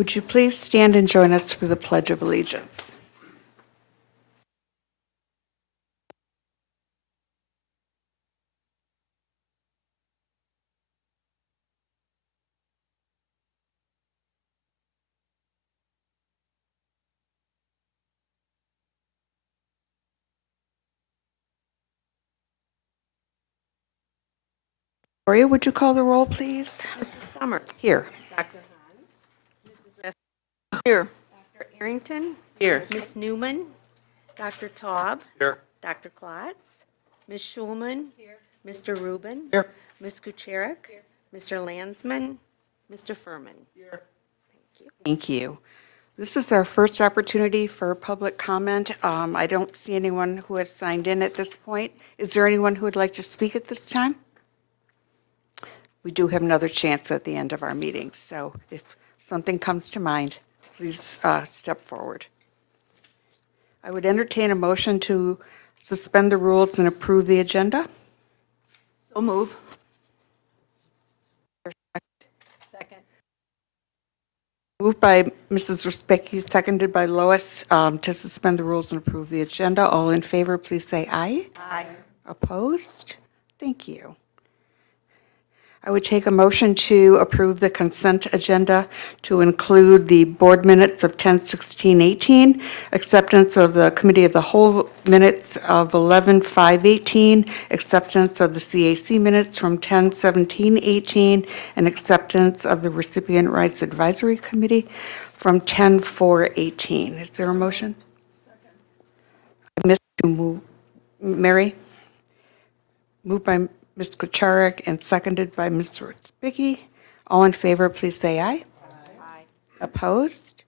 Would you please stand and join us for the Pledge of Allegiance? Gloria, would you call the roll, please? Mr. Summers. Here. Dr. Hahn. Mrs. Here. Dr. Arrington. Here. Ms. Newman. Dr. Taub. Here. Dr. Klotz. Ms. Schulman. Here. Mr. Rubin. Here. Ms. Kucharik. Here. Mr. Landsman. Mr. Furman. Here. Thank you. Thank you. This is our first opportunity for public comment. I don't see anyone who has signed in at this point. Is there anyone who would like to speak at this time? We do have another chance at the end of our meeting, so if something comes to mind, please step forward. I would entertain a motion to suspend the rules and approve the agenda. So move. Second. Moved by Mrs. Respecki, seconded by Lois, to suspend the rules and approve the agenda. All in favor, please say aye. Aye. Opposed? Thank you. I would take a motion to approve the consent agenda to include the board minutes of 10/16/18, acceptance of the committee of the whole minutes of 11/5/18, acceptance of the CAC minutes from 10/17/18, and acceptance of the recipient rights advisory committee from 10/4/18. Is there a motion? I missed to move. Mary? Moved by Ms. Kucharik and seconded by Ms. Respecki. All in favor, please say aye. Aye. Opposed?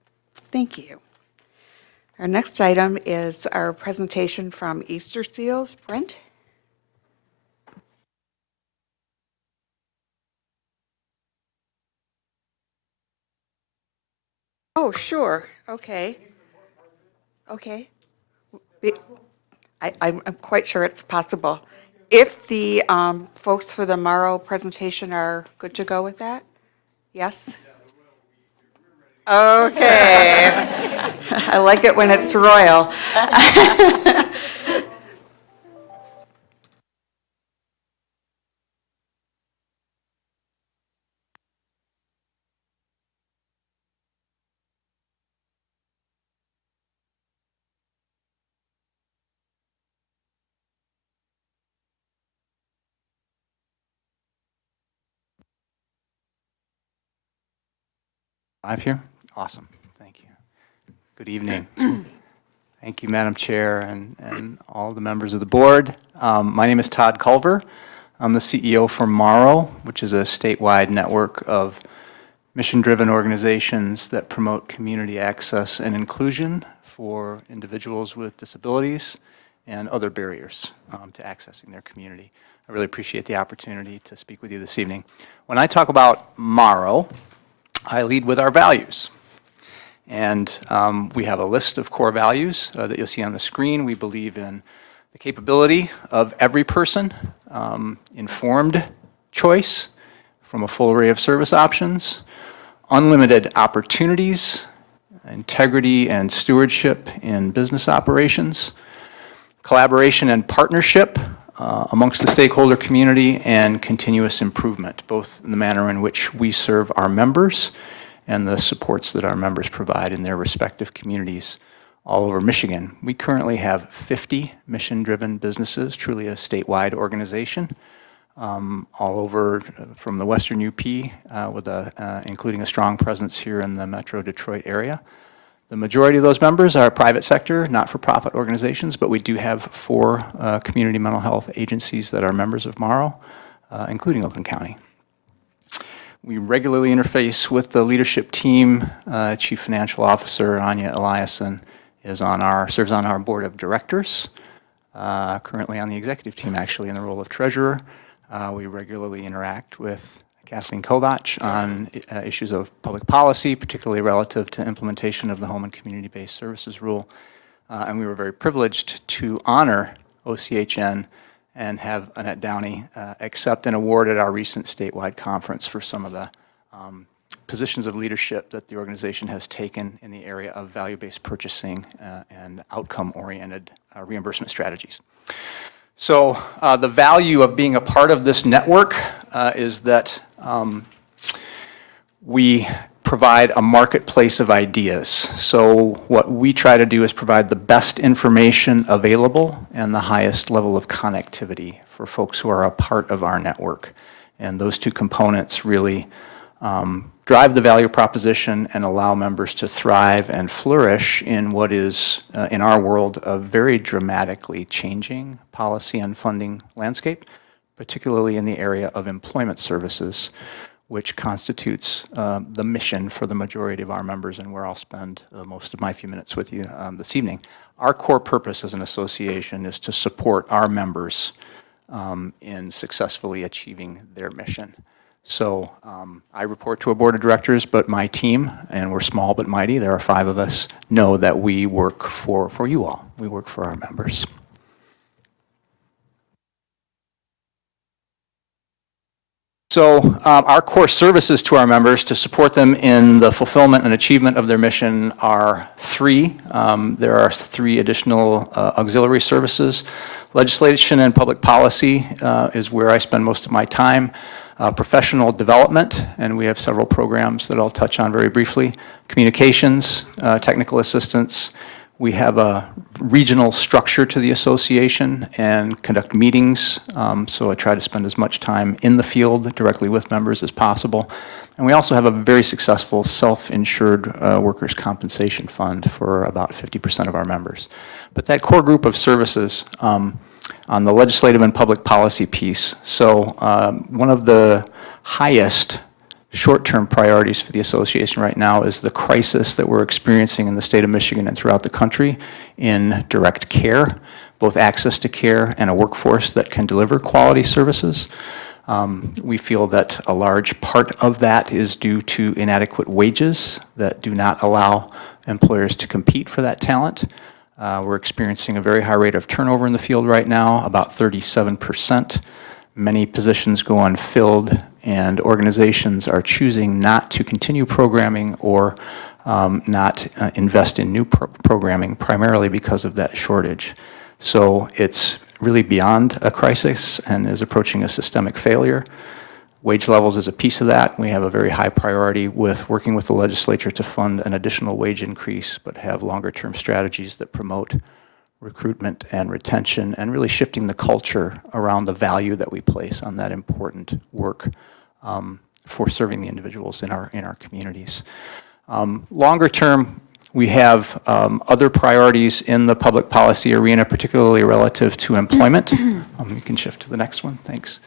Thank you. Our next item is our presentation from Easter Seals. Brent? Oh, sure. Okay. Okay. I'm quite sure it's possible. If the folks for the Morrow presentation are good to go with that? Yes? Okay. I like it when it's royal. Live here? Awesome. Thank you. Good evening. Thank you, Madam Chair, and all the members of the board. My name is Todd Culver. I'm the CEO for Morrow, which is a statewide network of mission-driven organizations that promote community access and inclusion for individuals with disabilities and other barriers to accessing their community. I really appreciate the opportunity to speak with you this evening. When I talk about Morrow, I lead with our values. And we have a list of core values that you'll see on the screen. We believe in the capability of every person, informed choice from a full array of service options, unlimited opportunities, integrity and stewardship in business operations, collaboration and partnership amongst the stakeholder community, and continuous improvement, both in the manner in which we serve our members and the supports that our members provide in their respective communities all over Michigan. We currently have 50 mission-driven businesses, truly a statewide organization, all over from the Western UP, with including a strong presence here in the Metro Detroit area. The majority of those members are private sector, not-for-profit organizations, but we do have 4 community mental health agencies that are members of Morrow, including Oakland County. We regularly interface with the leadership team. Chief Financial Officer Anya Eliason serves on our board of directors, currently on the executive team, actually, in the role of treasurer. We regularly interact with Kathleen Kovach on issues of public policy, particularly relative to implementation of the Home and Community-Based Services Rule. And we were very privileged to honor OCHN and have Annette Downey accept an award at our recent statewide conference for some of the positions of leadership that the organization has taken in the area of value-based purchasing and outcome-oriented reimbursement strategies. So the value of being a part of this network is that we provide a marketplace of ideas. So what we try to do is provide the best information available and the highest level of connectivity for folks who are a part of our network. And those two components really drive the value proposition and allow members to thrive and flourish in what is, in our world, a very dramatically changing policy and funding landscape, particularly in the area of employment services, which constitutes the mission for the majority of our members, and where I'll spend most of my few minutes with you this evening. Our core purpose as an association is to support our members in successfully achieving their mission. So I report to a board of directors, but my team, and we're small but mighty, there are 5 of us, know that we work for you all. We work for our members. So our core services to our members to support them in the fulfillment and achievement of their mission are 3. There are 3 additional auxiliary services. Legislation and public policy is where I spend most of my time. Professional development, and we have several programs that I'll touch on very briefly. Communications, technical assistance. We have a regional structure to the association and conduct meetings, so I try to spend as much time in the field directly with members as possible. And we also have a very successful self-insured workers' compensation fund for about 50% of our members. But that core group of services on the legislative and public policy piece, so one of the highest short-term priorities for the association right now is the crisis that we're experiencing in the state of Michigan and throughout the country in direct care, both access to care and a workforce that can deliver quality services. We feel that a large part of that is due to inadequate wages that do not allow employers to compete for that talent. We're experiencing a very high rate of turnover in the field right now, about 37%. Many positions go unfilled, and organizations are choosing not to continue programming or not invest in new programming, primarily because of that shortage. So it's really beyond a crisis and is approaching a systemic failure. Wage levels is a piece of that. We have a very high priority with working with the legislature to fund an additional wage increase, but have longer-term strategies that promote recruitment and retention, and really shifting the culture around the value that we place on that important work for serving the individuals in our communities. Longer term, we have other priorities in the public policy arena, particularly relative to employment. You can shift to the next one, thanks.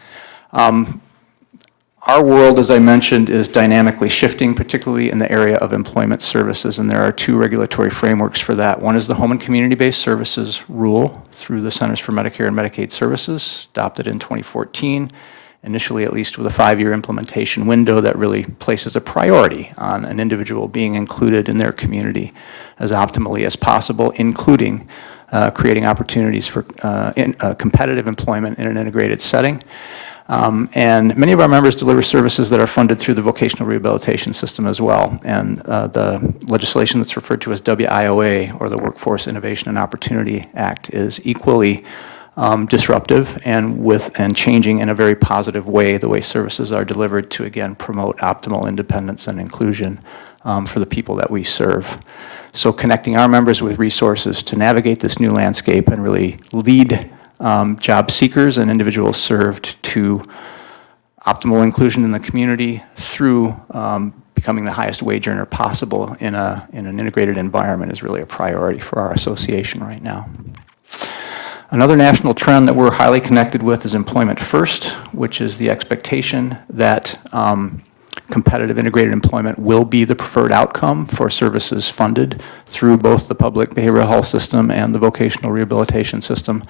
Our world, as I mentioned, is dynamically shifting, particularly in the area of employment services, and there are 2 regulatory frameworks for that. One is the Home and Community-Based Services Rule through the Centers for Medicare and Medicaid Services, adopted in 2014, initially at least with a 5-year implementation window that really places a priority on an individual being included in their community as optimally as possible, including creating opportunities for competitive employment in an integrated setting. And many of our members deliver services that are funded through the vocational rehabilitation system as well. And the legislation that's referred to as WIOA, or the Workforce Innovation and Opportunity Act, is equally disruptive and changing in a very positive way the way services are delivered to, again, promote optimal independence and inclusion for the people that we serve. So connecting our members with resources to navigate this new landscape and really lead job seekers and individuals served to optimal inclusion in the community through becoming the highest wage earner possible in an integrated environment is really a priority for our association right now. Another national trend that we're highly connected with is employment first, which is the expectation that competitive integrated employment will be the preferred outcome for services funded through both the public behavioral health system and the vocational rehabilitation system.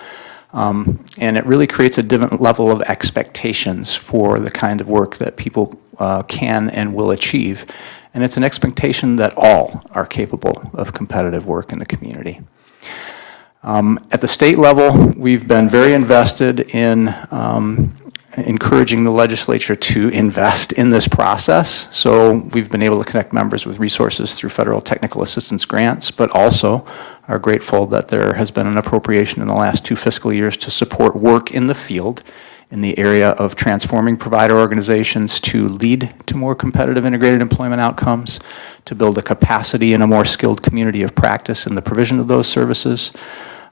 And it really creates a different level of expectations for the kind of work that people can and will achieve. And it's an expectation that all are capable of competitive work in the community. At the state level, we've been very invested in encouraging the legislature to invest in this process. So we've been able to connect members with resources through federal technical assistance grants, but also are grateful that there has been an appropriation in the last 2 fiscal years to support work in the field in the area of transforming provider organizations to lead to more competitive integrated employment outcomes, to build a capacity in a more skilled community of practice in the provision of those services,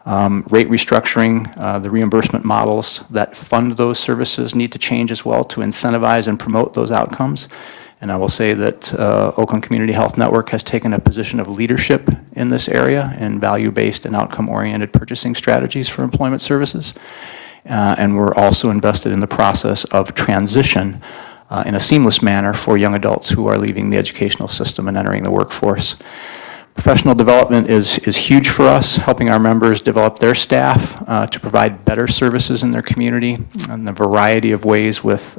rate restructuring, the reimbursement models that fund those services need to change as well to incentivize and promote those outcomes. And I will say that Oakland Community Health Network has taken a position of leadership in this area in value-based and outcome-oriented purchasing strategies for employment services. And we're also invested in the process of transition in a seamless manner for young adults who are leaving the educational system and entering the workforce. Professional development is huge for us, helping our members develop their staff to provide better services in their community in a variety of ways with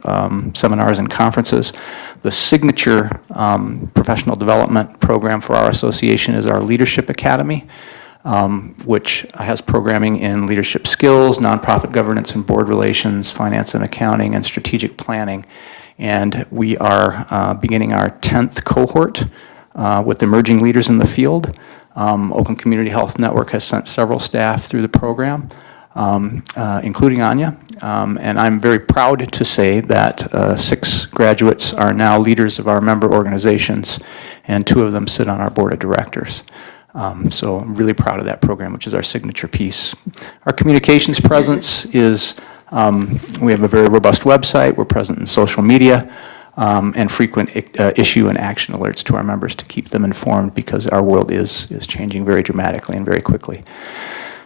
seminars and conferences. The signature professional development program for our association is our Leadership Academy, which has programming in leadership skills, nonprofit governance and board relations, finance and accounting, and strategic planning. And we are beginning our 10th cohort with emerging leaders in the field. Oakland Community Health Network has sent several staff through the program, including Anya. And I'm very proud to say that 6 graduates are now leaders of our member organizations, and 2 of them sit on our board of directors. So I'm really proud of that program, which is our signature piece. Our communications presence is, we have a very robust website. We're present in social media. And frequent issue and action alerts to our members to keep them informed, because our world is changing very dramatically and very quickly.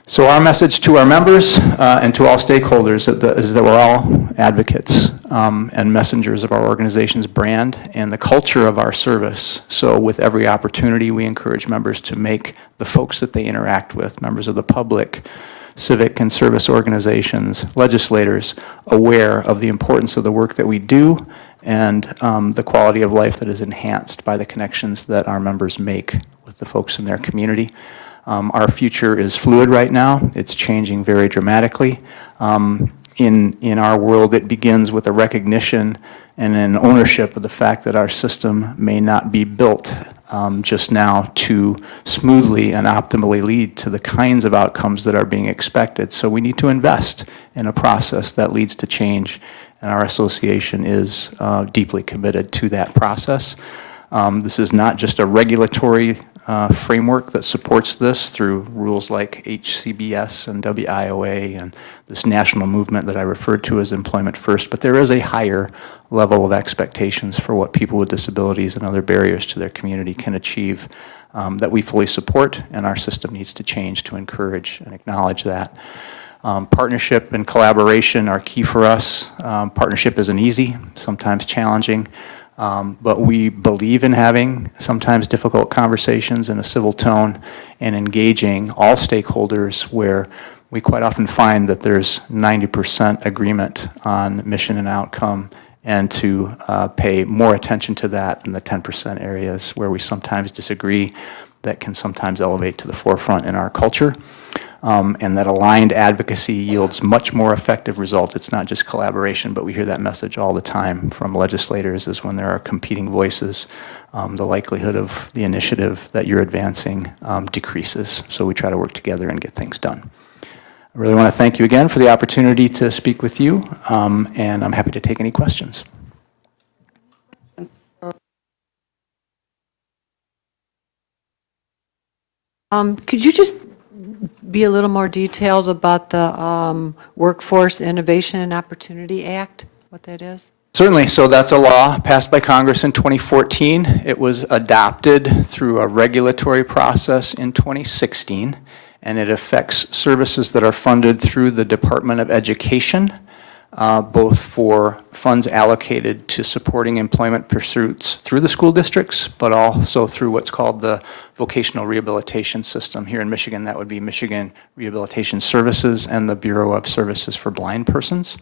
So our message to our members and to all stakeholders is that we're all advocates and messengers of our organization's brand and the culture of our service. So with every opportunity, we encourage members to make the folks that they interact with, members of the public, civic and service organizations, legislators, aware of the importance of the work that we do and the quality of life that is enhanced by the connections that our members make with the folks in their community. Our future is fluid right now. It's changing very dramatically. In our world, it begins with a recognition and an ownership of the fact that our system may not be built just now to smoothly and optimally lead to the kinds of outcomes that are being expected. So we need to invest in a process that leads to change, and our association is deeply committed to that process. This is not just a regulatory framework that supports this through rules like HCBS and WIOA and this national movement that I referred to as Employment First, but there is a higher level of expectations for what people with disabilities and other barriers to their community can achieve that we fully support, and our system needs to change to encourage and acknowledge that. Partnership and collaboration are key for us. Partnership isn't easy, sometimes challenging. But we believe in having sometimes difficult conversations in a civil tone and engaging all stakeholders, where we quite often find that there's 90% agreement on mission and outcome, and to pay more attention to that in the 10% areas where we sometimes disagree that can sometimes elevate to the forefront in our culture. And that aligned advocacy yields much more effective results. It's not just collaboration, but we hear that message all the time from legislators, is when there are competing voices, the likelihood of the initiative that you're advancing decreases. So we try to work together and get things done. I really want to thank you again for the opportunity to speak with you, and I'm happy to take any questions. Could you just be a little more detailed about the Workforce Innovation and Opportunity Act, what that is? Certainly. So that's a law passed by Congress in 2014. It was adopted through a regulatory process in 2016, and it affects services that are funded through the Department of Education, both for funds allocated to supporting employment pursuits through the school districts, but also through what's called the vocational rehabilitation system. Here in Michigan, that would be Michigan Rehabilitation Services and the Bureau of Services for Blind Persons.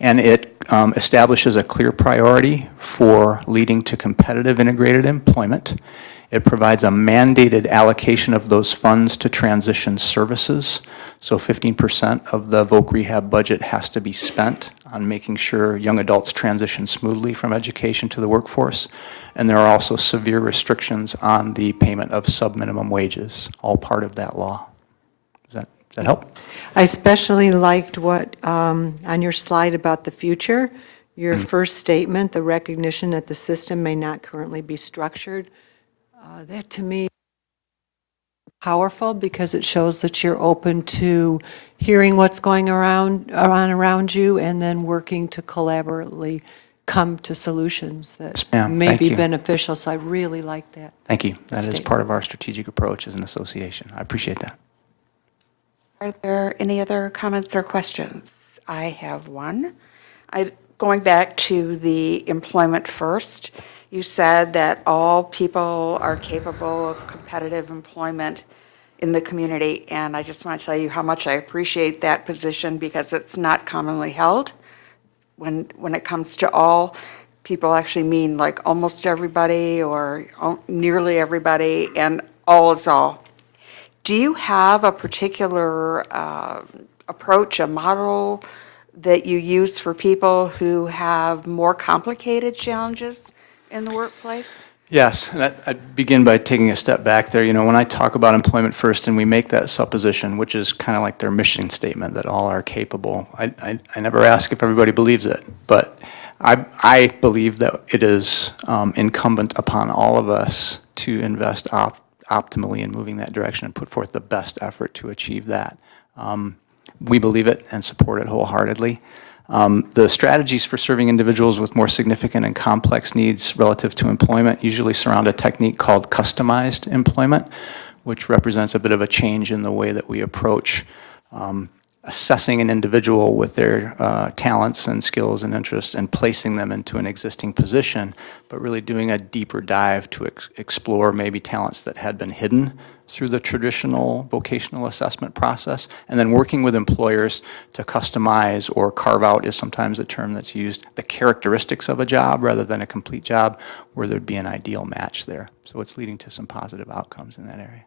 And it establishes a clear priority for leading to competitive integrated employment. It provides a mandated allocation of those funds to transition services. So 15% of the voc rehab budget has to be spent on making sure young adults transition smoothly from education to the workforce. And there are also severe restrictions on the payment of sub-minimum wages, all part of that law. Does that help? I especially liked what, on your slide about the future, your first statement, the recognition that the system may not currently be structured. That to me powerful because it shows that you're open to hearing what's going around you and then working to collaboratively come to solutions that Yes, ma'am. may Thank be you. beneficial. So I really like that. Thank you. That is Statement. part of our strategic approach as an association. I appreciate that. Are there any other comments or questions? I have one. Going back to the employment first, you said that all people are capable of competitive employment in the community, and I just want to tell you how much I appreciate that position because it's not commonly held. When it comes to all, people actually mean like almost everybody or nearly everybody, and all is all. Do you have a particular approach, a model that you use for people who have more complicated challenges in the workplace? Yes, and I'd begin by taking a step back there. You know, when I talk about employment first and we make that supposition, which is kind of like their mission statement that all are capable, I never ask if everybody believes it, but I believe that it is incumbent upon all of us to invest optimally in moving that direction and put forth the best effort to achieve that. We believe it and support it wholeheartedly. The strategies for serving individuals with more significant and complex needs relative to employment usually surround a technique called customized employment, which represents a bit of a change in the way that we approach assessing an individual with their talents and skills and interests and placing them into an existing position, but really doing a deeper dive to explore maybe talents that had been hidden through the traditional vocational assessment process, and then working with employers to customize or carve out is sometimes the term that's used, the characteristics of a job rather than a complete job where there'd be an ideal match there. So it's leading to some positive outcomes in that area.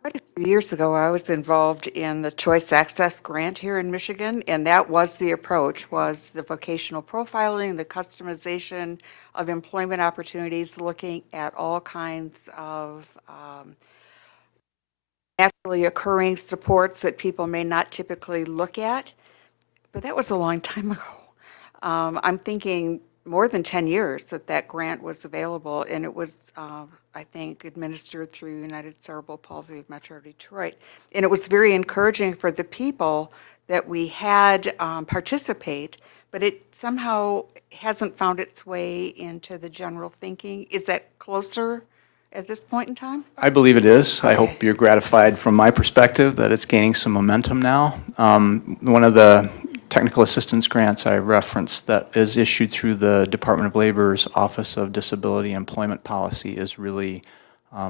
Quite a few years ago, I was involved in the Choice Access Grant here in Michigan, and that was the approach, was the vocational profiling, the customization of employment opportunities, looking at all kinds of naturally occurring supports that people may not typically look at. But that was a long time ago. I'm thinking more than 10 years that grant was available, and it was, I think, administered through United Cerebral Palsy of Metro Detroit. And it was very encouraging for the people that we had participate, but it somehow hasn't found its way into the general thinking. Is that closer at this point in time? I believe it is. I Okay. hope you're gratified from my perspective that it's gaining some momentum now. One of the technical assistance grants I referenced that is issued through the Department of Labor's Office of Disability Employment Policy is really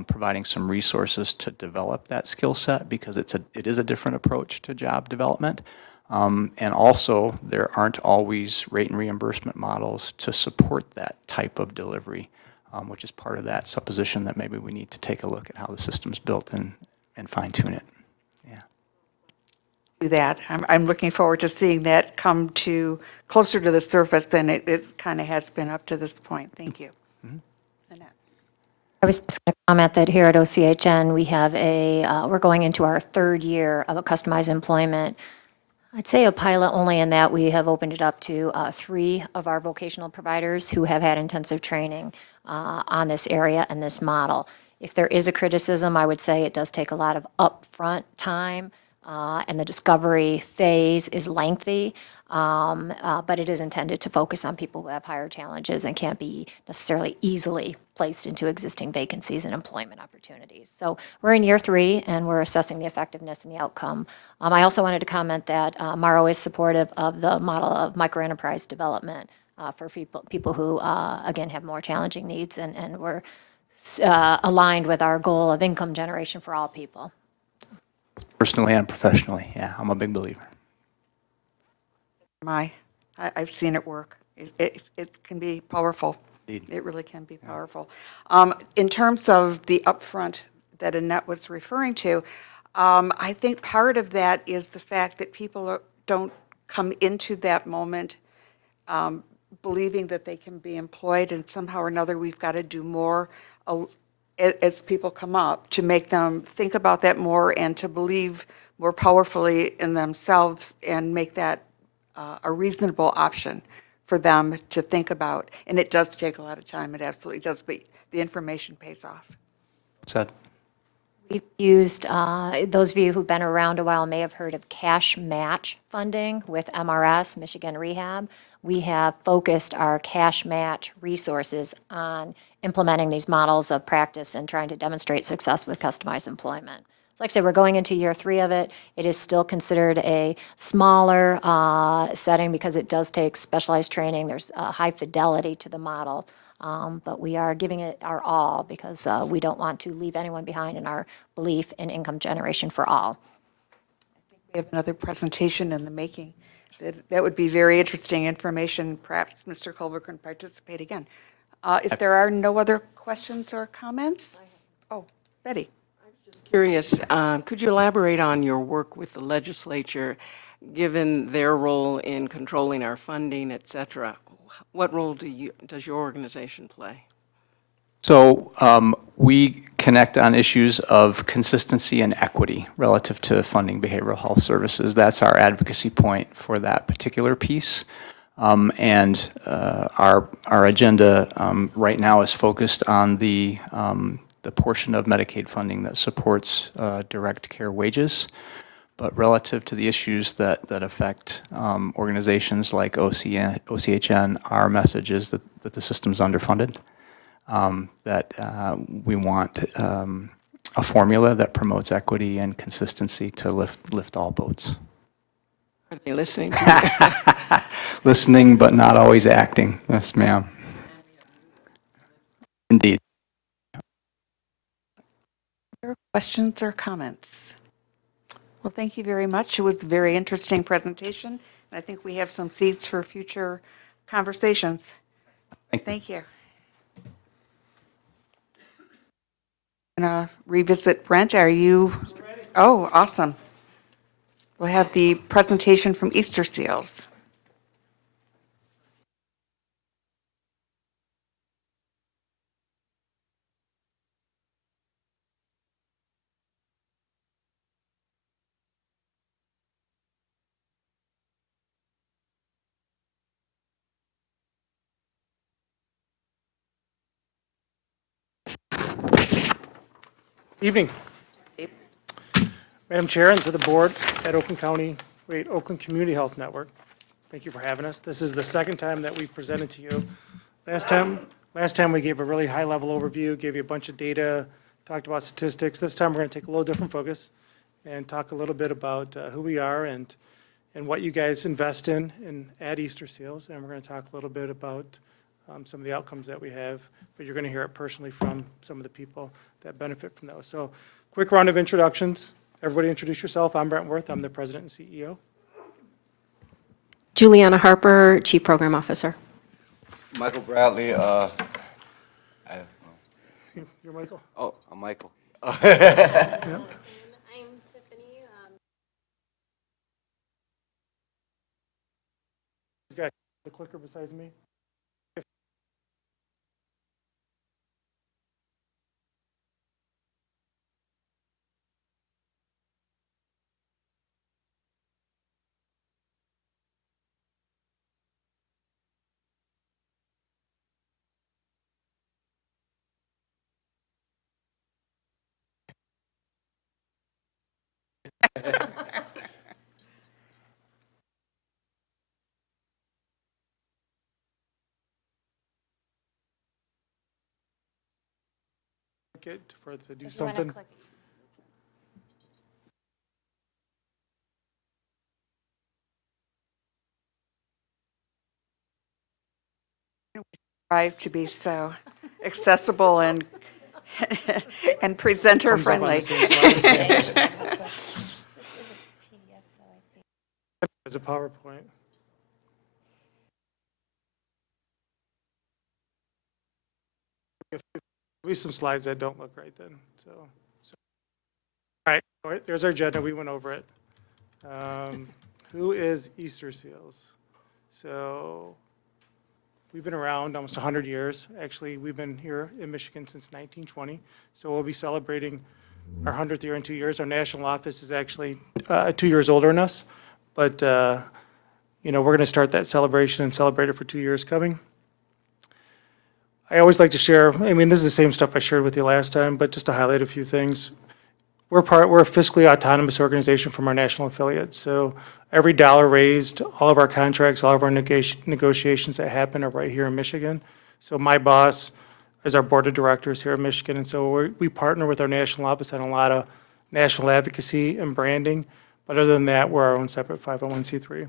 providing some resources to develop that skill set because it is a different approach to job development. And also, there aren't always rate and reimbursement models to support that type of delivery, which is part of that supposition that maybe we need to take a look at how the system's built and fine tune it. Yeah. Do that. I'm looking forward to seeing that come to closer to the surface than it kind of has been up to this point. Thank you. Annette. I was just going to comment that here at OCHN, we have we're going into our third year of a customized employment. I'd say a pilot only in that we have opened it up to 3 of our vocational providers who have had intensive training on this area and this model. If there is a criticism, I would say it does take a lot of upfront time, and the discovery phase is lengthy, but it is intended to focus on people who have higher challenges and can't be necessarily easily placed into existing vacancies and employment opportunities. So we're in year 3, and we're assessing the effectiveness and the outcome. I also wanted to comment that Morrow is supportive of the model of microenterprise development for people who, again, have more challenging needs, and we're aligned with our goal of income generation for all people. Personally and professionally, yeah, I'm a big believer. I've seen it work. It can be powerful. Indeed. It really can be powerful. In terms of the upfront that Annette was referring to, I think part of that is the fact that people don't come into that moment believing that they can be employed, and somehow or another, we've got to do more as people come up to make them think about that more and to believe more powerfully in themselves and make that a reasonable option for them to think about. And it does take a lot of time, it absolutely does, but the information pays off. Said. We've used, those of you who've been around a while may have heard of cash match funding with MRS, Michigan Rehab. We have focused our cash match resources on implementing these models of practice and trying to demonstrate success with customized employment. So like I said, we're going into year 3 of it. It is still considered a smaller setting because it does take specialized training. There's high fidelity to the model. But we are giving it our all because we don't want to leave anyone behind in our belief in income generation for all. We have another presentation in the making. That would be very interesting information. Perhaps Mr. Culver can participate again. If there are no other questions or comments? Oh, Betty. Curious, could you elaborate on your work with the legislature, given their role in controlling our funding, et cetera? What role does your organization play? So we connect on issues of consistency and equity relative to funding behavioral health services. That's our advocacy point for that particular piece. And our agenda right now is focused on the portion of Medicaid funding that supports direct care wages. But relative to the issues that affect organizations like OCHN, our message is that the system's underfunded, that we want a formula that promotes equity and consistency to lift all boats. Are they listening? Listening, but not always acting. Yes, ma'am. Indeed. Other questions or comments? Well, thank you very much. It was a very interesting presentation, and I think we have some seeds for future conversations. Thank you. Gonna revisit Brent. Are you? Oh, awesome. We'll have the presentation from Easter Seals. Evening. Madam Chair, and to the board at Oakland Community Health Network, thank you for having us. This is the second time that we've presented to you. Last time we gave a really high-level overview, gave you a bunch of data, talked about statistics. This time we're going to take a little different focus and talk a little bit about who we are and what you guys invest in at Easter Seals. And we're going to talk a little bit about some of the outcomes that we have, but you're going to hear it personally from some of the people that benefit from those. So quick round of introductions. Everybody introduce yourself. I'm Brent Worth. I'm the president and CEO. Juliana Harper, Chief Program Officer. Michael Bradley, You're Michael. oh, I'm Michael. I'm Tiffany. This guy, the clicker besides me. It for it to do something. Strive to be so accessible and and presenter Comes up on the friendly. same slide. As a PowerPoint. There'll be some slides that don't look right then, so. All right, there's our agenda, we went over it. Who is Easter Seals? So we've been around almost 100 years. Actually, we've been here in Michigan since 1920. So we'll be celebrating our 100th year in 2 years. Our national office is actually 2 years older than us. But, we're going to start that celebration and celebrate it for 2 years coming. I always like to share, this is the same stuff I shared with you last time, but just to highlight a few things. We're a fiscally autonomous organization from our national affiliates. So every dollar raised, all of our contracts, all of our negotiations that happen are right here in Michigan. So my boss is our board of directors here in Michigan. And so we partner with our national office on a lot of national advocacy and branding. But other than that, we're our own separate 501c3.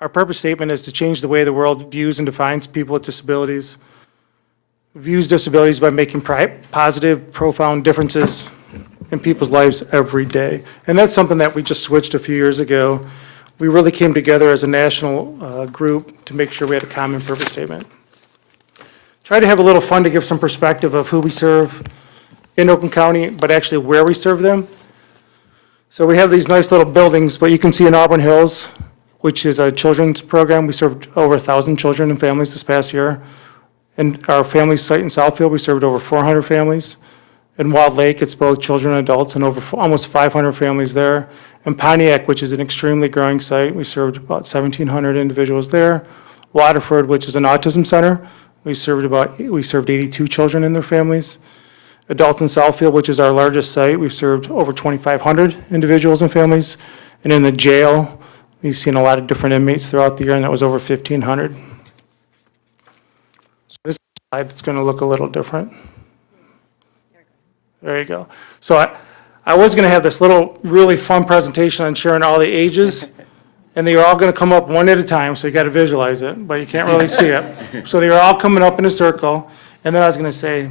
Our purpose statement is to change the way the world views and defines people with disabilities. Views disabilities by making positive, profound differences in people's lives every day. And that's something that we just switched a few years ago. We really came together as a national group to make sure we had a common purpose statement. Try to have a little fun to give some perspective of who we serve in Oakland County, but actually where we serve them. So we have these nice little buildings, but you can see in Auburn Hills, which is a children's program. We served over 1,000 children and families this past year. In our family site in Southfield, we served over 400 families. In Wild Lake, it's both children and adults, and over almost 500 families there. In Pontiac, which is an extremely growing site, we served about 1,700 individuals there. Waterford, which is an autism center, we served 82 children and their families. Adults in Southfield, which is our largest site, we've served over 2,500 individuals and families. And in the jail, we've seen a lot of different inmates throughout the year, and that was over 1,500. So this slide that's going to look a little different. There you go. So I was going to have this little really fun presentation on sharing all the ages, and they are all going to come up one at a time, so you got to visualize it, but you can't really see it. So they are all coming up in a circle, and then I was going to say,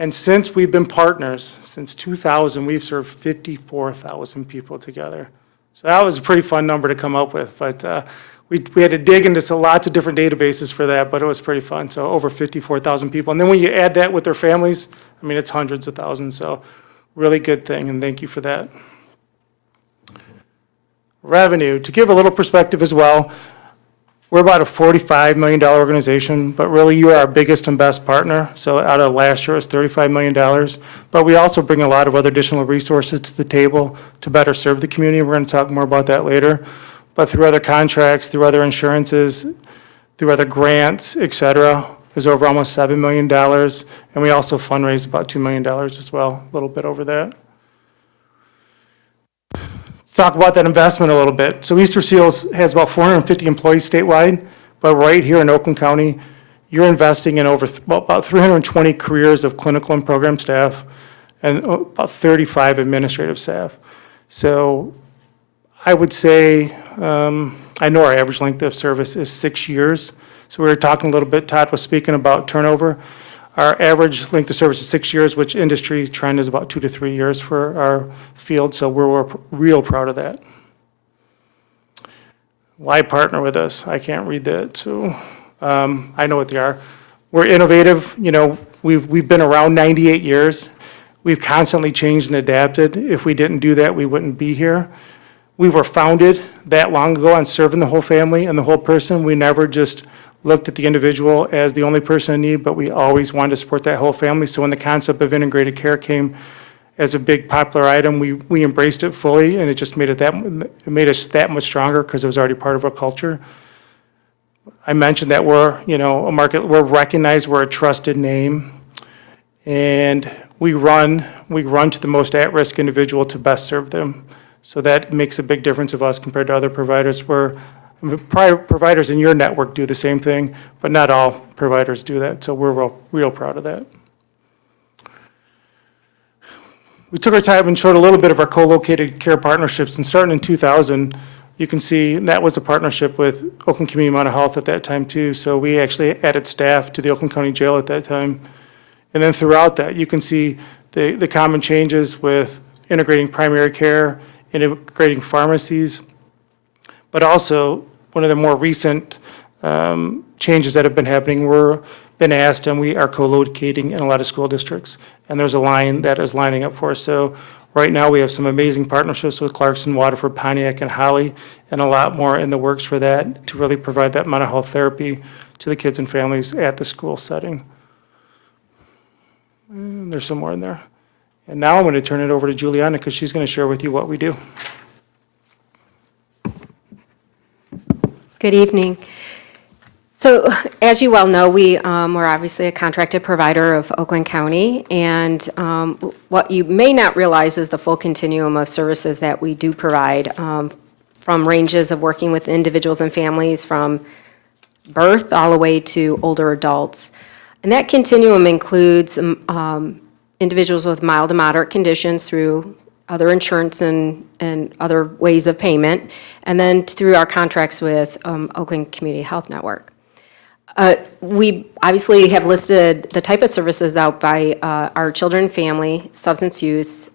and since we've been partners, since 2000, we've served 54,000 people together. So that was a pretty fun number to come up with, but we had to dig into lots of different databases for that, but it was pretty fun. So over 54,000 people. And then when you add that with their families, it's hundreds of thousands. So really good thing, and thank you for that. Revenue, to give a little perspective as well, we're about a $45 million organization, but really you are our biggest and best partner. So out of last year, it was $35 million. But we also bring a lot of other additional resources to the table to better serve the community. We're going to talk more about that later. But through other contracts, through other insurances, through other grants, et cetera, is over almost $7 million. And we also fundraised about $2 million as well, a little bit over that. Let's talk about that investment a little bit. So Easter Seals has about 450 employees statewide, but right here in Oakland County, you're investing in over about 320 careers of clinical and program staff and about 35 administrative staff. So I would say, I know our average length of service is 6 years. So we were talking a little bit, Todd was speaking about turnover. Our average length of service is 6 years, which industry trend is about 2 to 3 years for our field. So we're real proud of that. Why partner with us? I can't read that, so I know what they are. We're innovative. We've been around 98 years. We've constantly changed and adapted. If we didn't do that, we wouldn't be here. We were founded that long ago on serving the whole family and the whole person. We never just looked at the individual as the only person in need, but we always wanted to support that whole family. So when the concept of integrated care came as a big popular item, we embraced it fully, and it just made us that much stronger because it was already part of our culture. I mentioned that we're a market, we're recognized, we're a trusted name, and we run to the most at-risk individual to best serve them. So that makes a big difference of us compared to other providers. Providers in your network do the same thing, but not all providers do that. So we're real proud of that. We took our time and showed a little bit of our co-located care partnerships. And starting in 2000, you can see that was a partnership with Oakland Community Mental Health at that time too. So we actually added staff to the Oakland County Jail at that time. And then throughout that, you can see the common changes with integrating primary care, integrating pharmacies, but also one of the more recent changes that have been happening, we're been asked, and we are co-locating in a lot of school districts. And there's a line that is lining up for us. So right now, we have some amazing partnerships with Clarkson, Waterford, Pontiac, and Holly, and a lot more in the works for that to really provide that mental health therapy to the kids and families at the school setting. And there's some more in there. And now I'm going to turn it over to Juliana because she's going to share with you what we do. Good evening. So as you well know, we're obviously a contracted provider of Oakland County, and what you may not realize is the full continuum of services that we do provide, from ranges of working with individuals and families from birth all the way to older adults. And that continuum includes individuals with mild to moderate conditions through other insurance and other ways of payment, and then through our contracts with Oakland Community Health Network. We obviously have listed the type of services out by our children and family, substance use.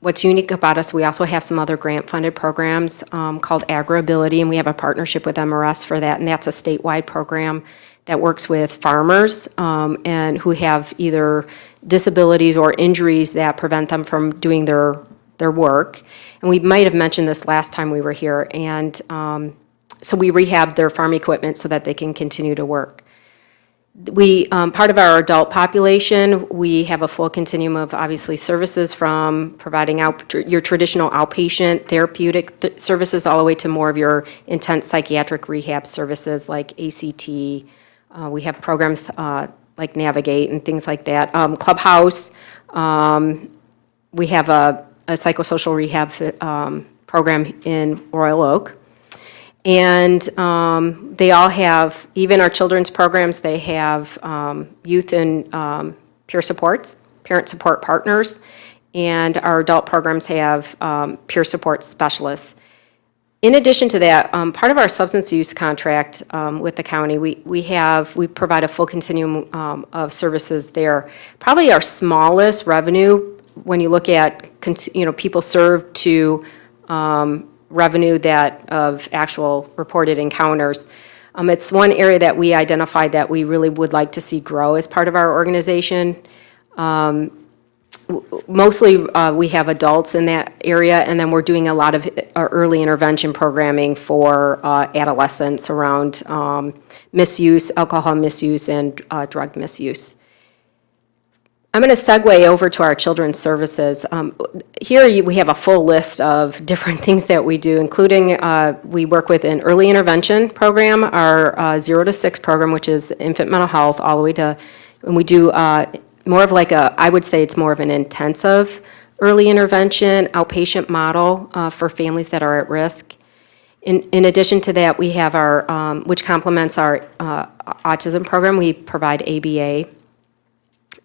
What's unique about us, we also have some other grant-funded programs called AgriAbility, and we have a partnership with MRS for that, and that's a statewide program that works with farmers and who have either disabilities or injuries that prevent them from doing their work. And we might have mentioned this last time we were here, and so we rehab their farm equipment so that they can continue to work. We, part of our adult population, we have a full continuum of obviously services from providing your traditional outpatient therapeutic services all the way to more of your intense psychiatric rehab services like ACT. We have programs like Navigate and things like that. Clubhouse, we have a psychosocial rehab program in Royal Oak. And they all have, even our children's programs, they have youth and peer supports, parent support partners, and our adult programs have peer support specialists. In addition to that, part of our substance use contract with the county, we provide a full continuum of services there. Probably our smallest revenue, when you look at people served to revenue that of actual reported encounters. It's one area that we identified that we really would like to see grow as part of our organization. Mostly we have adults in that area, and then we're doing a lot of early intervention programming for adolescents around misuse, alcohol misuse, and drug misuse. I'm going to segue over to our children's services. Here we have a full list of different things that we do, including we work with an early intervention program, our 0 to 6 program, which is infant mental health, all the way to, and we do more of like I would say it's more of an intensive early intervention outpatient model for families that are at risk. In addition to that, we have our, which complements our autism program, we provide ABA,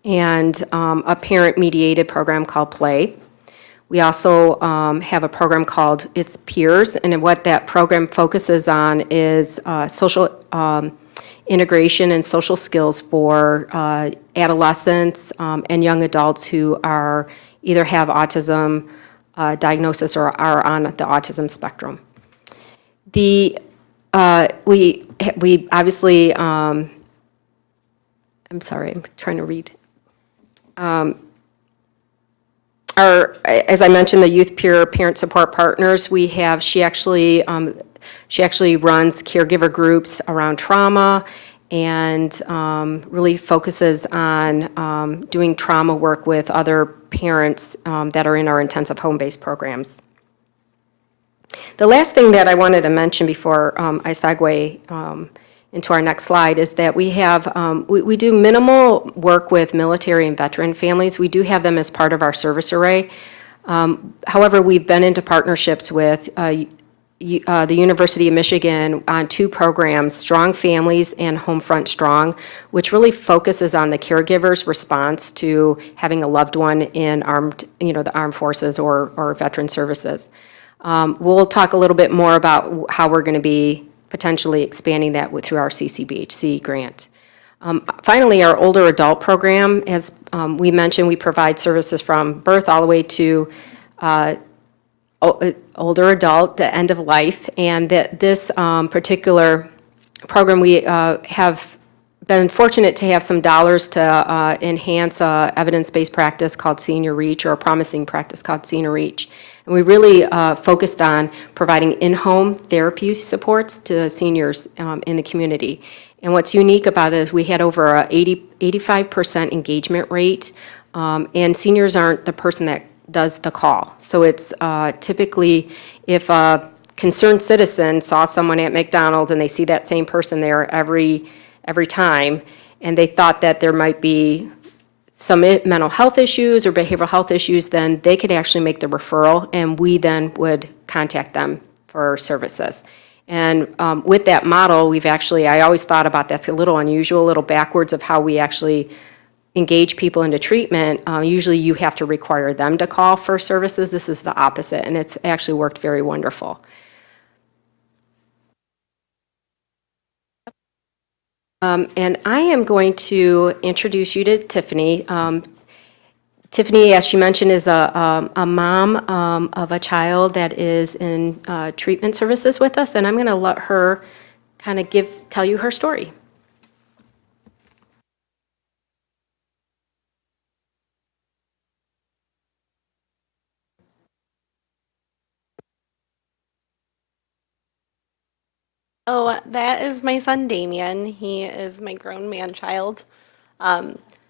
and a parent-mediated program called Play. We also have a program called It's Peers, and what that program focuses on is social integration and social skills for adolescents and young adults who are either have autism diagnosis or are on the autism spectrum. We obviously, I'm sorry, I'm trying to read. As I mentioned, the Youth Peer Parent Support Partners, we have, she actually runs caregiver groups around trauma and really focuses on doing trauma work with other parents that are in our intensive home-based programs. The last thing that I wanted to mention before I segue into our next slide is that we have, we do minimal work with military and veteran families. We do have them as part of our service array. However, we've been into partnerships with the University of Michigan on 2 programs, Strong Families and Homefront Strong, which really focuses on the caregiver's response to having a loved one in the armed forces or veteran services. We'll talk a little bit more about how we're going to be potentially expanding that through our CCBHC grant. Finally, our older adult program, as we mentioned, we provide services from birth all the way to older adult, the end of life, and that this particular program we have been fortunate to have some dollars to enhance a evidence-based practice called Senior Reach, or a promising practice called Senior Reach. And we really focused on providing in-home therapy supports to seniors in the community. And what's unique about it is we had over a 85% engagement rate, and seniors aren't the person that does the call. So it's typically if a concerned citizen saw someone at McDonald's and they see that same person there every time, and they thought that there might be some mental health issues or behavioral health issues, then they could actually make the referral, and we then would contact them for services. And with that model, I always thought about that's a little unusual, a little backwards of how we actually engage people into treatment. Usually you have to require them to call for services. This is the opposite, and it's actually worked very wonderful. And I am going to introduce you to Tiffany. Tiffany, as she mentioned, is a mom of a child that is in treatment services with us, and I'm going to let her kind of tell you her story. Oh, that is my son Damien. He is my grown man child.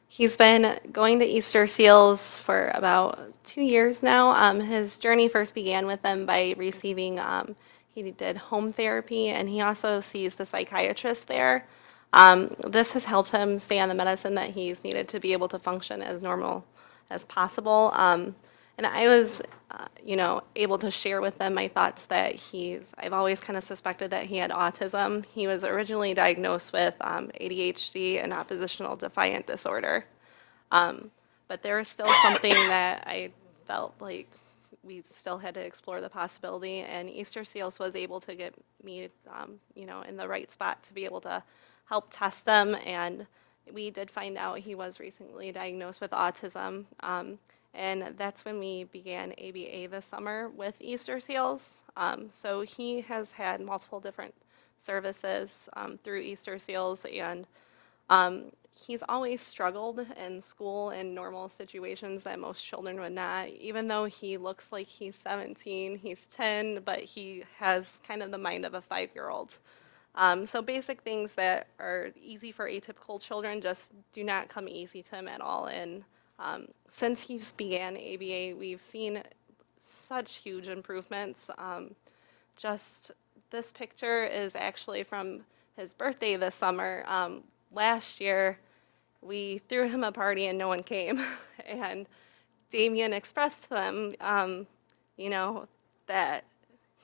He's been going to Easter Seals for about 2 years now. His journey first began with them by receiving, he did home therapy, and he also sees the psychiatrist there. This has helped him stay on the medicine that he's needed to be able to function as normal as possible. And I was, able to share with them my thoughts that I've always kind of suspected that he had autism. He was originally diagnosed with ADHD and oppositional defiant disorder. But there was still something that I felt like we still had to explore the possibility, and Easter Seals was able to get me, in the right spot to be able to help test him, and we did find out he was recently diagnosed with autism. And that's when we began ABA this summer with Easter Seals. So he has had multiple different services through Easter Seals, and he's always struggled in school in normal situations that most children would not. Even though he looks like he's 17, he's 10, but he has kind of the mind of a 5-year-old. So basic things that are easy for atypical children just do not come easy to him at all. And since he's began ABA, we've seen such huge improvements. Just this picture is actually from his birthday this summer. Last year, we threw him a party and no one came. And Damien expressed to them, that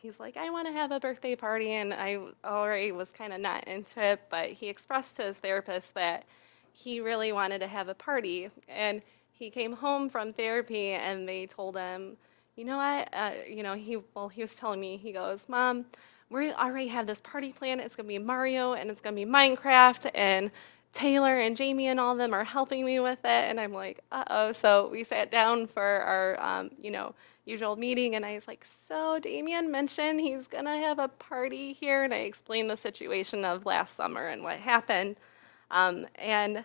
he's like, I want to have a birthday party. And I already was kind of not into it, but he expressed to his therapist that he really wanted to have a party. And he came home from therapy and they told him, you know what, he was telling me, he goes, Mom, we already have this party plan. It's going to be Mario and it's going to be Minecraft, and Taylor and Jamie and all of them are helping me with it. And I'm like, uh-oh. So we sat down for our, usual meeting, and I was like, so Damien mentioned he's going to have a party here. And I explained the situation of last summer and what happened. And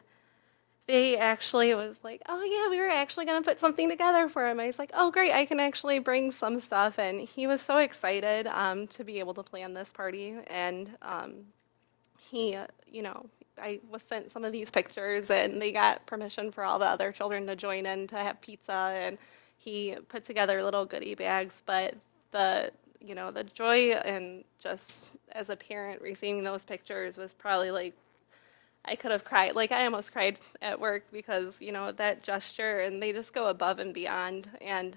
they actually was like, oh yeah, we were actually going to put something together for him. I was like, oh great, I can actually bring some stuff. And he was so excited to be able to plan this party. And he, I was sent some of these pictures, and they got permission for all the other children to join in to have pizza, and he put together little goodie bags. But the joy and just as a parent receiving those pictures was probably like, I could have cried. Like, I almost cried at work because, that gesture, and they just go above and beyond. And,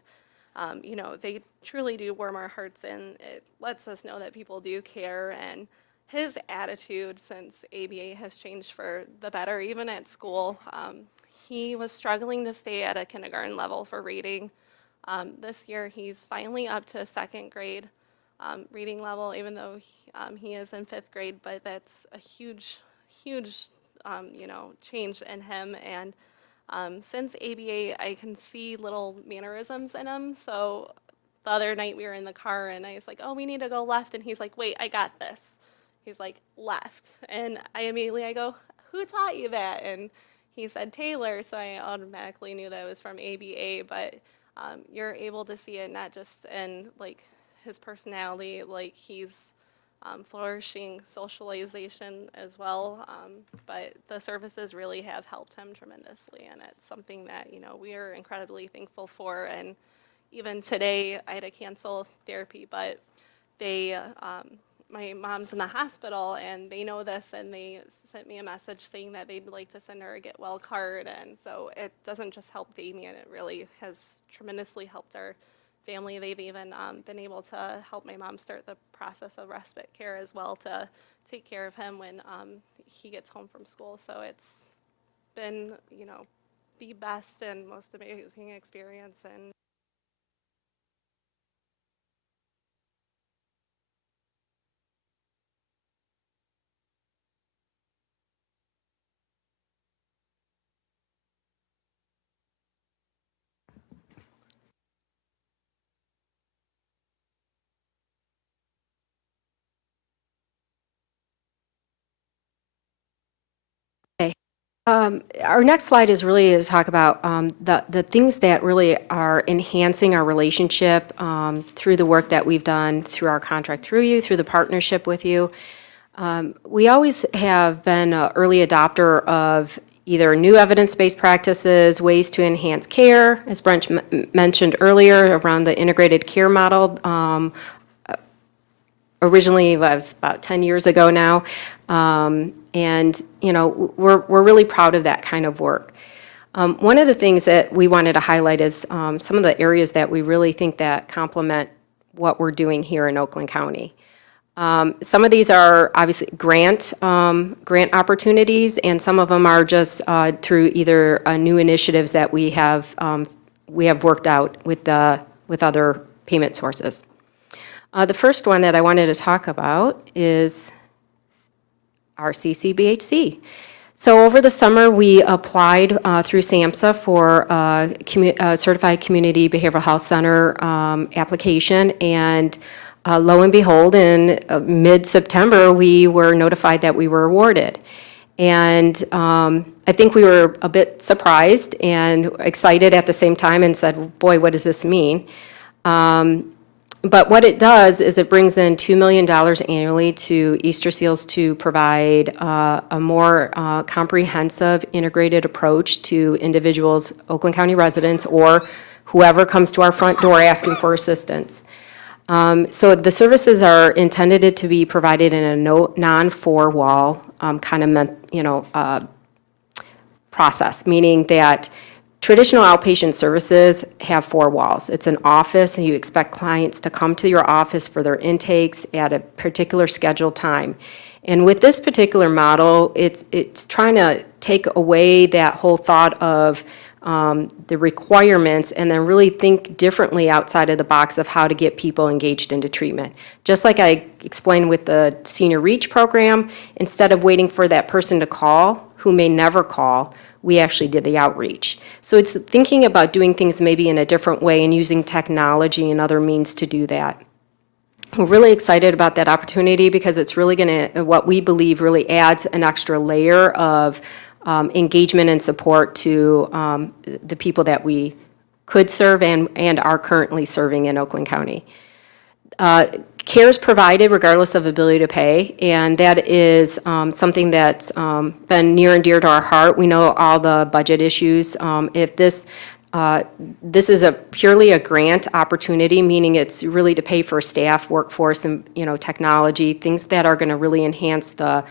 they truly do warm our hearts, and it lets us know that people do care. And his attitude since ABA has changed for the better, even at school. He was struggling to stay at a kindergarten level for reading. This year, he's finally up to a 2nd grade reading level, even though he is in 5th grade, but that's a huge change in him. And since ABA, I can see little mannerisms in him. So the other night we were in the car, and I was like, oh, we need to go left. And he's like, wait, I got this. He's like, left. And I go, who taught you that? And he said Taylor, so I automatically knew that it was from ABA. But you're able to see it not just in like his personality, like he's flourishing socialization as well. But the services really have helped him tremendously, and it's something that we are incredibly thankful for. And even today, I had to cancel therapy, but they, my mom's in the hospital, and they know this, and they sent me a message saying that they'd like to send her a get well card. And so it doesn't just help Damien, it really has tremendously helped our family. They've even been able to help my mom start the process of respite care as well, to take care of him when he gets home from school. So it's been, the best and most amazing experience. And Our next slide is really to talk about the things that really are enhancing our relationship through the work that we've done through our contract through you, through the partnership with you. We always have been an early adopter of either new evidence-based practices, ways to enhance care, as Brent mentioned earlier, around the integrated care model. Originally, it was about 10 years ago now. And, we're really proud of that kind of work. One of the things that we wanted to highlight is some of the areas that we really think that complement what we're doing here in Oakland County. Some of these are obviously grant opportunities, and some of them are just through either new initiatives that we have worked out with other payment sources. The first one that I wanted to talk about is our CCBHC. So over the summer, we applied through SAMHSA for a Certified Community Behavioral Health Center application, and lo and behold, in mid-September, we were notified that we were awarded. And I think we were a bit surprised and excited at the same time and said, boy, what does this mean? But what it does is it brings in $2 million annually to Easter Seals to provide a more comprehensive, integrated approach to individuals, Oakland County residents, or whoever comes to our front door asking for assistance. So the services are intended to be provided in a non-four-wall kind of process, meaning that traditional outpatient services have four walls. It's an office, and you expect clients to come to your office for their intakes at a particular scheduled time. And with this particular model, it's trying to take away that whole thought of the requirements and then really think differently outside of the box of how to get people engaged into treatment. Just like I explained with the Senior Reach program, instead of waiting for that person to call, who may never call, we actually did the outreach. So it's thinking about doing things maybe in a different way and using technology and other means to do that. We're really excited about that opportunity because it's really going to, what we believe really adds an extra layer of engagement and support to the people that we could serve and are currently serving in Oakland County. Care is provided regardless of ability to pay, and that is something that's been near and dear to our heart. We know all the budget issues. If this is purely a grant opportunity, meaning it's really to pay for staff, workforce, and technology, things that are going to really enhance the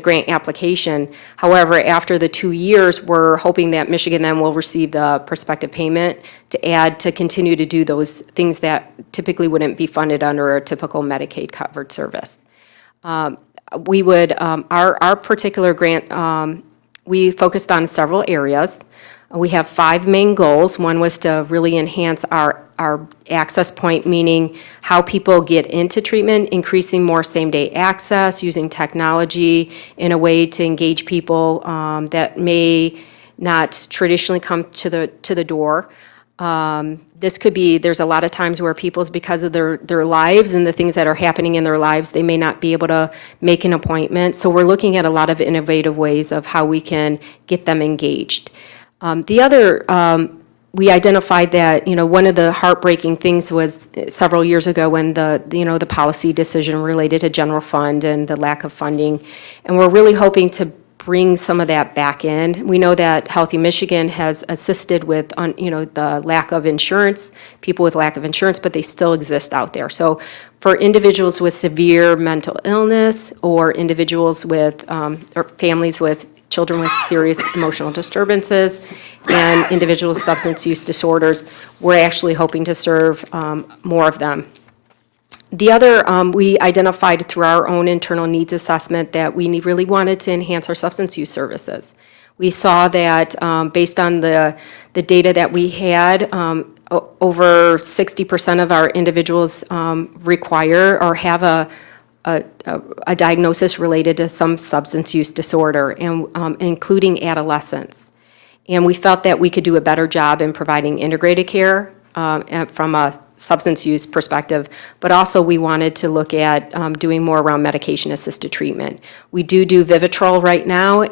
grant application. However, after the 2 years, we're hoping that Michigan then will receive the prospective payment to continue to do those things that typically wouldn't be funded under a typical Medicaid covered service. We would, our particular grant, we focused on several areas. We have 5 main goals. One was to really enhance our access point, meaning how people get into treatment, increasing more same-day access, using technology in a way to engage people that may not traditionally come to the door. This could be, there's a lot of times where people's, because of their lives and the things that are happening in their lives, they may not be able to make an appointment. So we're looking at a lot of innovative ways of how we can get them engaged. We identified that, one of the heartbreaking things was several years ago when the policy decision related to general fund and the lack of funding. And we're really hoping to bring some of that back in. We know that Healthy Michigan has assisted with, the lack of insurance, people with lack of insurance, but they still exist out there. So for individuals with severe mental illness or individuals with, or families with children with serious emotional disturbances and individuals with substance use disorders, we're actually hoping to serve more of them. The other, we identified through our own internal needs assessment that we really wanted to enhance our substance use services. We saw that based on the data that we had, over 60% of our individuals require or have a diagnosis related to some substance use disorder, and including adolescents. And we felt that we could do a better job in providing integrated care from a substance use perspective, but also we wanted to look at doing more around medication-assisted treatment. We do Vivitrol right now,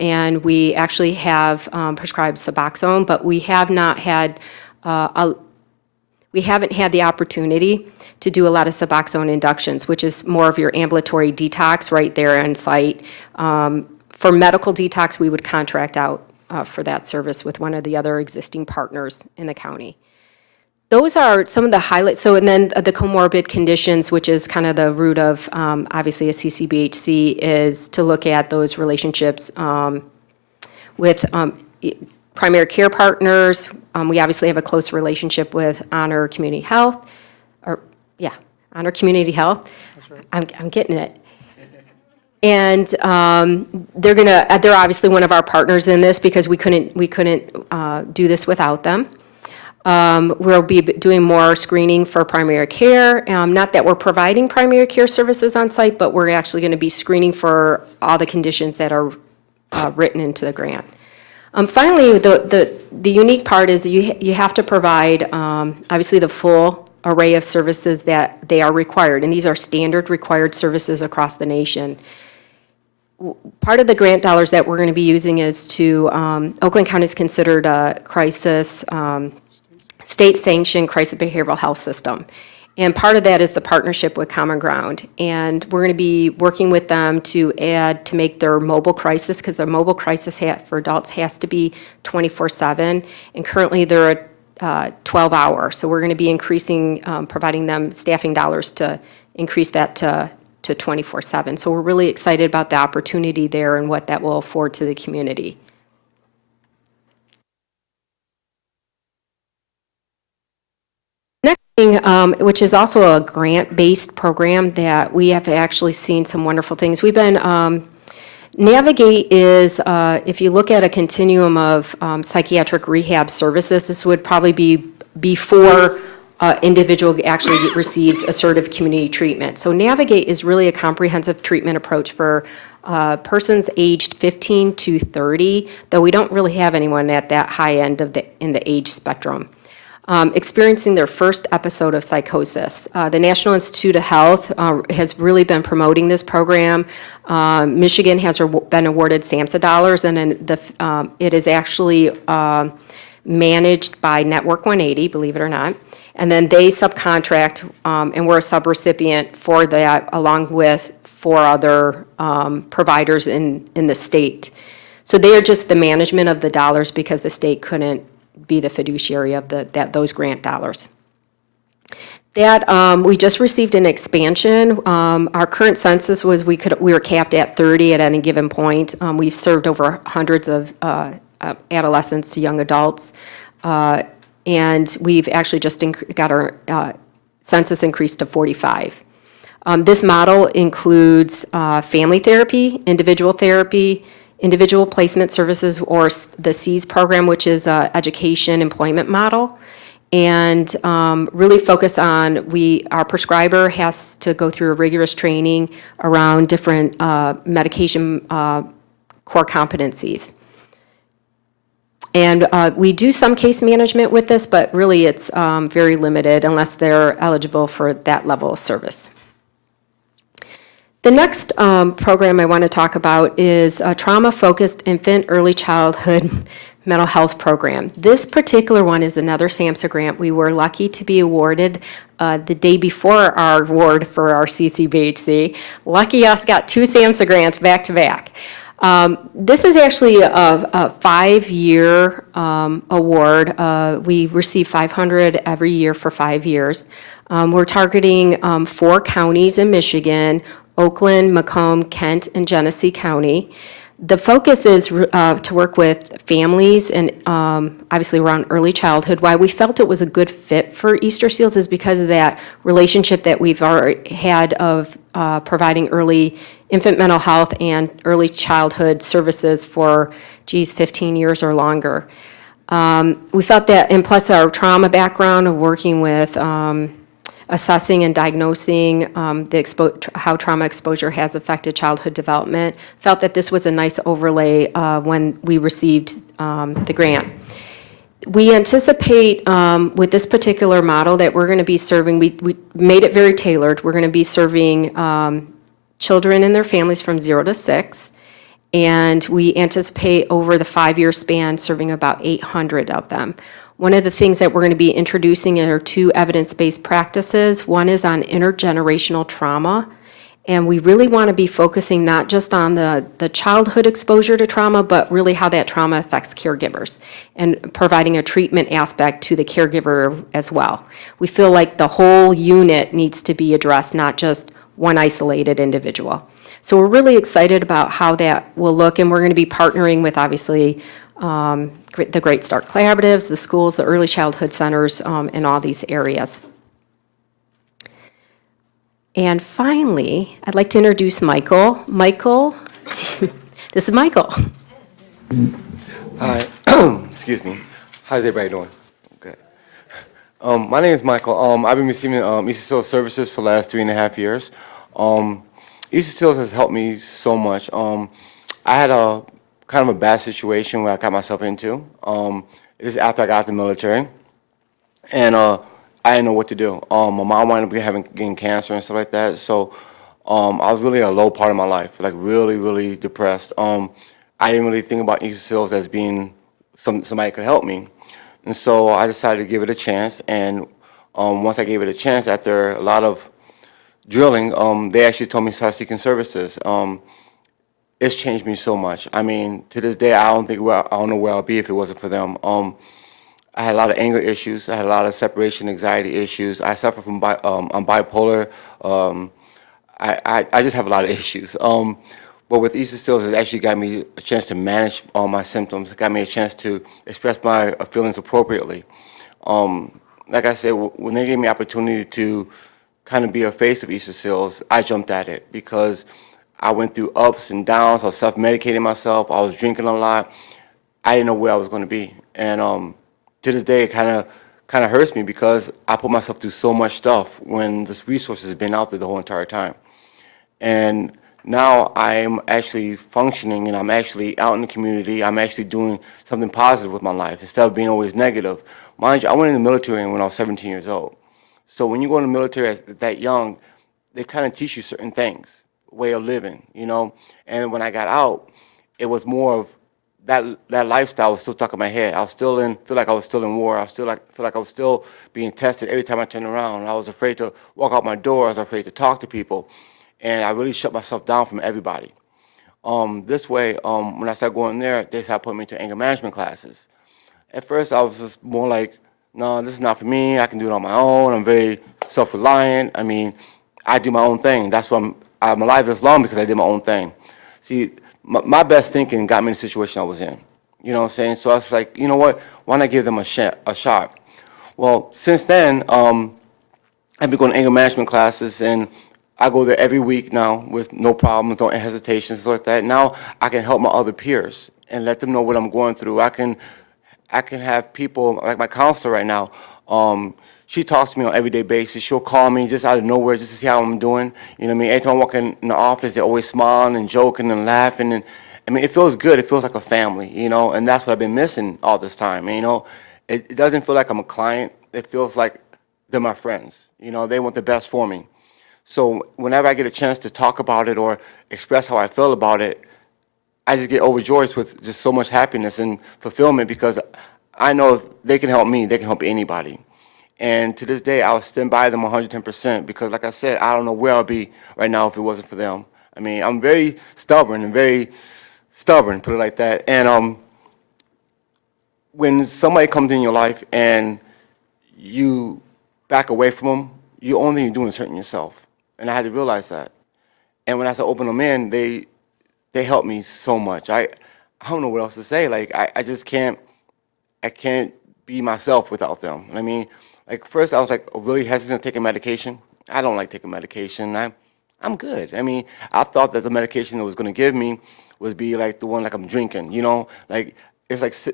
and we actually have prescribed Suboxone, but we have not had we haven't had the opportunity to do a lot of Suboxone inductions, which is more of your ambulatory detox right there on site. For medical detox, we would contract out for that service with one of the other existing partners in the county. Those are some of the highlights. So, and then the comorbid conditions, which is kind of the root of obviously a CCBHC, is to look at those relationships with primary care partners. We obviously have a close relationship with Honor Community Health, Honor Community Health. That's right. I'm getting it. And they're obviously one of our partners in this because we couldn't do this without them. We'll be doing more screening for primary care. Not that we're providing primary care services on site, but we're actually going to be screening for all the conditions that are written into the grant. Finally, the unique part is that you have to provide, obviously, the full array of services that they are required, and these are standard required services across the nation. Part of the grant dollars that we're going to be using is to, Oakland County is considered a crisis, state-sanctioned crisis behavioral health system. And part of that is the partnership with Common Ground. And we're going to be working with them to make their mobile crisis, because their mobile crisis for adults has to be 24/7. And currently they're 12-hour. So we're going to be increasing, providing them staffing dollars to increase that to 24/7. So we're really excited about the opportunity there and what that will afford to the community. Next thing, which is also a grant-based program that we have actually seen some wonderful things. We've been, Navigate is, if you look at a continuum of psychiatric rehab services, this would probably be before individual actually receives assertive community treatment. So Navigate is really a comprehensive treatment approach for persons aged 15 to 30, though we don't really have anyone at that high end of in the age spectrum. Experiencing their first episode of psychosis. The National Institute of Health has really been promoting this program. Michigan has been awarded SAMHSA dollars, and then it is actually managed by Network 180, believe it or not. And then they subcontract, and we're a subrecipient for that, along with 4 other providers in the state. So they are just the management of the dollars because the state couldn't be the fiduciary of those grant dollars. That we just received an expansion. Our current census was we were capped at 30 at any given point. We've served over hundreds of adolescents to young adults, and we've actually just got our census increased to 45. This model includes family therapy, individual placement services, or the SEAS program, which is an education employment model, and really focus on our prescriber has to go through a rigorous training around different medication core competencies. And we do some case management with this, but really it's very limited unless they're eligible for that level of service. The next program I want to talk about is a trauma-focused infant early childhood mental health program. This particular one is another SAMHSA grant. We were lucky to be awarded the day before our award for our CCBHC. Lucky us, got 2 SAMHSA grants back to back. This is actually a 5-year award. We receive $500 every year for 5 years. We're targeting 4 counties in Michigan: Oakland, Macomb, Kent, and Genesee County. The focus is to work with families and obviously around early childhood. Why we felt it was a good fit for Easter Seals is because of that relationship that we've already had of providing early infant mental health and early childhood services for, 15 years or longer. We felt that, and plus our trauma background of working with assessing and diagnosing how trauma exposure has affected childhood development, felt that this was a nice overlay when we received the grant. We anticipate with this particular model that we're going to be serving, we made it very tailored. We're going to be serving children and their families from 0 to 6. And we anticipate over the 5-year span serving about 800 of them. One of the things that we're going to be introducing are 2 evidence-based practices. One is on intergenerational trauma, and we really want to be focusing not just on the childhood exposure to trauma, but really how that trauma affects caregivers and providing a treatment aspect to the caregiver as well. We feel like the whole unit needs to be addressed, not just one isolated individual. So we're really excited about how that will look, and we're going to be partnering with, obviously, the Great Start Collaboratives, the schools, the early childhood centers in all these areas. And finally, I'd like to introduce Michael. Michael, this is Michael. Hi. Excuse me. How's everybody doing? Okay. My name is Michael. I've been receiving Easter Seals services for the last 3.5 years. Easter Seals has helped me so much. I had a kind of a bad situation where I got myself into. This is after I got out of the military, and I didn't know what to do. My mom wound up getting cancer and stuff like that, so I was really a low part of my life, like really, really depressed. I didn't really think about Easter Seals as being somebody could help me, and so I decided to give it a chance. And once I gave it a chance, after a lot of drilling, they actually told me to start seeking services. It's changed me so much. I mean, to this day, I don't know where I'll be if it wasn't for them. I had a lot of anger issues. I had a lot of separation anxiety issues. I suffer from I'm bipolar. I just have a lot of issues. But with Easter Seals, it actually got me a chance to manage all my symptoms. It got me a chance to express my feelings appropriately. Like I said, when they gave me opportunity to kind of be a face of Easter Seals, I jumped at it because I went through ups and downs. I was self-medicating myself. I was drinking a lot. I didn't know where I was going to be. And to this day, it kind of hurts me because I put myself through so much stuff when this resources have been out there the whole entire time. And now I'm actually functioning and I'm actually out in the community. I'm actually doing something positive with my life instead of being always negative. Mind you, I went in the military when I was 17 years old. So when you go in the military that young, they kind of teach you certain things, way of living, you know. And when I got out, it was more of that lifestyle was still stuck in my head. I was still feel like I was still in war. I feel like I was still being tested every time I turned around. I was afraid to walk out my door. I was afraid to talk to people. And I really shut myself down from everybody. This way, when I started going there, they started putting me into anger management classes. At first, I was just more like, no, this is not for me. I can do it on my own. I'm very self-reliant. I mean, I do my own thing. That's why I'm alive this long, because I did my own thing. See, my best thinking got me in the situation I was in. You know what I'm saying? So I was like, you know what? Why not give them a shot? Well, since then, I've been going to anger management classes, and I go there every week now with no problems, no hesitations, stuff like that. Now I can help my other peers and let them know what I'm going through. I can have people, like my counselor right now, she talks to me on an everyday basis. She'll call me just out of nowhere just to see how I'm doing. You know what I mean? Every time I walk in the office, they're always smiling and joking and laughing and mean, it feels good. It feels like a family, you know, and that's what I've been missing all this time. And, you know, it doesn't feel like I'm a client. It feels like they're my friends. You know, they want the best for me. So whenever I get a chance to talk about it or express how I feel about it, I just get overjoyed with just so much happiness and fulfillment, because I know if they can help me, they can help anybody. And to this day, I'll stand by them 110%, because, like I said, I don't know where I'll be right now if it wasn't for them. I mean, I'm very stubborn, put it like that. And when somebody comes in your life and you back away from them, the only thing you're doing is hurting yourself. And I had to realize that. And when I started opening them in, they helped me so much. I don't know what else to say. Like, I just can't, I can't be myself without them. I mean, like, first I was like really hesitant to taking medication. I don't like taking medication. I'm good. I mean, I thought that the medication it was going to give me would be like the one like I'm drinking, you know? Like, it's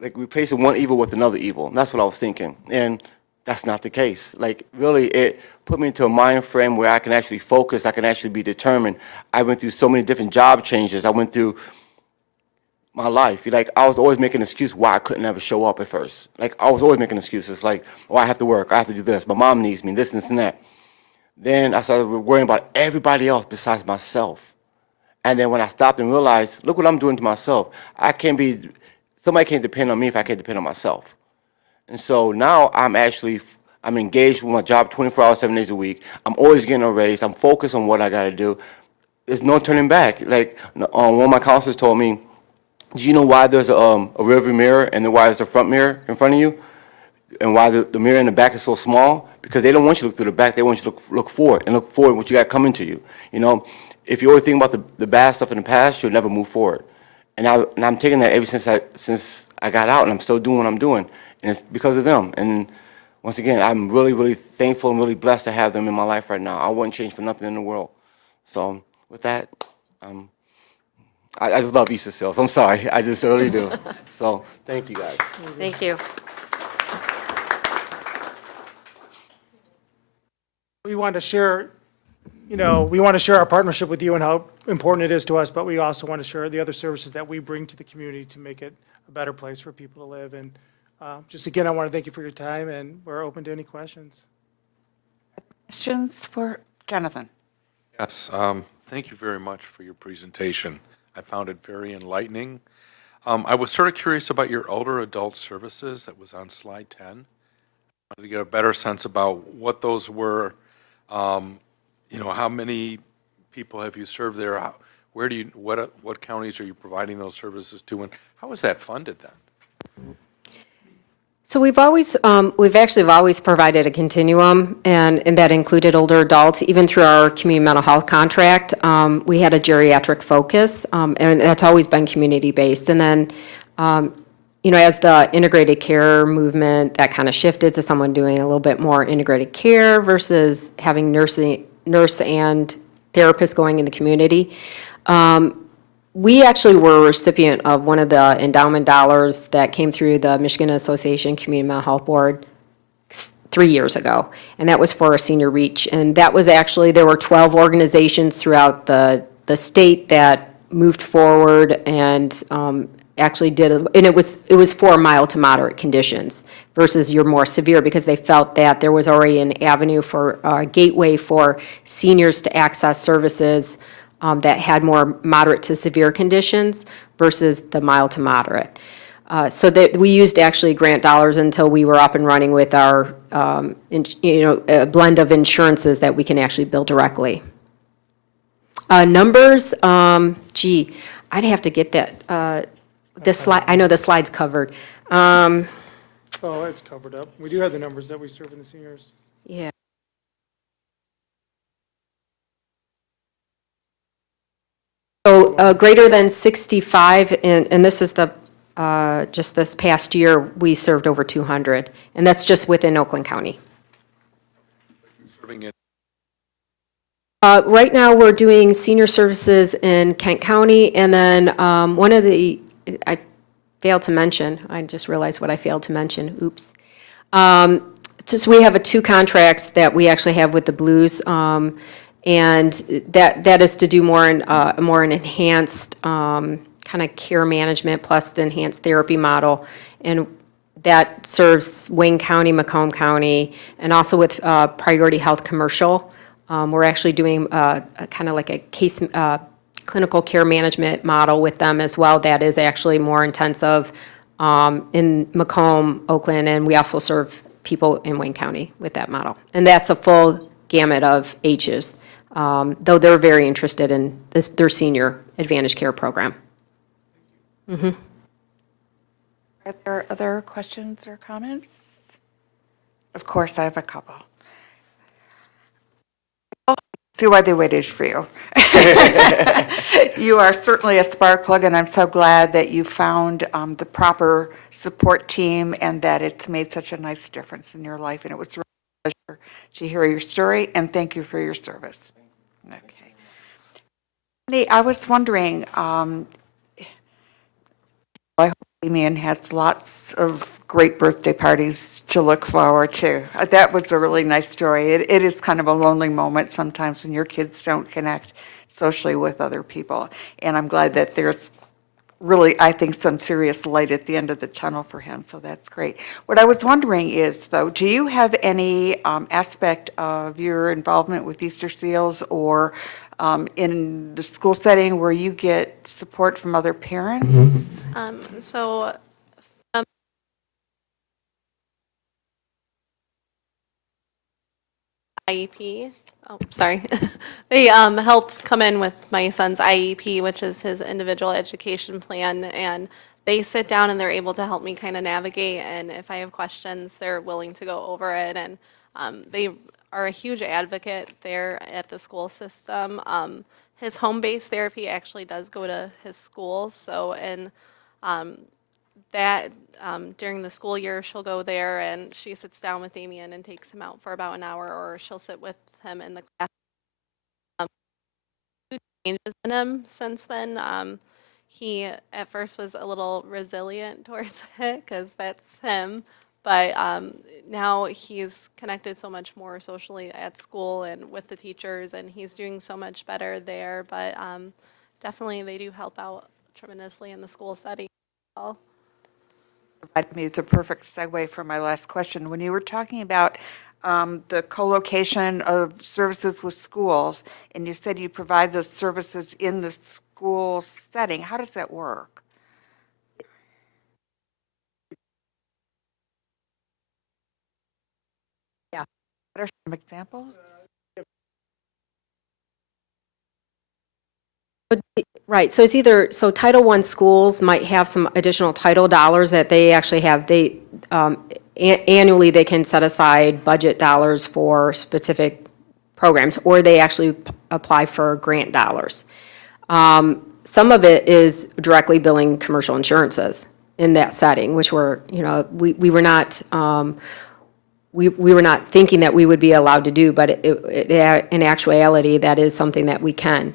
like replacing one evil with another evil. And that's what I was thinking. And that's not the case. Like, really, it put me into a mind frame where I can actually focus, I can actually be determined. I went through so many different job changes. I went through my life. Like, I was always making an excuse why I couldn't ever show up at first. Like, I was always making excuses like, oh, I have to work, I have to do this, my mom needs me, this and this and that. Then I started worrying about everybody else besides myself. And then when I stopped and realized, look what I'm doing to myself. Somebody can't depend on me if I can't depend on myself. And so now I'm engaged with my job 24 hours, 7 days a week. I'm always getting a raise. I'm focused on what I got to do. There's no turning back. Like, one of my counselors told me, do you know why there's a rearview mirror and then why there's a front mirror in front of you? And why the mirror in the back is so small? Because they don't want you to look through the back. They want you to look forward and look forward what you got coming to you. You know, if you always think about the bad stuff in the past, you'll never move forward. And I'm taking that ever since I got out, and I'm still doing what I'm doing. And it's because of them. And once again, I'm really, really thankful and really blessed to have them in my life right now. I wouldn't change for nothing in the world. So with that, I just love Easter Seals. I'm sorry. I just really do. So thank you, guys. Thank you. We want to share, you know, we want to share our partnership with you and how important it is to us, but we also want to share the other services that we bring to the community to make it a better place for people to live. And just again, I want to thank you for your time, and we're open to any questions. Questions for Jonathan? Yes, thank you very much for your presentation. I found it very enlightening. I was sort of curious about your older adult services that was on slide 10. I wanted to get a better sense about what those were. You know, how many people have you served there? Where do you, what counties are you providing those services to, and how is that funded then? So we've actually always provided a continuum, and that included older adults. Even through our community mental health contract, we had a geriatric focus, and that's always been community-based. And then, you know, as the integrated care movement, that kind of shifted to someone doing a little bit more integrated care versus having nurse and therapist going in the community. We actually were a recipient of one of the endowment dollars that came through the Michigan Association Community Mental Health Board 3 years ago, and that was for a senior reach. And that was actually, there were 12 organizations throughout the state that moved forward and actually did, and it was for mild to moderate conditions versus your more severe, because they felt that there was already an avenue for a gateway for seniors to access services that had more moderate to severe conditions versus the mild to moderate. So that we used actually grant dollars until we were up and running with our, you know, a blend of insurances that we can actually bill directly. Numbers, gee, I'd have to get that. This slide, I know the slide's covered. Oh, it's covered up. We do have the numbers that we serve in the seniors. Yeah. So greater than 65, and this is the, just this past year, we served over 200, and that's just within Oakland County. Serving in Right now, we're doing senior services in Kent County, and then one of the, I failed to mention, I just realized what I failed to mention, oops. So we have two contracts that we actually have with the Blues. And that is to do more an enhanced kind of care management plus the enhanced therapy model. And that serves Wayne County, Macomb County, and also with Priority Health Commercial. We're actually doing kind of like a case clinical care management model with them as well. That is actually more intensive in Macomb, Oakland, and we also serve people in Wayne County with that model. And that's a full gamut of ages, though they're very interested in their senior Advantage Care program. Are there other questions or comments? Of course, I have a couple. See why they waited for you. You are certainly a spark plug, and I'm so glad that you found the proper support team and that it's made such a nice difference in your life. And it was really a pleasure to hear your story, and thank you for your service. Okay. I was wondering, I hope Damien has lots of great birthday parties to look forward to. That was a really nice story. It is kind of a lonely moment sometimes when your kids don't connect socially with other people. And I'm glad that there's really, I think, some serious light at the end of the tunnel for him, so that's great. What I was wondering is, though, do you have any aspect of your involvement with Easter Seals or in the school setting where you get support from other parents? So IEP. Oh, sorry. They help come in with my son's IEP, which is his individual education plan, and they sit down and they're able to help me kind of navigate. And if I have questions, they're willing to go over it. And they are a huge advocate there at the school system. His home-based therapy actually does go to his school. So, and that during the school year, she'll go there and she sits down with Damien and takes him out for about an hour, or she'll sit with him in the class. Changes in him since then. He at first was a little resilient towards it because that's him, but now he's connected so much more socially at school and with the teachers, and he's doing so much better there. But definitely they do help out tremendously in the school setting as well. Provided me it's a perfect segue for my last question. When you were talking about the co-location of services with schools, and you said you provide those services in the school setting, how does that work? Yeah. What are some examples? Right, so it's either, so Title I schools might have some additional title dollars that they actually have. They, annually, they can set aside budget dollars for specific programs, or they actually apply for grant dollars. Some of it is directly billing commercial insurances in that setting, which were, we were not, we were not thinking that we would be allowed to do, but in actuality, that is something that we can.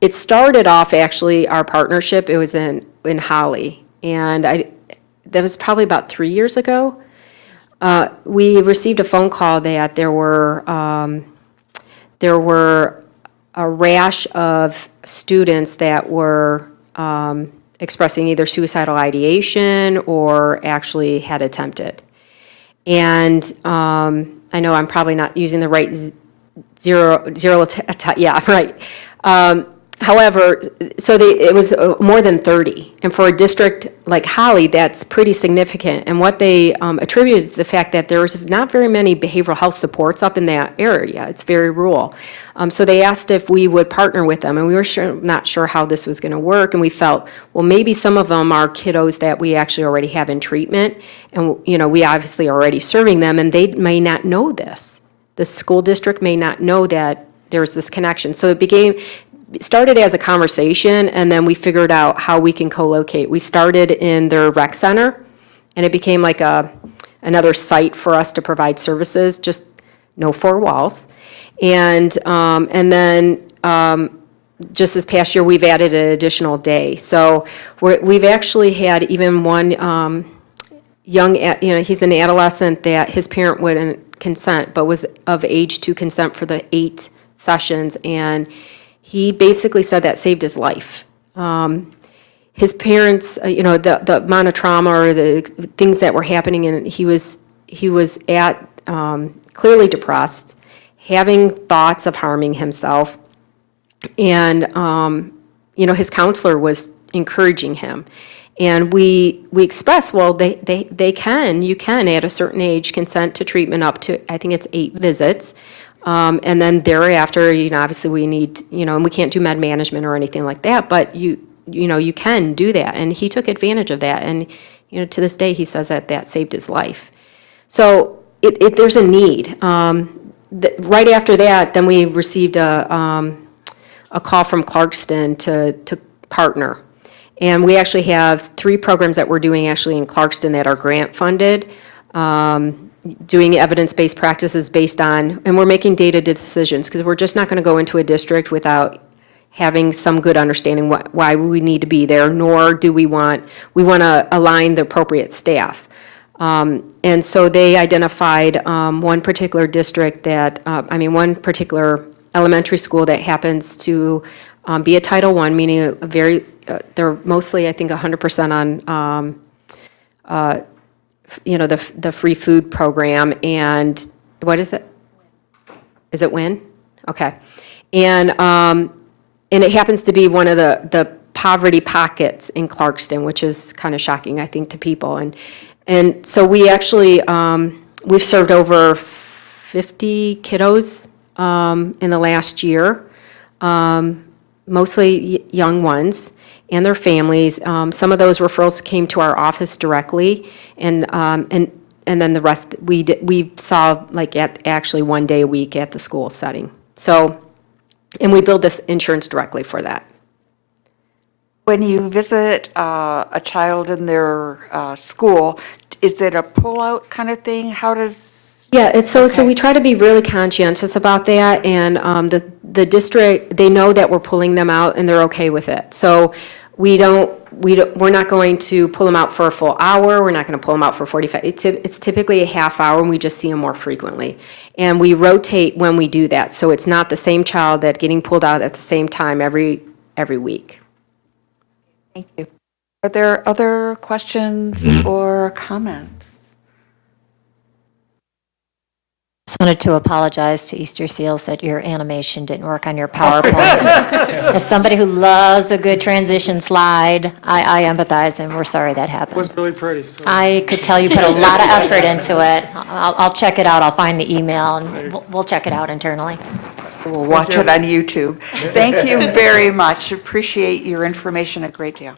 It started off, actually, our partnership, it was in Holly, and that was probably about 3 years ago. We received a phone call that there were a rash of students that were expressing either suicidal ideation or actually had attempted. And I know I'm probably not using the right yeah, right. However, so it was more than 30. And for a district like Holly, that's pretty significant. And what they attributed to the fact that there's not very many behavioral health supports up in that area. It's very rural. So they asked if we would partner with them, and we were not sure how this was going to work. And we felt, well, maybe some of them are kiddos that we actually already have in treatment. And, we obviously are already serving them, and they may not know this. The school district may not know that there's this connection. So it started as a conversation, and then we figured out how we can co-locate. We started in their rec center, and it became like another site for us to provide services, just no four walls. And then just this past year, we've added an additional day. So we've actually had even one young, he's an adolescent that his parent would consent, but was of age to consent for the 8 sessions, and he basically said that saved his life. His parents, the amount of trauma or the things that were happening, and he was at clearly depressed, having thoughts of harming himself, and his counselor was encouraging him. And we expressed, well, you can at a certain age consent to treatment up to, I think it's 8 visits. And then thereafter, obviously we need, and we can't do med management or anything like that, but you can do that. And he took advantage of that. And, to this day, he says that saved his life. So there's a need. Right after that, then we received a call from Clarkston to partner. And we actually have 3 programs that we're doing actually in Clarkston that are grant funded, doing evidence-based practices based on, and we're making data decisions because we're just not going to go into a district without having some good understanding why we need to be there, nor do we want to align the appropriate staff. And so they identified one particular district one particular elementary school that happens to be a Title I, meaning they're mostly, I think, 100% on, the free food program. And what is it? Is it WIN? Okay. And it happens to be one of the poverty pockets in Clarkston, which is kind of shocking, I think, to people. And so we actually, we've served over 50 kiddos in the last year, mostly young ones and their families. Some of those referrals came to our office directly, and then the rest we saw actually 1 day a week at the school setting. So, and we build this insurance directly for that. When you visit a child in their school, is it a pull-out kind of thing? How does? Yeah, it's so we try to be really conscientious about that, and the district, they know that we're pulling them out and they're okay with it. So we're not going to pull them out for a full hour. We're not going to pull them out for 45. It's typically a half hour, and we just see them more frequently. And we rotate when we do that, so it's not the same child that getting pulled out at the same time every week. Thank you. Are there other questions or comments? Just wanted to apologize to Easter Seals that your animation didn't work on your PowerPoint. As somebody who loves a good transition slide, I empathize, and we're sorry that It happened. was really pretty. So. I could tell you put a lot of effort into it. I'll check it out. I'll find the email, and we'll check it out internally. We'll watch it on YouTube. Thank you very much. Appreciate your information a great deal.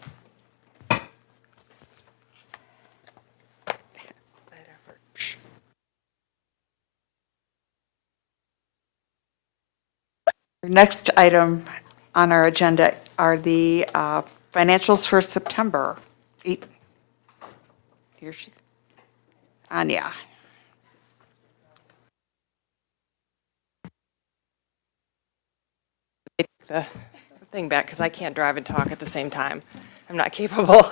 Next item on our agenda are the financials for September. Here she, Anya. The thing back because I can't drive and talk at the same time. I'm not capable.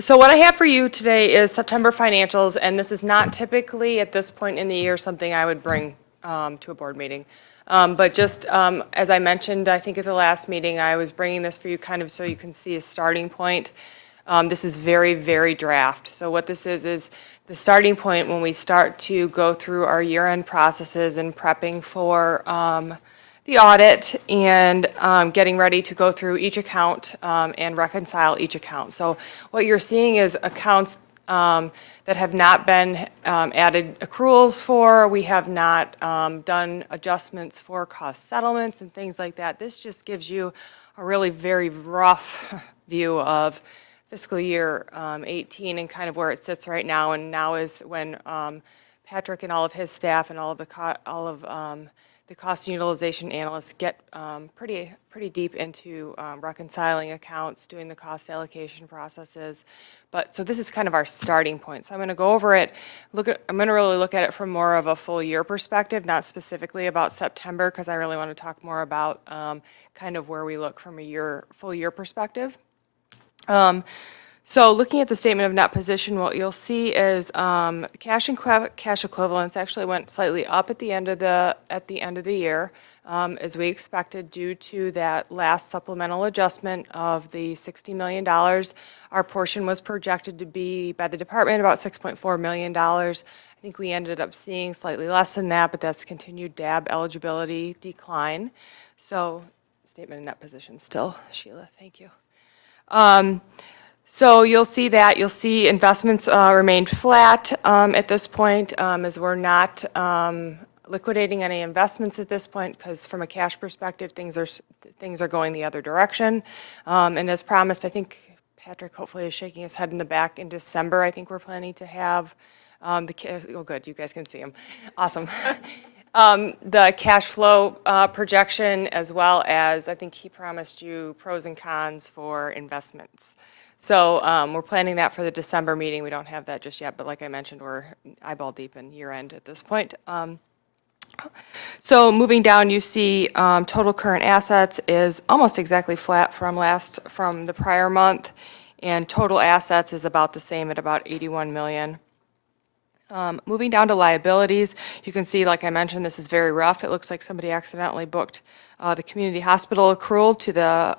So what I have for you today is September financials, and this is not typically at this point in the year something I would bring to a board meeting. But just as I mentioned, I think at the last meeting, I was bringing this for you kind of so you can see a starting point. This is very, very draft. So what this is the starting point when we start to go through our year-end processes and prepping for the audit and getting ready to go through each account and reconcile each account. So what you're seeing is accounts that have not been added accruals for. We have not done adjustments for cost settlements and things like that. This just gives you a really very rough view of fiscal year 18 and kind of where it sits right now. And now is when Patrick and all of his staff and all of the cost and utilization analysts get pretty deep into reconciling accounts, doing the cost allocation processes. So this is kind of our starting point. So I'm going to go over it. I'm going to really look at it from more of a full year perspective, not specifically about September, because I really want to talk more about kind of where we look from a full year perspective. So looking at the statement of net position, what you'll see is cash and cash equivalents actually went slightly up at the end of the year, as we expected due to that last supplemental adjustment of the $60 million. Our portion was projected to be by the department about $6.4 million. I think we ended up seeing slightly less than that, but that's continued DAB eligibility decline. So statement of net position still, Sheila, thank you. So you'll see that, you'll see investments remained flat at this point, as we're not liquidating any investments at this point, because from a cash perspective, things are going the other direction. And as promised, I think Patrick hopefully is shaking his head in the back. In December, I think we're planning to have oh good, you guys can see him. Awesome. The cash flow projection, as well as, I think he promised you pros and cons for investments. So we're planning that for the December meeting. We don't have that just yet, but like I mentioned, we're eyeball deep in year end at this point. So moving down, you see total current assets is almost exactly flat from the prior month, and total assets is about the same at about 81 million. Moving down to liabilities, you can see, like I mentioned, this is very rough. It looks like somebody accidentally booked the community hospital accrual to the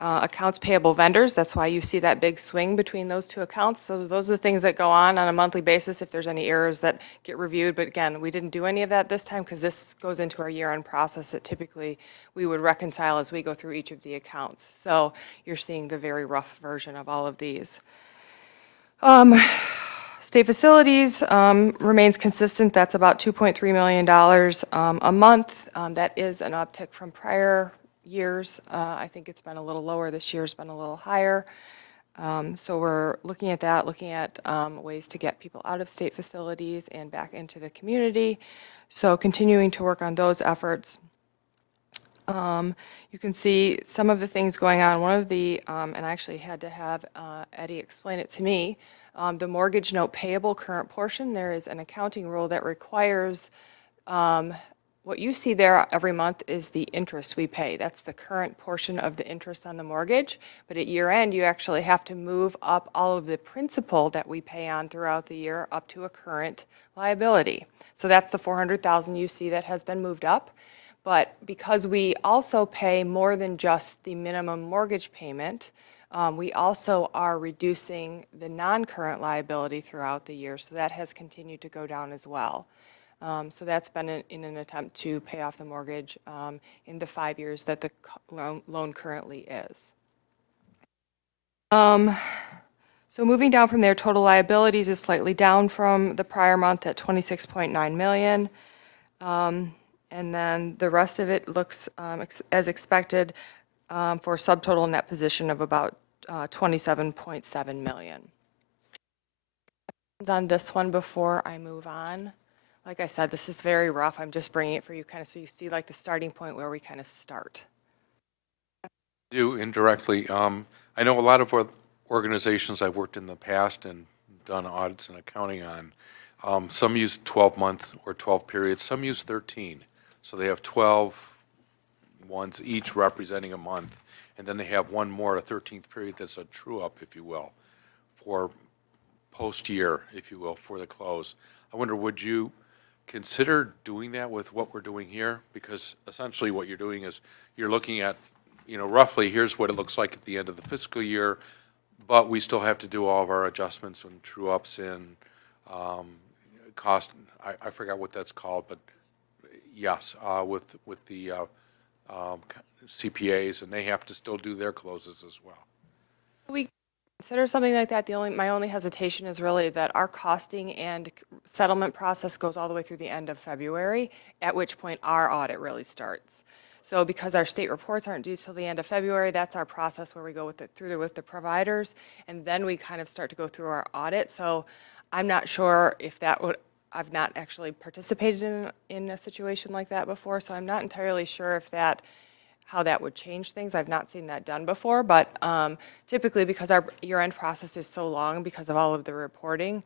accounts payable vendors. That's why you see that big swing between those two accounts. So those are the things that go on a monthly basis if there's any errors that get reviewed. But again, we didn't do any of that this time because this goes into our year-end process that typically we would reconcile as we go through each of the accounts. So you're seeing the very rough version of all of these. State facilities remains consistent. That's about $2.3 million a month. That is an uptick from prior years. I think it's been a little lower. This year's been a little higher. So we're looking at that, looking at ways to get people out of state facilities and back into the community. So continuing to work on those efforts. You can see some of the things going on. One of the, and I actually had to have Eddie explain it to me, the mortgage note payable current portion, there is an accounting rule that requires what you see there every month is the interest we pay. That's the current portion of the interest on the mortgage. But at year end, you actually have to move up all of the principal that we pay on throughout the year up to a current liability. So that's the $400,000 you see that has been moved up. But because we also pay more than just the minimum mortgage payment, we also are reducing the non-current liability throughout the year. So that has continued to go down as well. So that's been in an attempt to pay off the mortgage in the 5 years that the loan currently is. So moving down from there, total liabilities is slightly down from the prior month at 26.9 million. And then the rest of it looks as expected for a subtotal net position of about 27.7 million. On this one before I move on. Like I said, this is very rough. I'm just bringing it for you kind of so you see like the starting point where we kind of start. Do indirectly. I know a lot of organizations I've worked in the past and done audits and accounting on. Some use 12-month or 12 periods. Some use 13. So they have 12 ones each representing a month. And then they have one more, a 13th period that's a true-up, if you will, for post-year, if you will, for the close. I wonder, would you consider doing that with what we're doing here? Because essentially what you're doing is you're looking at, roughly here's what it looks like at the end of the fiscal year, but we still have to do all of our adjustments and true-ups in cost. I forgot what that's called, but yes, with the CPAs, and they have to still do their closes as well. We consider something like that. My only hesitation is really that our costing and settlement process goes all the way through the end of February, at which point our audit really starts. So because our state reports aren't due till the end of February, that's our process where we go with the providers, and then we kind of start to go through our audit. So I'm not sure if that would, I've not actually participated in a situation like that before, so I'm not entirely sure if how that would change things. I've not seen that done before, but typically because our year-end process is so long because of all of the reporting,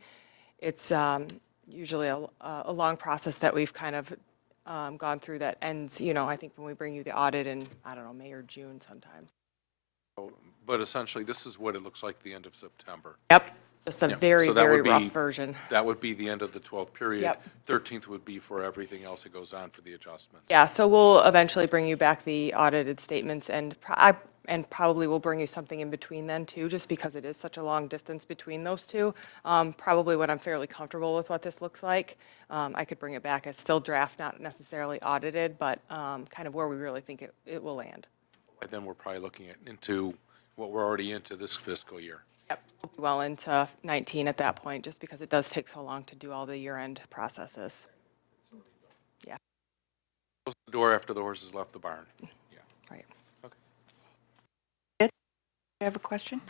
it's usually a long process that we've kind of gone through that ends, I think when we bring you the audit in, I don't know, May or June sometimes. But essentially, this is what it looks like the end of September. Yep, just a Yeah, very, so that very would rough be- version. That would be the end of the 12th period. Yep. 13th would be for everything else that goes on for the adjustments. Yeah, so we'll eventually bring you back the audited statements, and probably we'll bring you something in between then too, just because it is such a long distance between those two. Probably when I'm fairly comfortable with what this looks like, I could bring it back as still draft, not necessarily audited, but kind of where we really think it will land. By then, we're probably looking into what we're already into this fiscal year. Yep, we'll be well into 19 at that point, just because it does take so long to do all the year-end processes. Yeah, Close the door after the horses left the barn. Yeah. right. You have a question?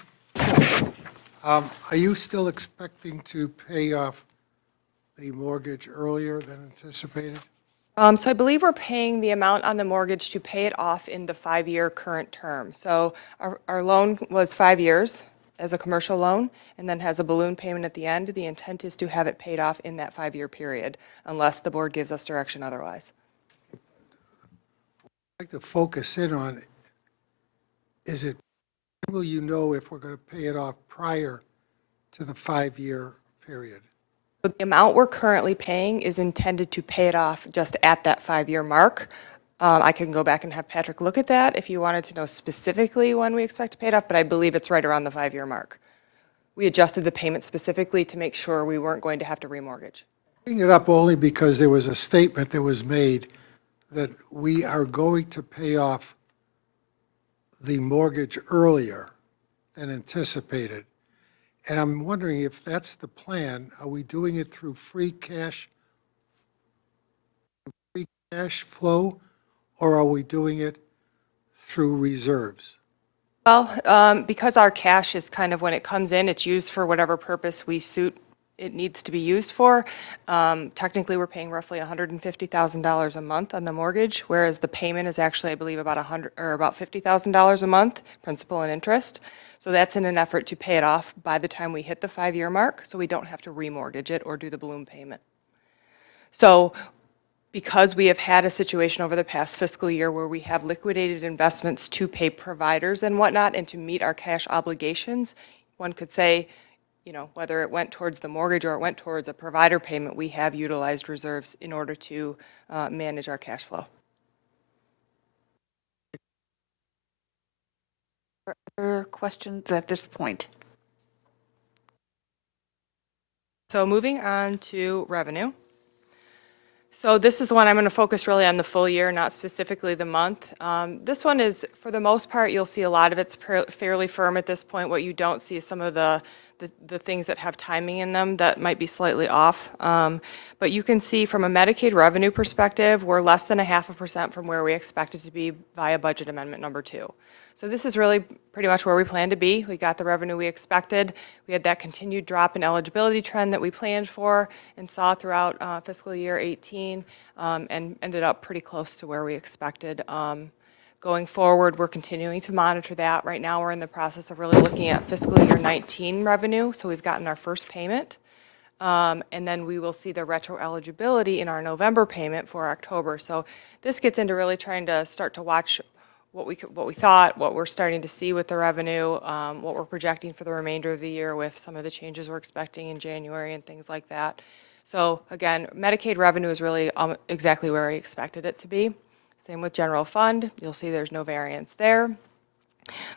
Are you still expecting to pay off the mortgage earlier than anticipated? So I believe we're paying the amount on the mortgage to pay it off in the 5-year current term. So our loan was 5 years as a commercial loan, and then has a balloon payment at the end. The intent is to have it paid off in that 5-year period, unless the board gives us direction otherwise. I'd like to focus in on, will you know if we're going to pay it off prior to the 5-year period? The amount we're currently paying is intended to pay it off just at that 5-year mark. I can go back and have Patrick look at that if you wanted to know specifically when we expect to pay it off, but I believe it's right around the 5-year mark. We adjusted the payment specifically to make sure we weren't going to have to remortgage. Bring it up only because there was a statement that was made that we are going to pay off the mortgage earlier than anticipated. And I'm wondering if that's the plan, are we doing it through free cash flow, or are we doing it through reserves? Well, because our cash is kind of, when it comes in, it's used for whatever purpose we suit it needs to be used for. Technically, we're paying roughly $150,000 a month on the mortgage, whereas the payment is actually, I believe, about $50,000 a month, principal and interest. So that's in an effort to pay it off by the time we hit the 5-year mark, so we don't have to remortgage it or do the balloon payment. So because we have had a situation over the past fiscal year where we have liquidated investments to pay providers and whatnot and to meet our cash obligations, one could say, you know, whether it went towards the mortgage or it went towards a provider payment, we have utilized reserves in order to manage our cash flow. Other questions at this point? So moving on to revenue. So this is the one I'm going to focus really on the full year, not specifically the month. This one is, for the most part, you'll see a lot of it's fairly firm at this point. What you don't see is some of the things that have timing in them that might be slightly off. But you can see from a Medicaid revenue perspective, we're less than 0.5% from where we expected to be via budget amendment number 2. So this is really pretty much where we plan to be. We got the revenue we expected. We had that continued drop in eligibility trend that we planned for and saw throughout fiscal year 18, and ended up pretty close to where we expected. Going forward, we're continuing to monitor that. Right now, we're in the process of really looking at fiscal year 19 revenue, so we've gotten our first payment. And then we will see the retro eligibility in our November payment for October. So this gets into really trying to start to watch what we thought, what we're starting to see with the revenue, what we're projecting for the remainder of the year with some of the changes we're expecting in January and things like that. So again, Medicaid revenue is really exactly where we expected it to be. Same with general fund. You'll see there's no variance there.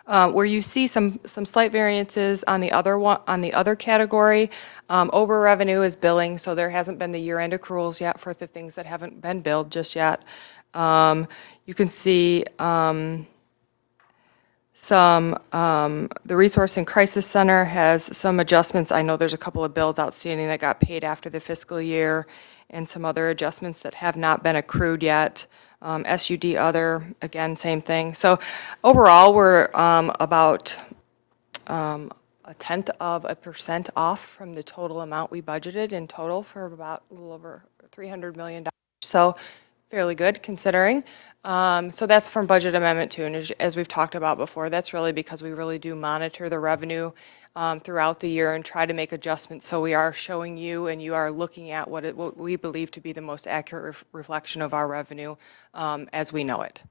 Where you see some slight variances on the other category, over revenue is billing, so there hasn't been the year-end accruals yet for the things that haven't been billed just yet. You can see the Resource and Crisis Center has some adjustments. I know there's a couple of bills outstanding that got paid after the fiscal year and some other adjustments that have not been accrued yet. SUD other, again, same thing. So overall, we're about 0.1% off from the total amount we budgeted in total for about a little over $300 million. So fairly good considering. So that's from budget amendment 2, and as we've talked about before, that's really because we really do monitor the revenue throughout the year and try to make adjustments so we are showing you and you are looking at what we believe to be the most accurate reflection of our revenue as we know it.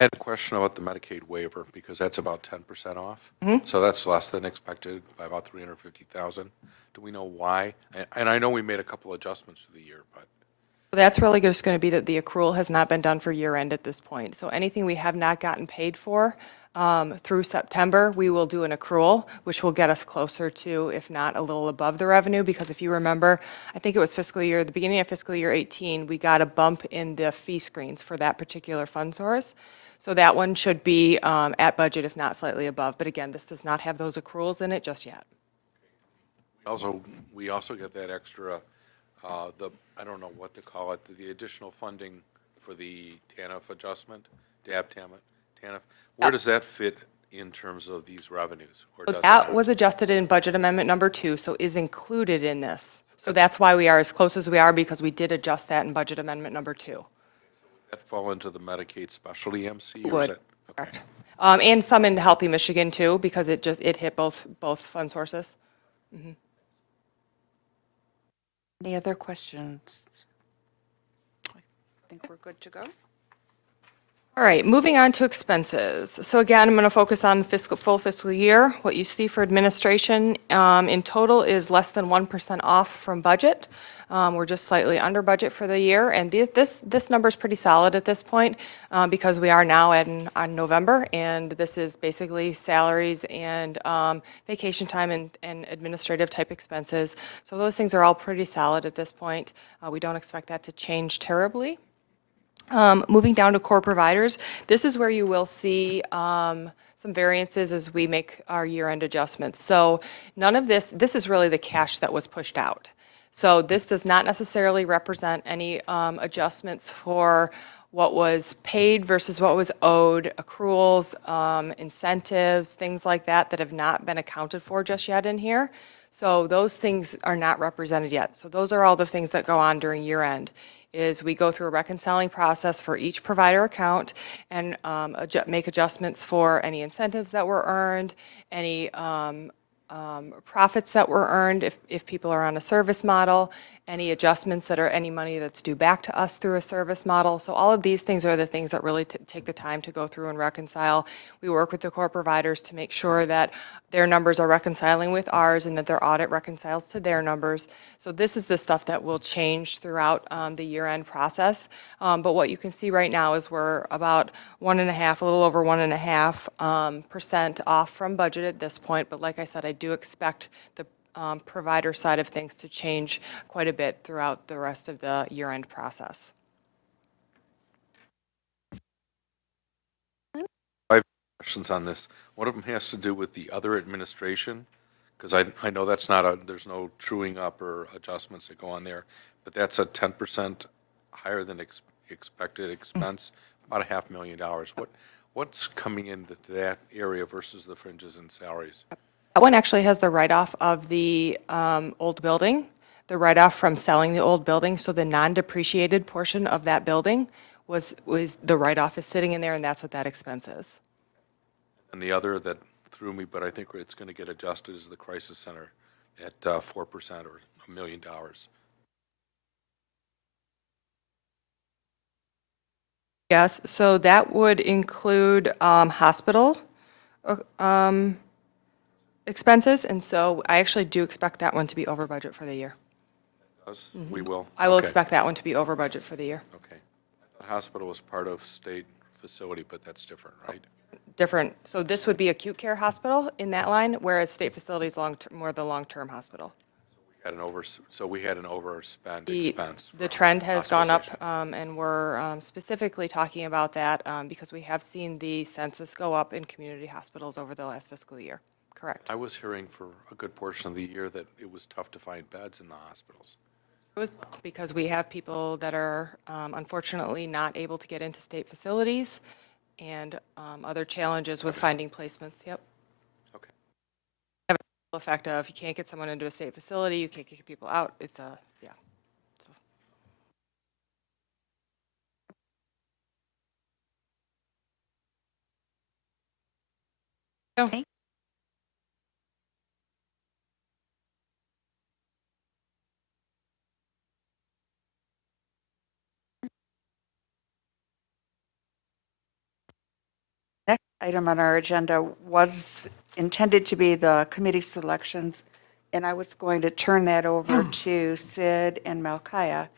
I had a question about the Medicaid waiver, because that's about 10% off. So that's less than expected by about 350,000. Do we know why? And I know we made a couple adjustments for the year, but That's really just going to be that the accrual has not been done for year end at this point. So anything we have not gotten paid for through September, we will do an accrual, which will get us closer to, if not a little above the revenue. Because if you remember, I think it was the beginning of fiscal year 18, we got a bump in the fee screens for that particular fund source. So that one should be at budget, if not slightly above. But again, this does not have those accruals in it just yet. we also get that extra, I don't know what to call it, the additional funding for the TANF adjustment, TANF. Where does that fit in terms of these revenues? Or So does it that not? was adjusted in budget amendment number 2, so is included in this. So that's why we are as close as we are, because we did adjust that in budget amendment number 2. That fall into the Medicaid specialty MC? Or is Would, it? Okay. correct. And some in Healthy Michigan too, because it hit both fund sources. Any other questions? I think we're good to go. All right, moving on to expenses. So again, I'm going to focus on full fiscal year. What you see for administration in total is less than 1% off from budget. We're just slightly under budget for the year, and this number is pretty solid at this point because we are now on November, and this is basically salaries and vacation time and administrative type expenses. So those things are all pretty solid at this point. We don't expect that to change terribly. Moving down to core providers, this is where you will see some variances as we make our year-end adjustments. So none of this is really the cash that was pushed out. So this does not necessarily represent any adjustments for what was paid versus what was owed, accruals, incentives, things like that have not been accounted for just yet in here. So those things are not represented yet. So those are all the things that go on during year end, is we go through a reconciling process for each provider account and make adjustments for any incentives that were earned, any profits that were earned if people are on a service model, any adjustments that are any money that's due back to us through a service model. So all of these things are the things that really take the time to go through and reconcile. We work with the core providers to make sure that their numbers are reconciling with ours and that their audit reconciles to their numbers. So this is the stuff that will change throughout the year-end process. But what you can see right now is we're about 1.5%, a little over 1.5% off from budget at this point. But like I said, I do expect the provider side of things to change quite a bit throughout the rest of the year-end process. I have questions on this. One of them has to do with the other administration, because I know that's not there's no truing up or adjustments that go on there, but that's a 10% higher than expected expense, about $500,000. What's coming into that area versus the fringes and salaries? That one actually has the write-off of the old building, the write-off from selling the old building. So the non-depreciated portion of that building was the write-off is sitting in there, and that's what that expense is. And the other that threw me, but I think it's going to get adjusted, is the crisis center at 4% or $1 million. Yes, so that would include hospital expenses, and so I actually do expect that one to be over budget for the year. We will? I will Okay. expect that one to be over budget for the year. Okay. The hospital was part of state facility, but that's different, right? Different, so this would be acute care hospital in that line, whereas state facilities more the long-term hospital. So we had an overspend The expense. the trend has gone up, hospitalization. and we're specifically talking about that because we have seen the census go up in community hospitals over the last fiscal year. Correct. I was hearing for a good portion of the year that it was tough to find beds in the hospitals. It was because we have people that are unfortunately not able to get into state facilities and other challenges with finding placements. Yep. Okay. Have a effect of you can't get someone into a state facility, you can't get people out. It's a, yeah. So. Okay. item on our agenda was intended to be the committee selections, and I was going to turn that over to Sid and Malkaya.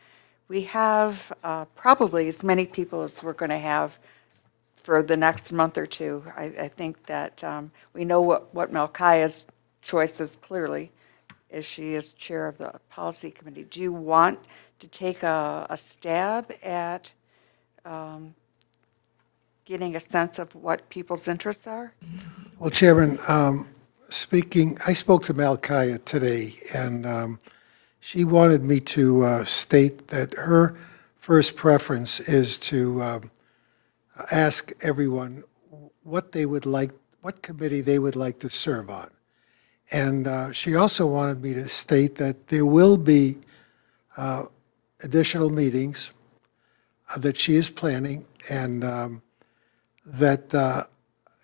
We have probably as many people as we're going to have for the next month or two. I think that we know what Malkaya's choice is clearly, as she is chair of the policy committee. Do you want to take a stab at getting a sense of what people's interests are? Well, Chairman, I spoke to Malkaya today, and she wanted me to state that her first preference is to ask everyone what they would like, what committee they would like to serve on. And she also wanted me to state that there will be additional meetings that she is planning, and that,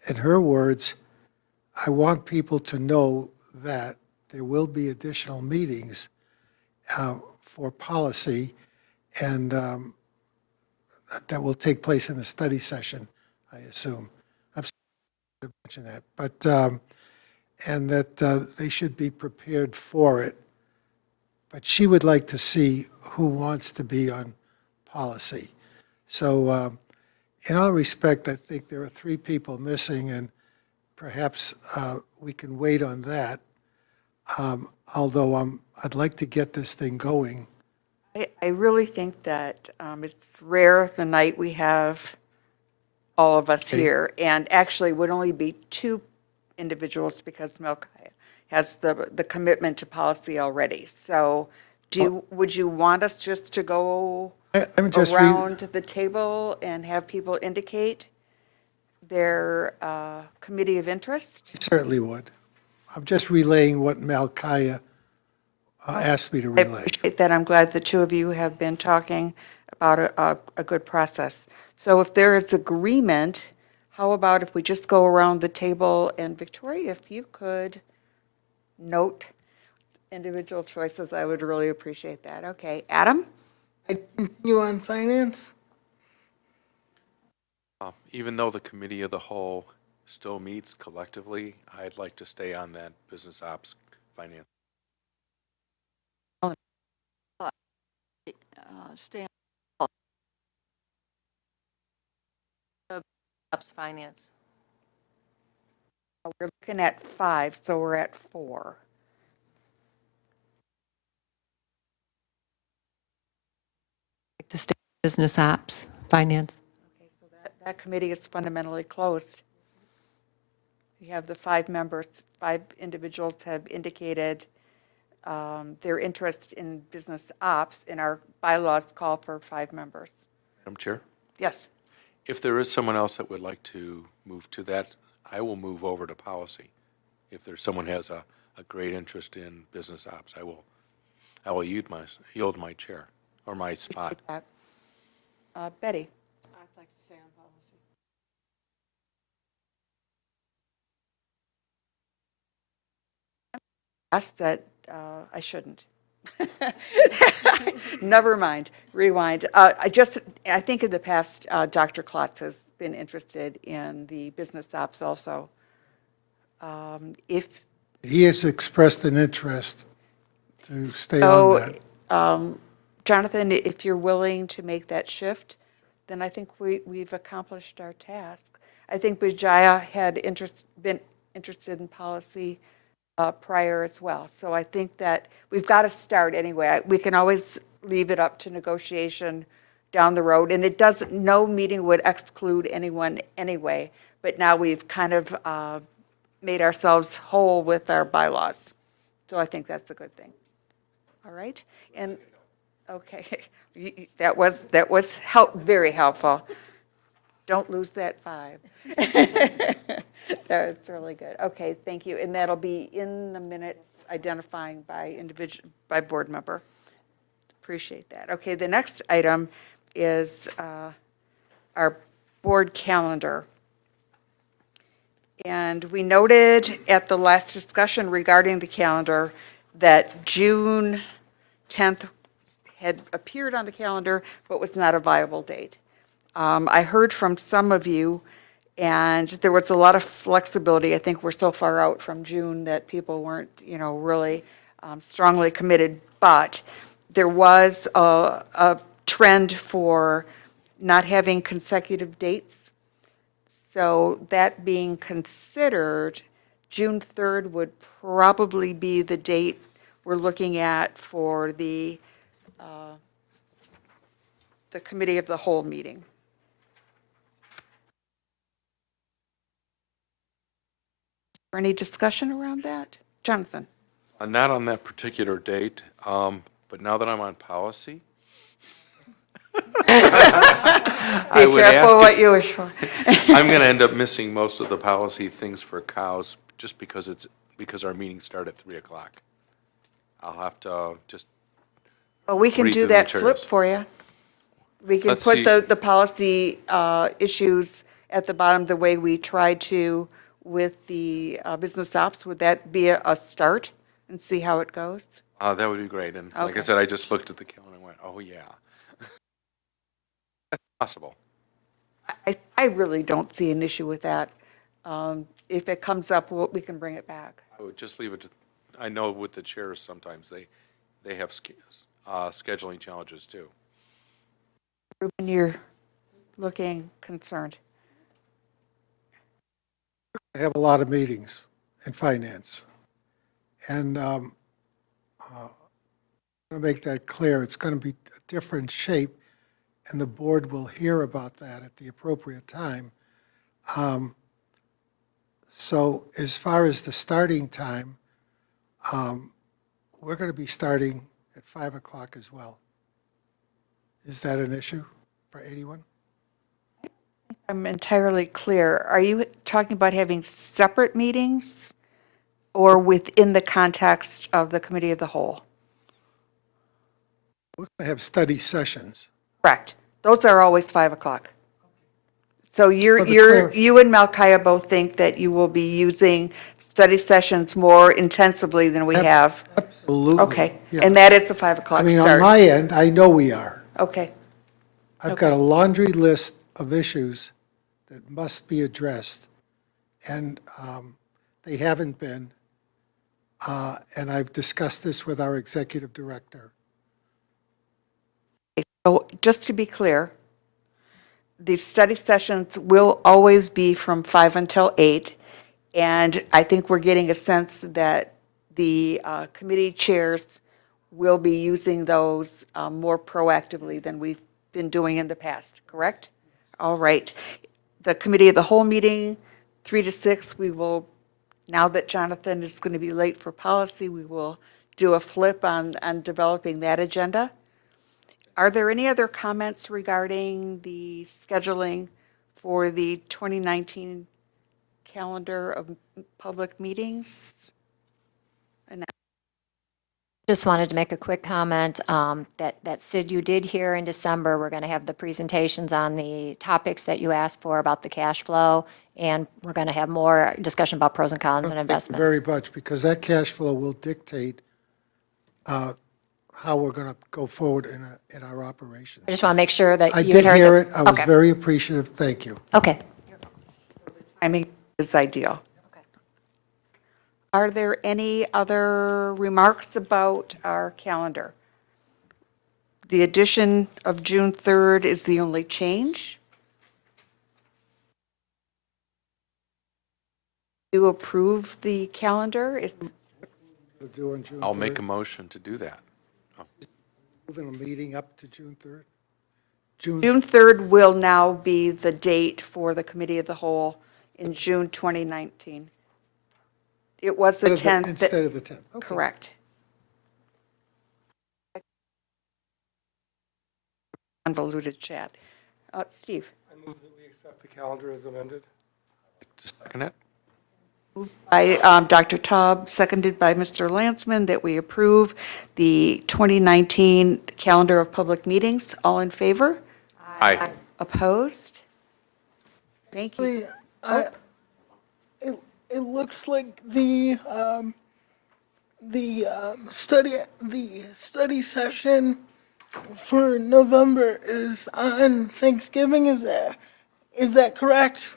in her words, I want people to know that there will be additional meetings for policy, and that will take place in the study session, I assume. I've mentioned that, but and that they should be prepared for it. But she would like to see who wants to be on policy. So in all respect, I think there are 3 people missing, and perhaps we can wait on that, although I'd like to get this thing going. I really think that it's rare the night we have all of us here, and actually would only be 2 individuals because Melchiah has the commitment to policy already. So would you want us just to go I'm just around the table and have people indicate their committee of interest? Certainly would. I'm just relaying what Malkaya asked me to I relay. appreciate that. I'm glad the 2 of you have been talking about a good process. So if there is agreement, how about if we just go around the table, and Victoria, if you could note individual choices, I would really appreciate that. Okay, Adam? You on finance? Even though the committee of the whole still meets collectively, I'd like to stay on that business ops finance. Stay Ops finance. We're looking at 5, so we're at 4. To stay business ops, finance. Okay, so that committee is fundamentally closed. We have the 5 members, 5 individuals have indicated their interest in business ops, and our bylaws call for 5 members. Madam Chair, Yes. if there is someone else that would like to move to that, I will move over to policy. If there's someone has a great interest in business ops, I will yield my chair or my spot. Betty? I'd like to stay on policy. Asked that I shouldn't. Never mind, rewind. I think in the past, Dr. Klotz has been interested in the business ops also. If He has expressed an interest to stay on that. Jonathan, if you're willing to make that shift, then I think we've accomplished our task. I think Bijaya had been interested in policy prior as well. So I think that we've got to start anyway. We can always leave it up to negotiation down the road, and no meeting would exclude anyone anyway, but now we've kind of made ourselves whole with our bylaws. So I think that's a good thing. All right? And, okay, that was very helpful. Don't lose that 5. That's really good. Okay, thank you. And that'll be in the minutes identifying by board member. Appreciate that. Okay, the next item is our board calendar. And we noted at the last discussion regarding the calendar that June 10th had appeared on the calendar but was not a viable date. I heard from some of you, And there was a lot of flexibility. I think we're so far out from June that people weren't, really strongly committed. But there was a trend for not having consecutive dates. So that being considered, June 3rd would probably be the date we're looking at for the committee of the whole meeting. Any discussion around that? Jonathan? Not on that particular date, but now that I'm on policy, Be would careful ask what if- you wish for. I'm going to end up missing most of the policy things for cows just because our meetings start at 3 o'clock. I'll have to just, Well, we can read do through the that flip materials. for you. We can Let's put see. the policy issues at the bottom the way we tried to with the business ops. Would that be a start and see how it goes? that would be great. And like I Okay. said, I just looked at the calendar and went, oh, yeah. That's possible. I really don't see an issue with that. If it comes up, we can bring it back. I would just leave it to, I know with the chairs, sometimes they have scheduling challenges too. Ruben, you're looking concerned. I have a lot of meetings in finance. And I'll make that clear. It's going to be a different shape, and the board will hear about that at the appropriate time. So as far as the starting time, we're going to be starting at 5 o'clock as well. Is that an issue for anyone? I'm entirely clear. Are you talking about having separate meetings or within the context of the committee of the whole? We're going to have study sessions. Correct. Those are always 5 o'clock. So Well, you and Malkaya both think that you will be using study sessions more intensively than we have? Absolutely. Okay. Yeah. And that is a 5 I o'clock mean, on start? my end, I know we are. Okay. I've got a laundry list of issues that must be addressed, and they haven't been. And I've discussed this with our executive director. So just to be clear, the study sessions will always be from 5 until 8. And I think we're getting a sense that the committee chairs will be using those more proactively than we've been doing in the past, correct? All right. The committee of the whole meeting, 3 to 6, we will, now that Jonathan is going to be late for policy, we will do a flip on developing that agenda. Are there any other comments regarding the scheduling for the 2019 calendar of public meetings? Just wanted to make a quick comment that Sid, you did hear in December, we're going to have the presentations on the topics that you asked for about the cash flow, and we're going to have more discussion about pros and cons and Thank you investments. very much, because that cash flow will dictate how we're going to go forward in our operations. I just want to make sure that I you did had heard. hear it. that- I was Okay. very appreciative. Thank you. Okay. Timing is ideal. Are there any other remarks about our calendar? The addition of June 3rd is the only change. Do you approve the calendar? We'll do on June I'll make 3rd. a motion to do that. Moving a meeting up to June 3rd. June, June 3rd will now be the date for the committee of the whole in June 2019. It was the 10th. instead of the 10th. Okay. Correct. Convoluted chat. Steve? I move that we accept the calendar as amended. Just second it. Moved by Dr. Taub, seconded by Mr. Landsman, that we approve the 2019 calendar of public meetings. All in favor? Aye. Opposed? Thank you. It looks like the study session for November is on Thanksgiving. Is that correct?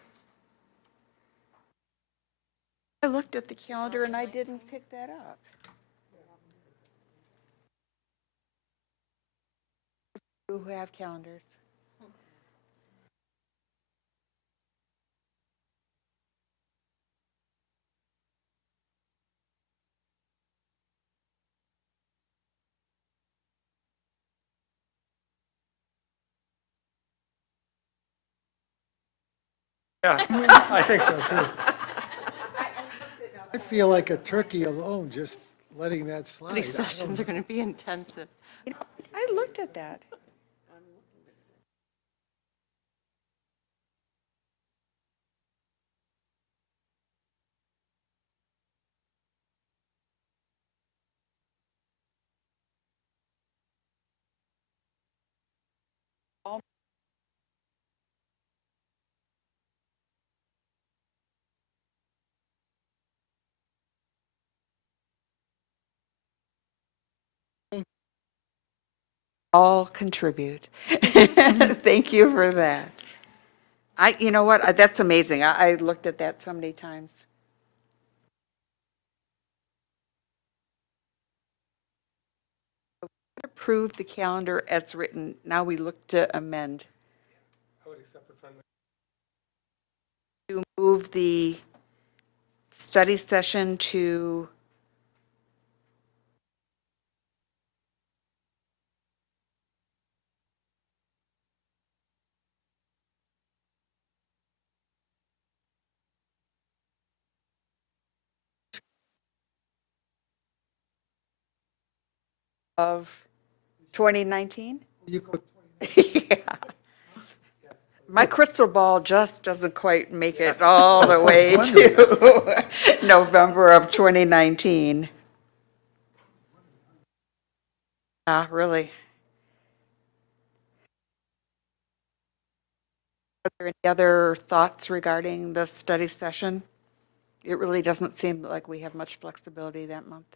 I looked at the calendar and I didn't pick that up. Who have calendars? Yeah, I think so too. I feel like a turkey alone, just letting that slide. These sessions are going to be intensive. I looked at that. All contribute. Thank you for that. You know what, that's amazing. I looked at that so many times. Approve the calendar as written. Now we look to amend. I would accept a friendly. To move the study session to of 2019? You go, Yeah. My crystal ball just doesn't quite make it all the way to November of 2019. Really. Are there any other thoughts regarding the study session? It really doesn't seem like we have much flexibility that month.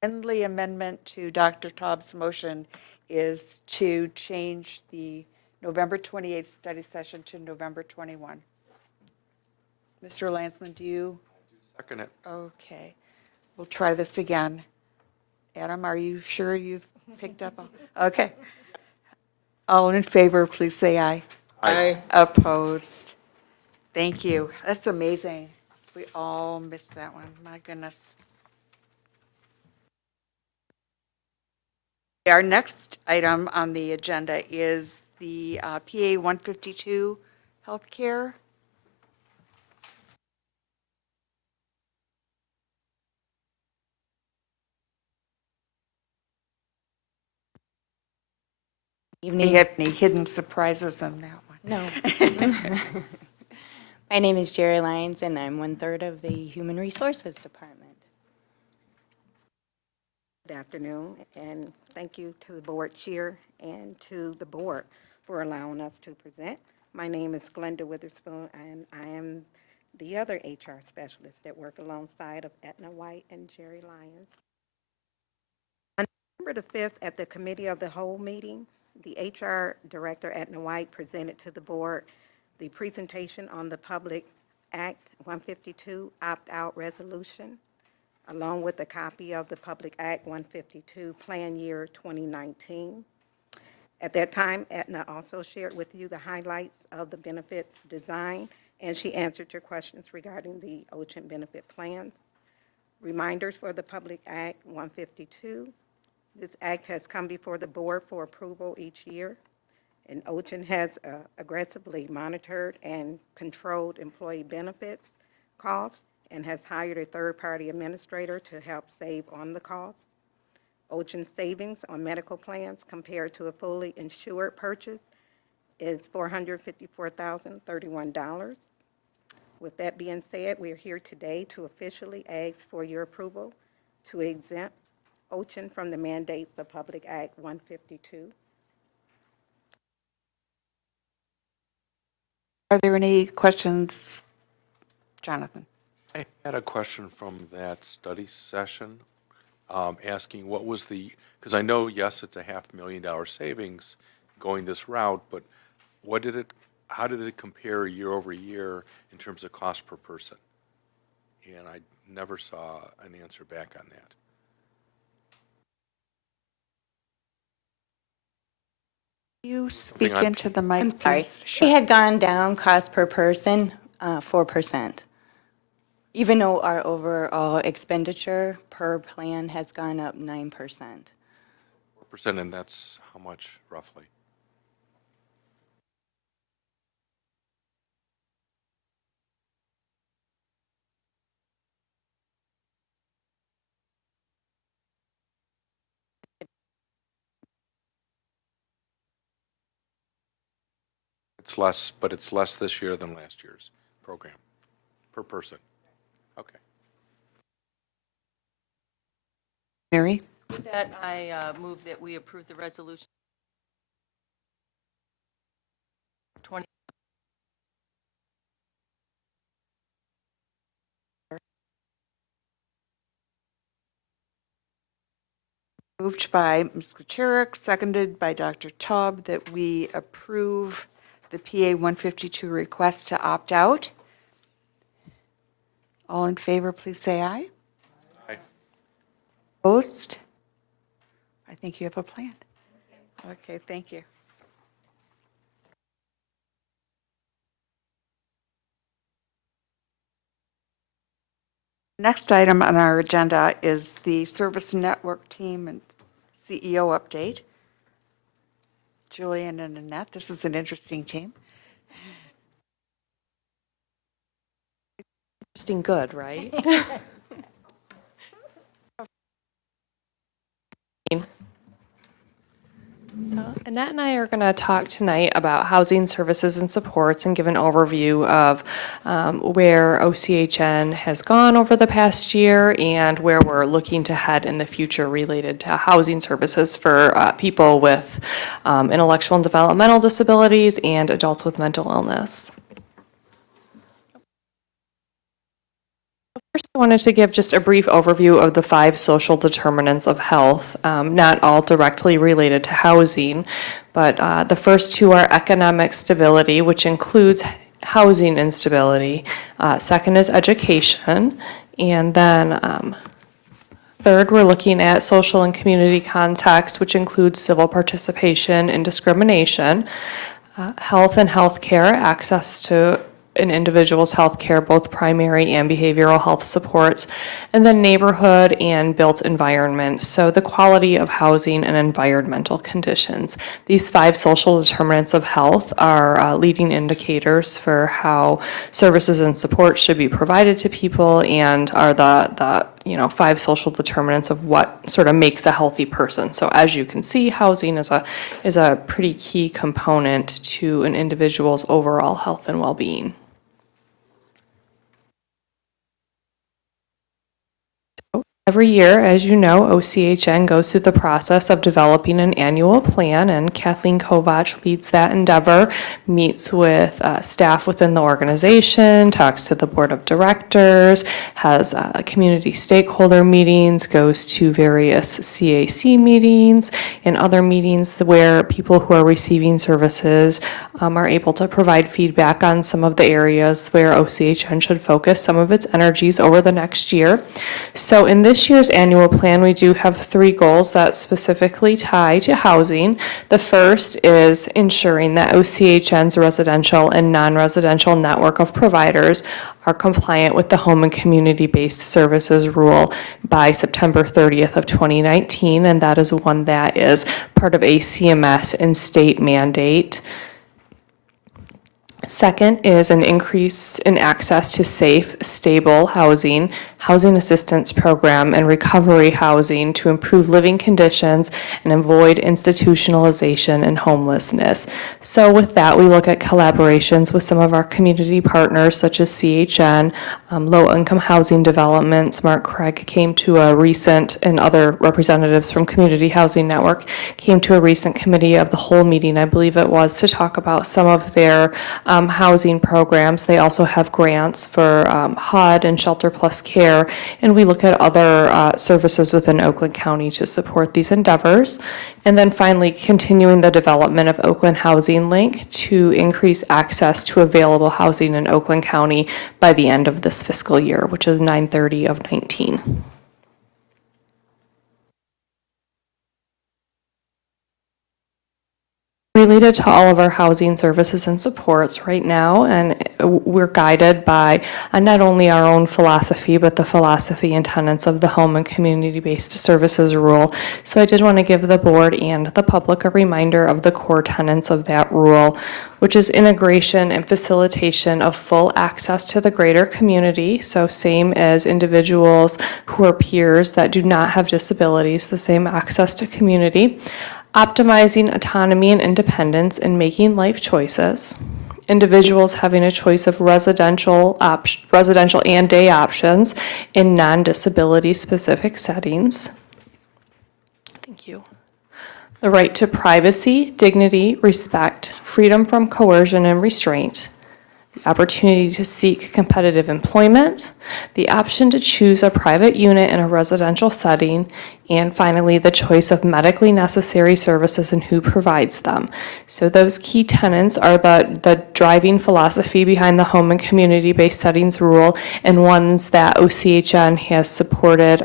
Friendly amendment to Dr. Taub's motion is to change the November 28th study session to November 21. Mr. Lansman, do you? Second it. Okay, we'll try this again. Adam, are you sure you've picked up? Okay. All in favor, please say aye. Aye. Opposed? Thank you. That's amazing. We all missed that one. My goodness. Our next item on the agenda is the PA 152 healthcare. Evening. We have any hidden surprises on that one? No. My name is Jerry Lyons, and I'm 1/3 of the Human Resources Department. Good afternoon, and thank you to the board chair and to the board for allowing us to present. My name is Glenda Witherspoon, and I am the other HR specialist that work alongside of Etna White and Jerry Lyons. On November the 5th, at the Committee of the Whole meeting, the HR Director, Etna White, presented to the board the presentation on the Public Act 152 opt-out resolution, along with a copy of the Public Act 152 Plan Year 2019. At that time, Etna also shared with you the highlights of the benefits design, and she answered your questions regarding the OCHN benefit plans. Reminders for the Public Act 152. This act has come before the board for approval each year, and OCHN has aggressively monitored and controlled employee benefits costs and has hired a third-party administrator to help save on the costs. OCHN savings on medical plans compared to a fully insured purchase is $454,031. With that being said, we are here today to officially ask for your approval to exempt OCHN from the mandates of Public Act 152. Are there any questions, Jonathan? I had a question from that study session, asking what was the, because I know, yes, it's a $500,000 savings, going this route, but how did it compare year over year in terms of cost per person? And I never saw an answer back on that. You speak on- into the mic, I'm sorry. please. They had gone down cost per person 4%, even though our overall expenditure per plan has gone up 9%. 4%, and that's how much roughly? It's less, but it's less this year than last year's program, per person. Okay. Mary? With that, I move that we approve the resolution 20. Moved by Ms. Kucharek, seconded by Dr. Taub, that we approve the PA 152 request to opt out. All in favor, please say aye. Aye. Opposed? I think you have a plan. Okay, thank you. Next item on our agenda is the Service Network Team and CEO update. Julian and Annette, this is an interesting team. Interesting good, right? So Annette and I are going to talk tonight about housing services and supports and give an overview of where OCHN has gone over the past year and where we're looking to head in the future related to housing services for people with intellectual and developmental disabilities and adults with mental illness. First, I wanted to give just a brief overview of the 5 social determinants of health, not all directly related to housing, but the first 2 are economic stability, which includes housing instability. Second is education, and then third, we're looking at social and community context, which includes civil participation and discrimination, health and healthcare, access to an individual's health care, both primary and behavioral health supports, and then neighborhood and built environment, so the quality of housing and environmental conditions. These 5 social determinants of health are leading indicators for how services and support should be provided to people, and are the 5 social determinants of what sort of makes a healthy person. So as you can see, housing is a pretty key component to an individual's overall health and well-being. Every year, as you know, OCHN goes through the process of developing an annual plan, and Kathleen Kovach leads that endeavor, meets with staff within the organization, talks to the board of directors, has community stakeholder meetings, goes to various CAC meetings and other meetings where people who are receiving services are able to provide feedback on some of the areas where OCHN should focus some of its energies over the next year. So in this year's annual plan, we do have 3 goals that specifically tie to housing. The first is ensuring that OCHN's residential and non-residential network of providers are compliant with the home and community-based services rule by September 30th of 2019, and that is one that is part of a CMS and state mandate. Second is an increase in access to safe, stable housing, housing assistance program, and recovery housing to improve living conditions and avoid institutionalization and homelessness. So with that, we look at collaborations with some of our community partners, such as CHN, low-income housing developments. Mark Craig came to a recent, and other representatives from Community Housing Network came to a recent committee of the whole meeting, I believe it was, to talk about some of their housing programs. They also have grants for HUD and Shelter Plus Care care, and we look at other services within Oakland County to support these endeavors. And then finally, continuing the development of Oakland Housing Link to increase access to available housing in Oakland County by the end of this fiscal year, which is 9/30 of 19. Related to all of our housing services and supports right now, and we're guided by not only our own philosophy, but the philosophy and tenets of the Home and Community-Based Services Rule. So I did want to give the board and the public a reminder of the core tenets of that rule, which is integration and facilitation of full access to the greater community. So same as individuals who are peers that do not have disabilities, the same access to community. Optimizing autonomy and independence in making life choices. Individuals having a choice of residential and day options in non-disability specific settings. Thank you. The right to privacy, dignity, respect, freedom from coercion and restraint. The opportunity to seek competitive employment, the option to choose a private unit in a residential setting, and finally, the choice of medically necessary services and who provides them. So those key tenets are the driving philosophy behind the Home and Community-Based Settings Rule, and ones that OCHN has supported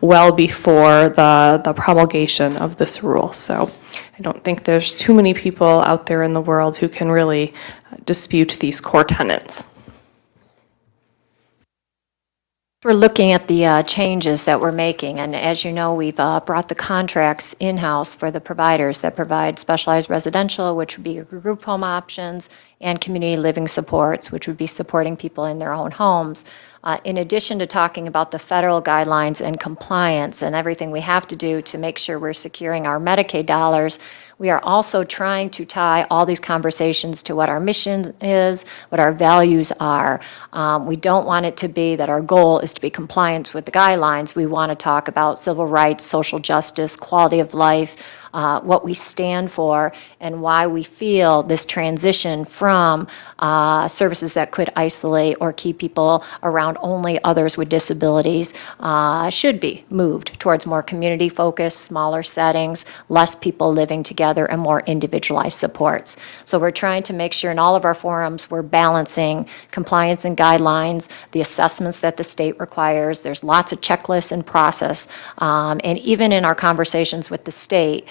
well before the promulgation of this rule. So I don't think there's too many people out there in the world who can really dispute these core tenets. We're looking at the changes that we're making, and as you know, we've brought the contracts in-house for the providers that provide specialized residential, which would be your group home options, and community living supports, which would be supporting people in their own homes. In addition to talking about the federal guidelines and compliance and everything we have to do to make sure we're securing our Medicaid dollars, we are also trying to tie all these conversations to what our mission is, what our values are. We don't want it to be that our goal is to be compliant with the guidelines. We want to talk about civil rights, social justice, quality of life, what we stand for, and why we feel this transition from services that could isolate or keep people around only others with disabilities should be moved towards more community-focused, smaller settings, less people living together, and more individualized supports. So we're trying to make sure in all of our forums we're balancing compliance and guidelines, the assessments that the state requires. There's lots of checklists and process, and even in our conversations with the state,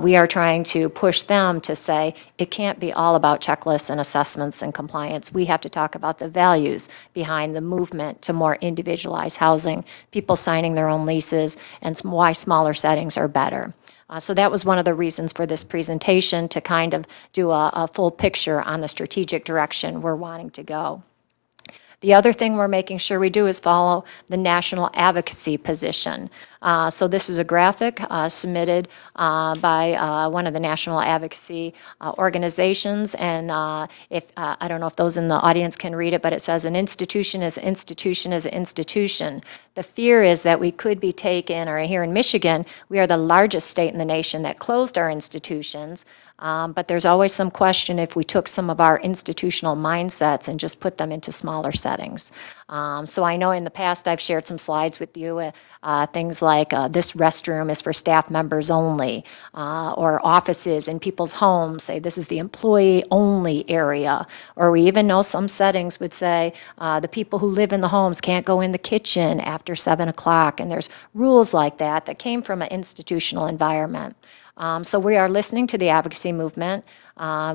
we are trying to push them to say it can't be all about checklists and assessments and compliance. We have to talk about the values behind the movement to more individualized housing, people signing their own leases, and why smaller settings are better. So that was one of the reasons for this presentation, to kind of do a full picture on the strategic direction we're wanting to go. The other thing we're making sure we do is follow the national advocacy position. So this is a graphic submitted by one of the national advocacy organizations, and if I don't know if those in the audience can read it, but it says an institution is an institution is an institution. The fear is that we could be taken, or here in Michigan, we are the largest state in the nation that closed our institutions. But there's always some question if we took some of our institutional mindsets and just put them into smaller settings. So I know in the past I've shared some slides with you, things like this restroom is for staff members only, or offices in people's homes say this is the employee-only area, or we even know some settings would say the people who live in the homes can't go in the kitchen after 7 o'clock, and there's rules like that that came from an institutional environment. So we are listening to the advocacy movement.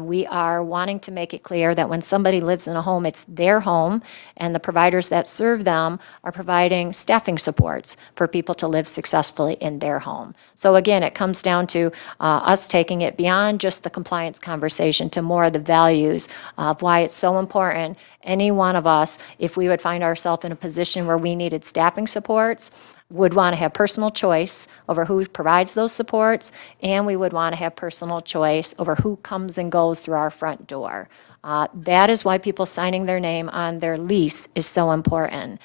We are wanting to make it clear that when somebody lives in a home, it's their home, and the providers that serve them are providing staffing supports for people to live successfully in their home. So again, it comes down to us taking it beyond just the compliance conversation to more of the values of why it's so important. Any one of us, if we would find ourselves in a position where we needed staffing supports, would want to have personal choice over who provides those supports, and we would want to have personal choice over who comes and goes through our front door. That is why people signing their name on their lease is so important,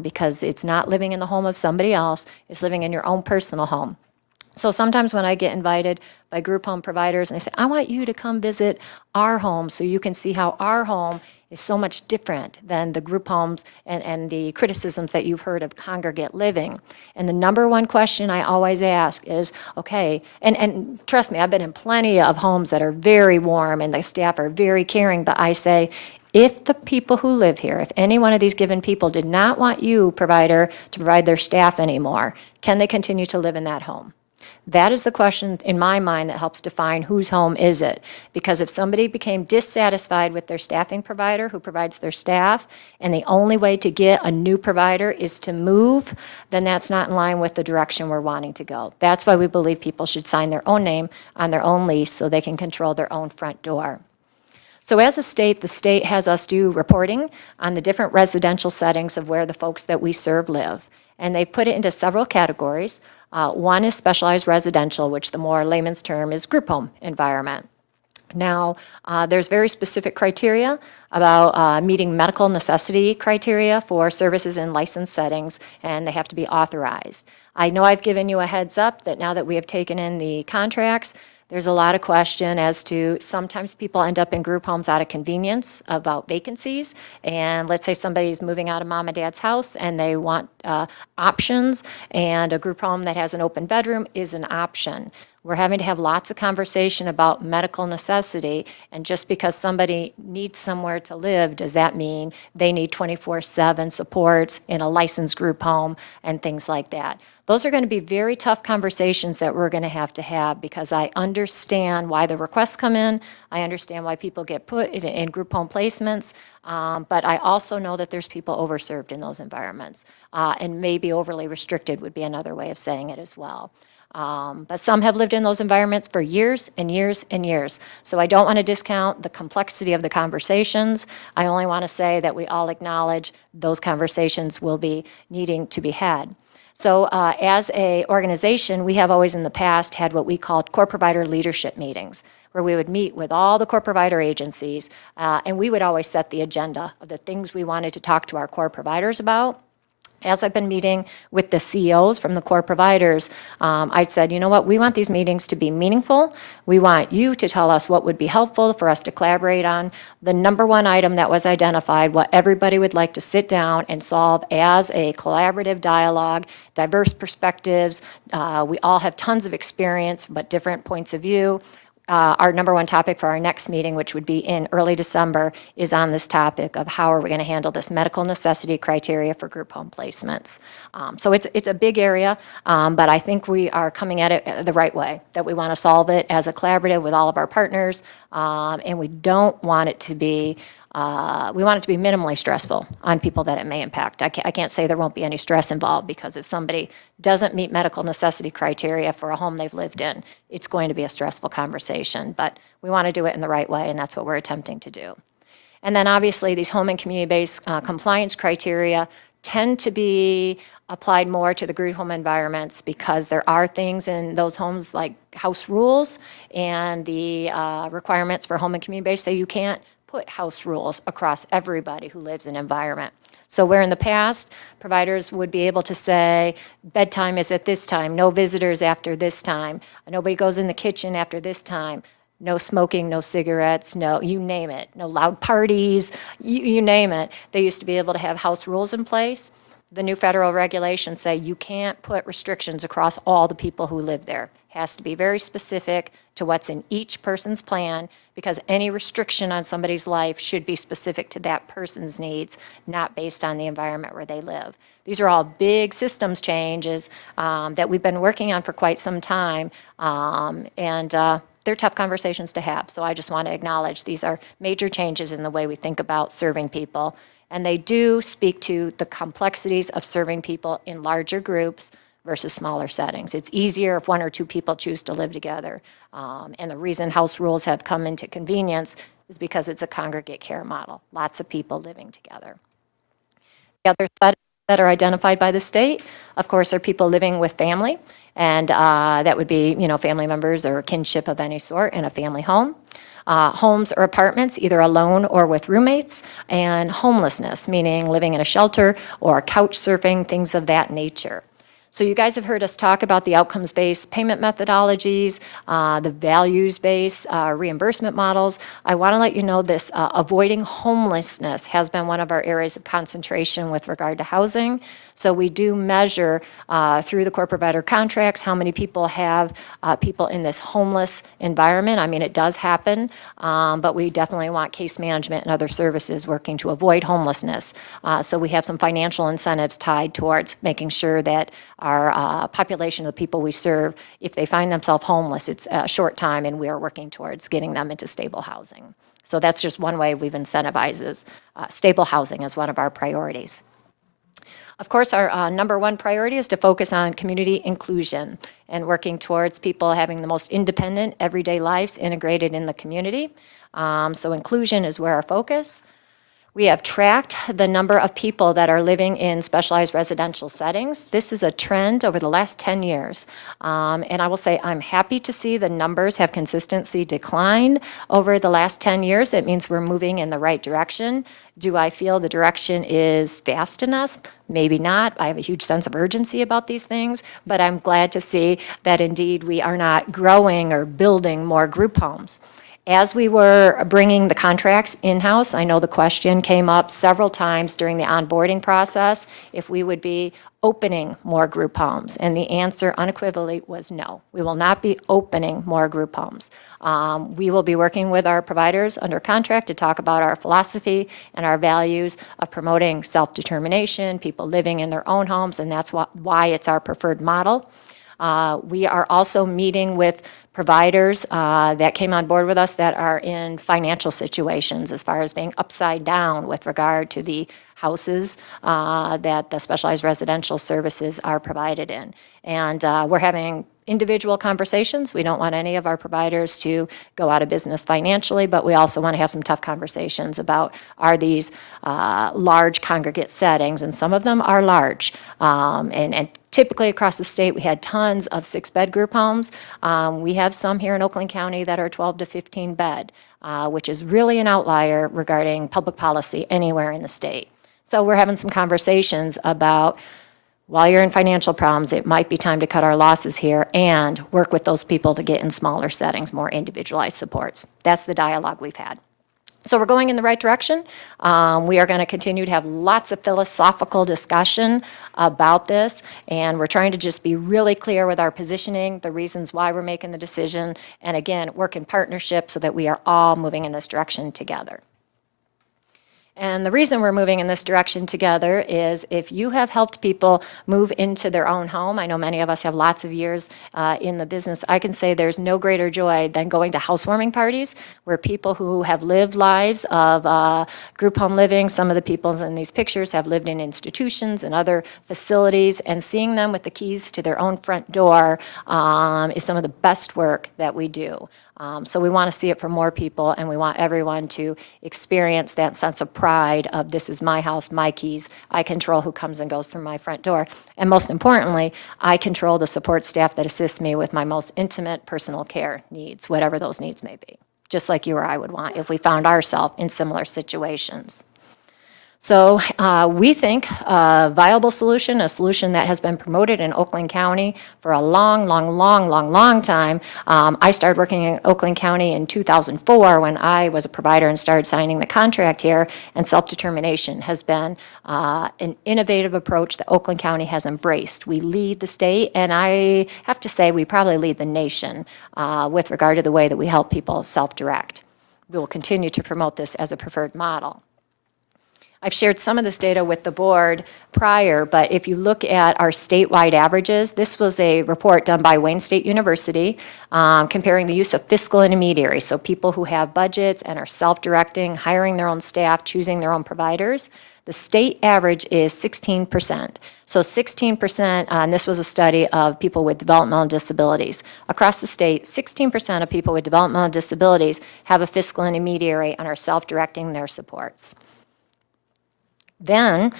because it's not living in the home of somebody else, it's living in your own personal home. So sometimes when I get invited by group home providers and they say, I want you to come visit our home so you can see how our home is so much different than the group homes and the criticisms that you've heard of congregate living. And the number one question I always ask is, okay, and trust me, I've been in plenty of homes that are very warm and the staff are very caring, but I say, if the people who live here, if any one of these given people did not want you, provider, to provide their staff anymore, can they continue to live in that home? That is the question in my mind that helps define whose home is it. Because if somebody became dissatisfied with their staffing provider who provides their staff, and the only way to get a new provider is to move, then that's not in line with the direction we're wanting to go. That's why we believe people should sign their own name on their own lease so they can control their own front door. So as a state, the state has us do reporting on the different residential settings of where the folks that we serve live. And they've put it into several categories. One is specialized residential, which the more layman's term is group home environment. Now, there's very specific criteria about meeting medical necessity criteria for services in licensed settings, and they have to be authorized. I know I've given you a heads up that now that we have taken in the contracts, there's a lot of question as to sometimes people end up in group homes out of convenience about vacancies. And let's say somebody's moving out of mom and dad's house and they want options, and a group home that has an open bedroom is an option. We're having to have lots of conversation about medical necessity, and just because somebody needs somewhere to live, does that mean they need 24/7 supports in a licensed group home and things like that? Those are going to be very tough conversations that we're going to have because I understand why the requests come in. I understand why people get put in group home placements, but I also know that there's people overserved in those environments, and maybe overly restricted would be another way of saying it as well. But some have lived in those environments for years and years and years. So I don't want to discount the complexity of the conversations. I only want to say that we all acknowledge those conversations will be needing to be had. So as a organization, we have always in the past had what we called core provider leadership meetings, where we would meet with all the core provider agencies, and we would always set the agenda of the things we wanted to talk to our core providers about. As I've been meeting with the CEOs from the core providers, I said, you know what, we want these meetings to be meaningful. We want you to tell us what would be helpful for us to collaborate on. The number one item that was identified, what everybody would like to sit down and solve as a collaborative dialogue, diverse perspectives. We all have tons of experience, but different points of view. Our number one topic for our next meeting, which would be in early December, is on this topic of how are we going to handle this medical necessity criteria for group home placements. So it's a big area, but I think we are coming at it the right way, that we want to solve it as a collaborative with all of our partners, and we don't want it to be we want it to be minimally stressful on people that it may impact. I can't say there won't be any stress involved, because if somebody doesn't meet medical necessity criteria for a home they've lived in, it's going to be a stressful conversation. But we want to do it in the right way, and that's what we're attempting to do. And then obviously these home and community-based compliance criteria tend to be applied more to the group home environments, because there are things in those homes like house rules and the requirements for home and community-based say you can't put house rules across everybody who lives in an environment. So where in the past, providers would be able to say, bedtime is at this time, no visitors after this time, nobody goes in the kitchen after this time, no smoking, no cigarettes, no, you name it, no loud parties, you name it. They used to be able to have house rules in place. The new federal regulations say you can't put restrictions across all the people who live there. It has to be very specific to what's in each person's plan, because any restriction on somebody's life should be specific to that person's needs, not based on the environment where they live. These are all big systems changes that we've been working on for quite some time, and they're tough conversations to have. So I just want to acknowledge these are major changes in the way we think about serving people, and they do speak to the complexities of serving people in larger groups versus smaller settings. It's easier if one or two people choose to live together. And the reason house rules have come into convenience is because it's a congregate care model, lots of people living together. The other settings that are identified by the state, of course, are people living with family, and that would be, family members or kinship of any sort in a family home. Homes or apartments, either alone or with roommates, and homelessness, meaning living in a shelter or couch surfing, things of that nature. So you guys have heard us talk about the outcomes-based payment methodologies, the values-based reimbursement models. I want to let you know this avoiding homelessness has been one of our areas of concentration with regard to housing. So we do measure through the core provider contracts how many people have people in this homeless environment. I mean, it does happen, but we definitely want case management and other services working to avoid homelessness. So we have some financial incentives tied towards making sure that our population of the people we serve, if they find themselves homeless, it's a short time, and we are working towards getting them into stable housing. So that's just one way we've incentivized stable housing as one of our priorities. Of course, our number one priority is to focus on community inclusion and working towards people having the most independent, everyday lives integrated in the community. So inclusion is where our focus. We have tracked the number of people that are living in specialized residential settings. This is a trend over the last 10 years. And I will say I'm happy to see the numbers have consistently declined over the last 10 years. It means we're moving in the right direction. Do I feel the direction is fast enough? Maybe not. I have a huge sense of urgency about these things, but I'm glad to see that indeed we are not growing or building more group homes. As we were bringing the contracts in-house, I know the question came up several times during the onboarding process, if we would be opening more group homes. And the answer unequivocally was no. We will not be opening more group homes. We will be working with our providers under contract to talk about our philosophy and our values of promoting self-determination, people living in their own homes, and that's why it's our preferred model. We are also meeting with providers that came on board with us that are in financial situations as far as being upside down with regard to the houses that the specialized residential services are provided in. And we're having individual conversations. We don't want any of our providers to go out of business financially, but we also want to have some tough conversations about, are these large congregate settings, and some of them are large. And typically across the state, we had tons of 6-bed group homes. We have some here in Oakland County that are 12 to 15 bed, which is really an outlier regarding public policy anywhere in the state. So we're having some conversations about, while you're in financial problems, it might be time to cut our losses here and work with those people to get in smaller settings, more individualized supports. That's the dialogue we've had. So we're going in the right direction. We are going to continue to have lots of philosophical discussion about this, and we're trying to just be really clear with our positioning, the reasons why we're making the decision, and again, work in partnership so that we are all moving in this direction together. And the reason we're moving in this direction together is if you have helped people move into their own home, I know many of us have lots of years in the business, I can say there's no greater joy than going to housewarming parties where people who have lived lives of group home living, some of the people in these pictures have lived in institutions and other facilities, and seeing them with the keys to their own front door is some of the best work that we do. So we want to see it for more people, and we want everyone to experience that sense of pride of, this is my house, my keys, I control who comes and goes through my front door. And most importantly, I control the support staff that assists me with my most intimate personal care needs, whatever those needs may be, just like you or I would want if we found ourselves in similar situations. So we think a viable solution, a solution that has been promoted in Oakland County for a long time. I started working in Oakland County in 2004 when I was a provider and started signing the contract here, and self-determination has been an innovative approach that Oakland County has embraced. We lead the state, and I have to say we probably lead the nation with regard to the way that we help people self-direct. We will continue to promote this as a preferred model. I've shared some of this data with the board prior, but if you look at our statewide averages, this was a report done by Wayne State University comparing the use of fiscal intermediaries, so people who have budgets and are self-directing, hiring their own staff, choosing their own providers. The state average is 16%. So 16%, and this was a study of people with developmental disabilities. Across the state, 16% of people with developmental disabilities have a fiscal intermediary and are self-directing their supports. Then,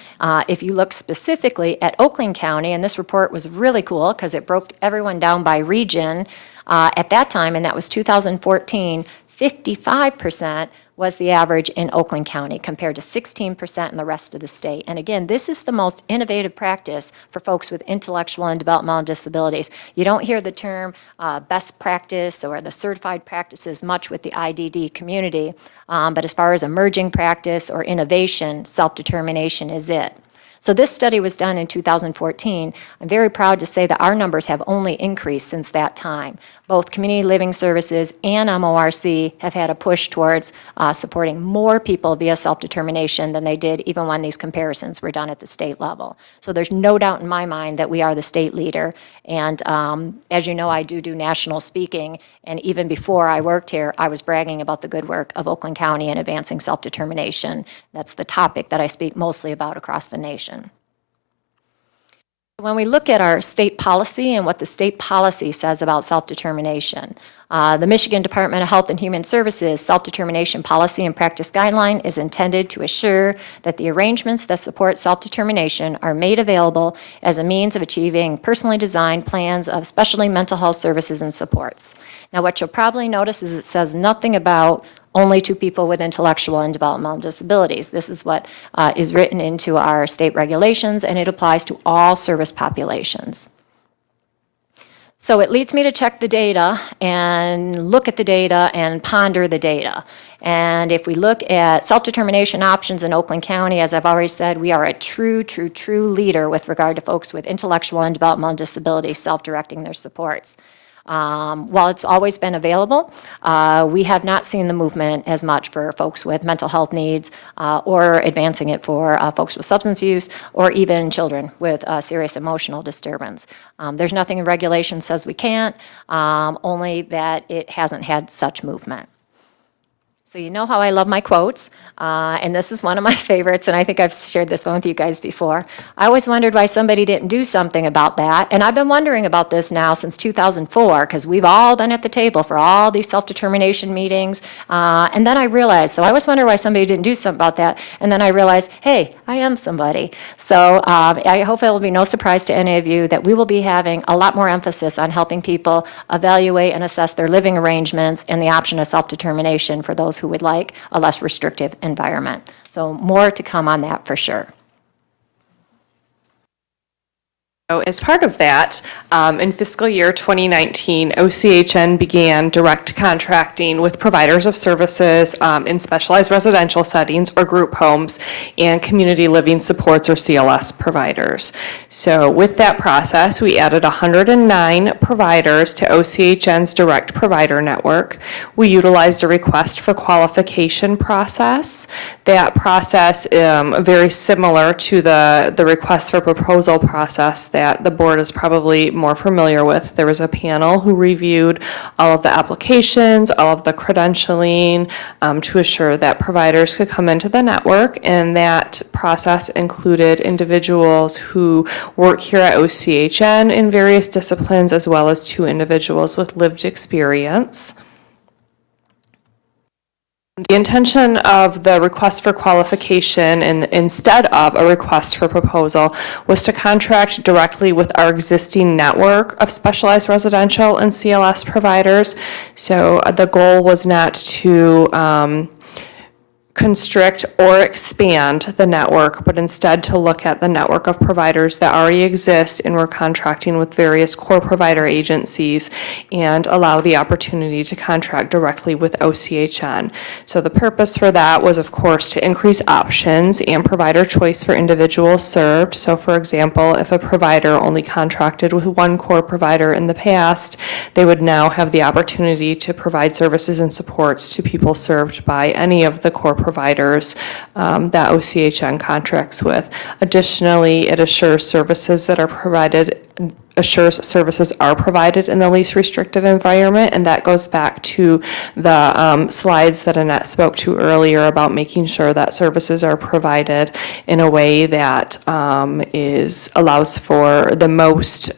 if you look specifically at Oakland County, and this report was really cool because it broke everyone down by region at that time, and that was 2014, 55% was the average in Oakland County, compared to 16% in the rest of the state. And again, this is the most innovative practice for folks with intellectual and developmental disabilities. You don't hear the term best practice or the certified practices much with the IDD community, but as far as emerging practice or innovation, self-determination is it. So this study was done in 2014. I'm very proud to say that our numbers have only increased since that time. Both Community Living Services and MORC have had a push towards supporting more people via self-determination than they did even when these comparisons were done at the state level. So there's no doubt in my mind that we are the state leader. And as you know, I do national speaking. And even before I worked here, I was bragging about the good work of Oakland County in advancing self-determination. That's the topic that I speak mostly about across the nation. When we look at our state policy and what the state policy says about self-determination, the Michigan Department of Health and Human Services Self-Determination Policy and Practice Guideline is intended to assure that the arrangements that support self-determination are made available as a means of achieving personally designed plans of specialty mental health services and supports. Now, what you'll probably notice is it says nothing about only to people with intellectual and developmental disabilities. This is what is written into our state regulations, and it applies to all service populations. So it leads me to check the data and look at the data and ponder the data. And if we look at self-determination options in Oakland County, as I've already said, we are a true leader with regard to folks with intellectual and developmental disabilities self-directing their supports. While it's always been available, we have not seen the movement as much for folks with mental health needs or advancing it for folks with substance use or even children with serious emotional disturbance. There's nothing in regulation says we can't, only that it hasn't had such movement. So you know how I love my quotes, and this is one of my favorites, and I think I've shared this one with you guys before. I always wondered why somebody didn't do something about that, and I've been wondering about this now since 2004, because we've all been at the table for all these self-determination meetings, and then I realized, so I always wonder why somebody didn't do something about that, and then I realized, hey, I am somebody. So I hope it will be no surprise to any of you that we will be having a lot more emphasis on helping people evaluate and assess their living arrangements and the option of self-determination for those who would like a less restrictive environment. So more to come on that for sure. As part of that, in fiscal year 2019, OCHN began direct contracting with providers of services in specialized residential settings or group homes and community living supports or CLS providers. So with that process, we added 109 providers to OCHN's direct provider network. We utilized a request for qualification process. That process very similar to the request for proposal process that the board is probably more familiar with. There was a panel who reviewed all of the applications, all of the credentialing to assure that providers could come into the network, and that process included individuals who work here at OCHN in various disciplines, as well as 2 individuals with lived experience. The intention of the request for qualification instead of a request for proposal was to contract directly with our existing network of specialized residential and CLS providers. So the goal was not to constrict or expand the network, but instead to look at the network of providers that already exist, and we're contracting with various core provider agencies and allow the opportunity to contract directly with OCHN. So the purpose for that was, of course, to increase options and provider choice for individuals served. So for example, if a provider only contracted with one core provider in the past, they would now have the opportunity to provide services and supports to people served by any of the core providers that OCHN contracts with. Additionally, it assures services are provided in the least restrictive environment, and that goes back to the slides that Annette spoke to earlier about making sure that services are provided in a way that allows for the most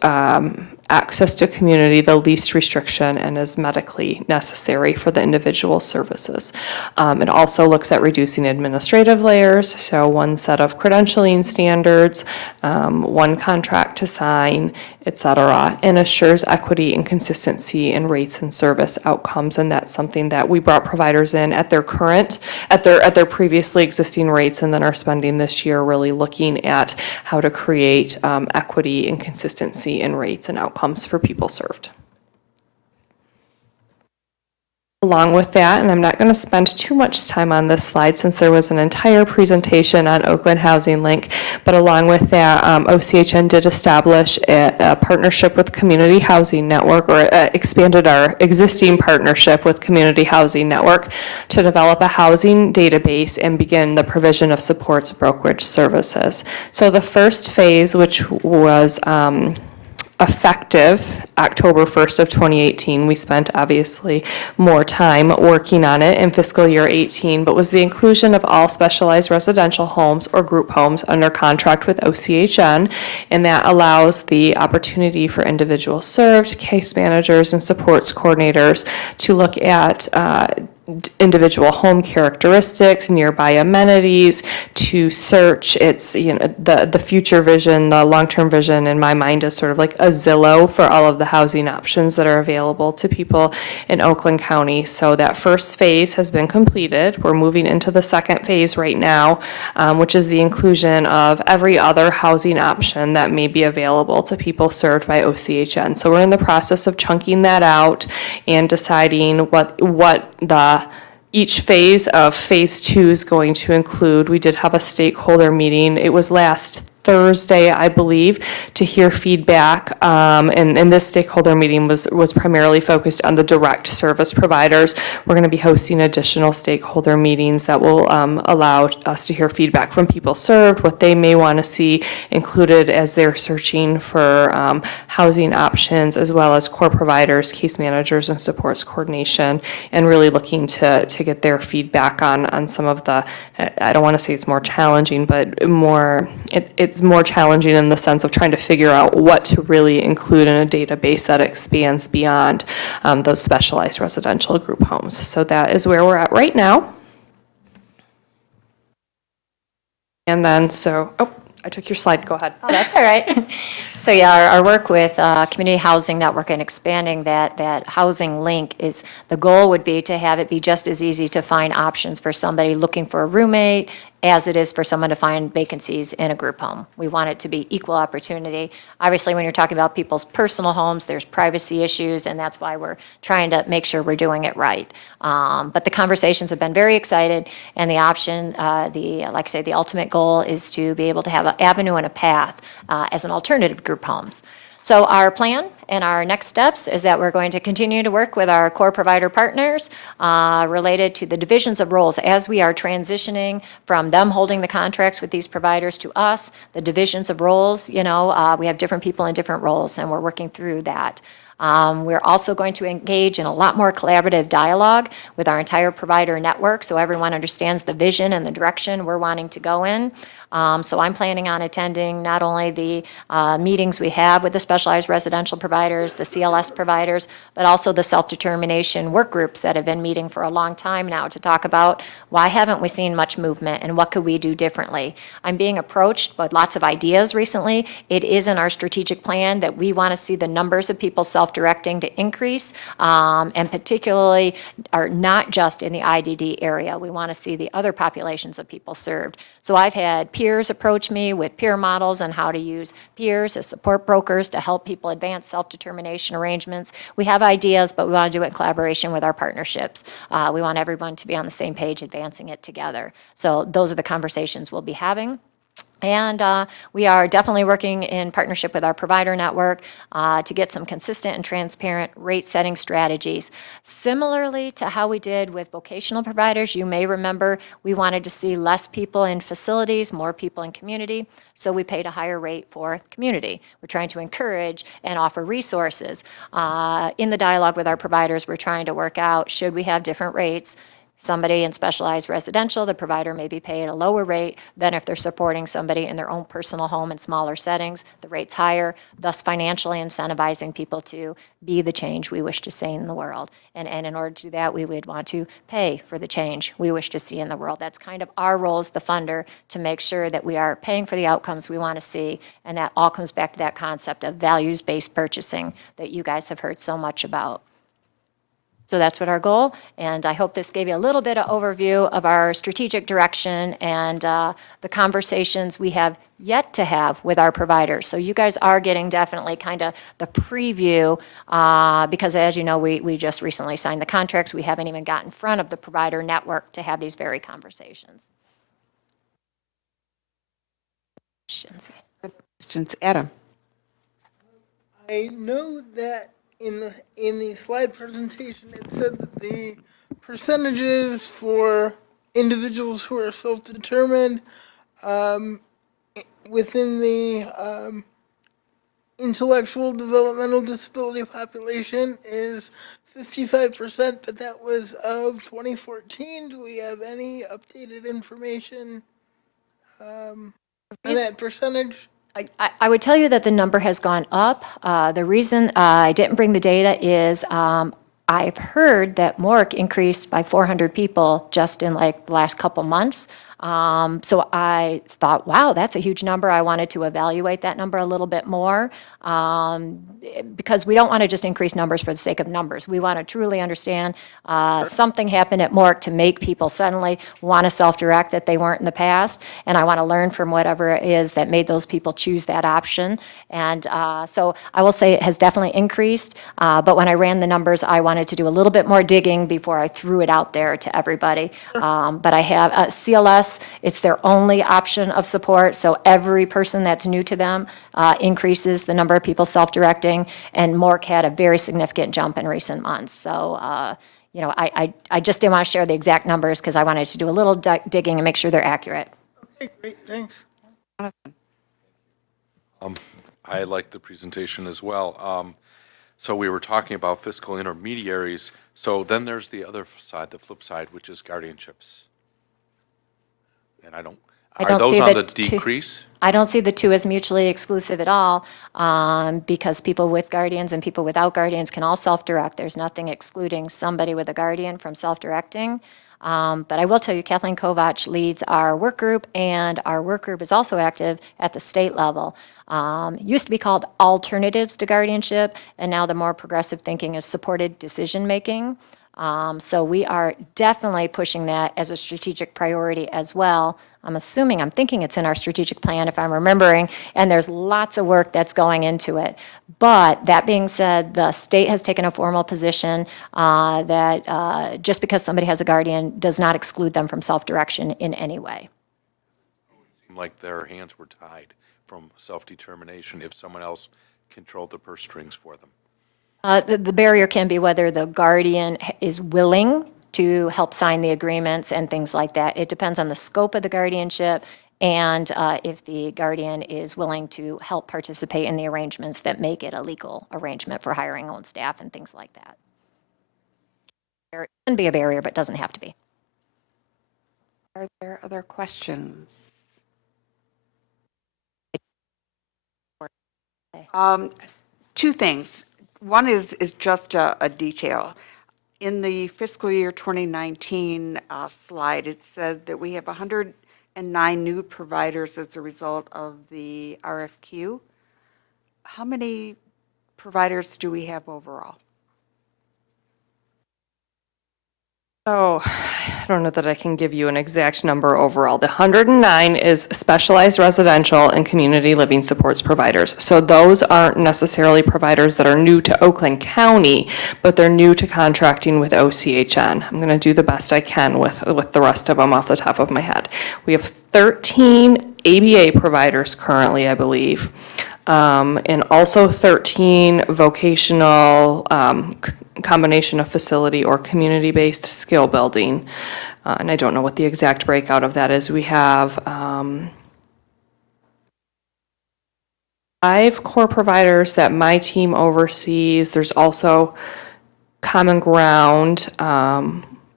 access to community, the least restriction, and is medically necessary for the individual services. It also looks at reducing administrative layers, so one set of credentialing standards, one contract to sign. et cetera, and assures equity and consistency in rates and service outcomes. And that's something that we brought providers in at their previously existing rates, and then are spending this year really looking at how to create equity and consistency in rates and outcomes for people served. Along with that, and I'm not going to spend too much time on this slide since there was an entire presentation on Oakland Housing Link, but along with that, OCHN did establish a partnership with Community Housing Network, or expanded our existing partnership with Community Housing Network to develop a housing database and begin the provision of supports brokerage services. So the first phase, which was effective October 1st of 2018. We spent obviously more time working on it in fiscal year 18, but was the inclusion of all specialized residential homes or group homes under contract with OCHN, and that allows the opportunity for individuals served, case managers, and supports coordinators to look at individual home characteristics, nearby amenities, to search. It's, the future vision, the long-term vision in my mind is sort of like a Zillow for all of the housing options that are available to people in Oakland County. So that first phase has been completed. We're moving into the second phase right now, which is the inclusion of every other housing option that may be available to people served by OCHN. So we're in the process of chunking that out and deciding what each phase of phase 2 is going to include. We did have a stakeholder meeting. It was last Thursday, I believe, to hear feedback. And this stakeholder meeting was primarily focused on the direct service providers. We're going to be hosting additional stakeholder meetings that will allow us to hear feedback from people served, what they may want to see included as they're searching for housing options, as well as core providers, case managers, and supports coordination, and really looking to get their feedback on some of the, I don't want to say it's more challenging, but it's more challenging in the sense of trying to figure out what to really include in a database that expands beyond those specialized residential group homes. So that is where we're at right now. And then, I took your slide, go ahead. Oh, that's all right. So yeah, our work with Community Housing Network and expanding that housing link is, the goal would be to have it be just as easy to find options for somebody looking for a roommate as it is for someone to find vacancies in a group home. We want it to be equal opportunity. Obviously, when you're talking about people's personal homes, there's privacy issues, and that's why we're trying to make sure we're doing it right. But the conversations have been very excited, and the option, like I say, the ultimate goal is to be able to have an avenue and a path as an alternative to group homes. So our plan and our next steps is that we're going to continue to work with our core provider partners related to the divisions of roles as we are transitioning from them holding the contracts with these providers to us, the divisions of roles, we have different people in different roles, and we're working through that. We're also going to engage in a lot more collaborative dialogue with our entire provider network, so everyone understands the vision and the direction we're wanting to go in. So I'm planning on attending not only the meetings we have with the specialized residential providers, the CLS providers, but also the self-determination work groups that have been meeting for a long time now to talk about why haven't we seen much movement and what could we do differently. I'm being approached with lots of ideas recently. It is in our strategic plan that we want to see the numbers of people self-directing to increase, and particularly are not just in the IDD area. We want to see the other populations of people served. So I've had peers approach me with peer models on how to use peers as support brokers to help people advance self-determination arrangements. We have ideas, but we want to do it in collaboration with our partnerships. We want everyone to be on the same page, advancing it together. So those are the conversations we'll be having. And we are definitely working in partnership with our provider network to get some consistent and transparent rate setting strategies. Similarly to how we did with vocational providers, you may remember we wanted to see less people in facilities, more people in community, so we paid a higher rate for community. We're trying to encourage and offer resources. In the dialogue with our providers, we're trying to work out, should we have different rates somebody in specialized residential, the provider may be paid a lower rate than if they're supporting somebody in their own personal home in smaller settings. The rate's higher, thus financially incentivizing people to be the change we wish to see in the world. And in order to do that, we would want to pay for the change we wish to see in the world. That's kind of our role as the funder, to make sure that we are paying for the outcomes we want to see. And that all comes back to that concept of values-based purchasing that you guys have heard so much about. So that's what our goal, and I hope this gave you a little bit of overview of our strategic direction and the conversations we have yet to have with our providers. So you guys are getting definitely kind of the preview, because as you know, we just recently signed the contracts. We haven't even got in front of the provider network to have these very conversations. Questions, Adam? I know that in the slide presentation, it said that the percentages for individuals who are self-determined within the intellectual developmental disability population is 55%, but that was of 2014. Do we have any updated information on that percentage? I would tell you that the number has gone up. The reason I didn't bring the data is I've heard that MORC increased by 400 people just in like the last couple months. So I thought, wow, that's a huge number. I wanted to evaluate that number a little bit more, because we don't want to just increase numbers for the sake of numbers. We want to truly understand something happened at MORC to make people suddenly want to self-direct that they weren't in the past, and I want to learn from whatever it is that made those people choose that option. And so I will say it has definitely increased, but when I ran the numbers, I wanted to do a little bit more digging before I threw it out there to everybody. But I have CLS. It's their only option of support, so every person that's new to them increases the number of people self-directing, and MORC had a very significant jump in recent months. So, you know, I just didn't want to share the exact numbers because I wanted to do a little digging and make sure they're accurate. Okay, great, thanks. I like the presentation as well. So we were talking about fiscal intermediaries. So then there's the other side, the flip side, which is guardianships. And are those on the decrease? I don't see the two as mutually exclusive at all, because people with guardians and people without guardians can all self-direct. There's nothing excluding somebody with a guardian from self-directing. But I will tell you, Kathleen Kovach leads our work group, and our work group is also active at the state level. Used to be called alternatives to guardianship, and now the more progressive thinking is supported decision-making. So we are definitely pushing that as a strategic priority as well. I'm thinking it's in our strategic plan if I'm remembering, and there's lots of work that's going into it. But that being said, the state has taken a formal position that just because somebody has a guardian does not exclude them from self-direction in any way. It seemed like their hands were tied from self-determination if someone else controlled the purse strings for them. The barrier can be whether the guardian is willing to help sign the agreements and things like that. It depends on the scope of the guardianship and if the guardian is willing to help participate in the arrangements that make it a legal arrangement for hiring own staff and things like that. It can be a barrier, but doesn't have to be. Are there other questions? Two things. One is just a detail. In the fiscal year 2019 slide, it said that we have 109 new providers as a result of the RFQ. How many providers do we have overall? Oh, I don't know that I can give you an exact number overall. The 109 is specialized residential and community living supports providers. So those aren't necessarily providers that are new to Oakland County, but they're new to contracting with OCHN. I'm going to do the best I can with the rest of them off the top of my head. We have 13 ABA providers currently, I believe, and also 13 vocational combination of facility or community-based skill building. And I don't know what the exact breakout of that is. We have 5 core providers that my team oversees. There's also Common Ground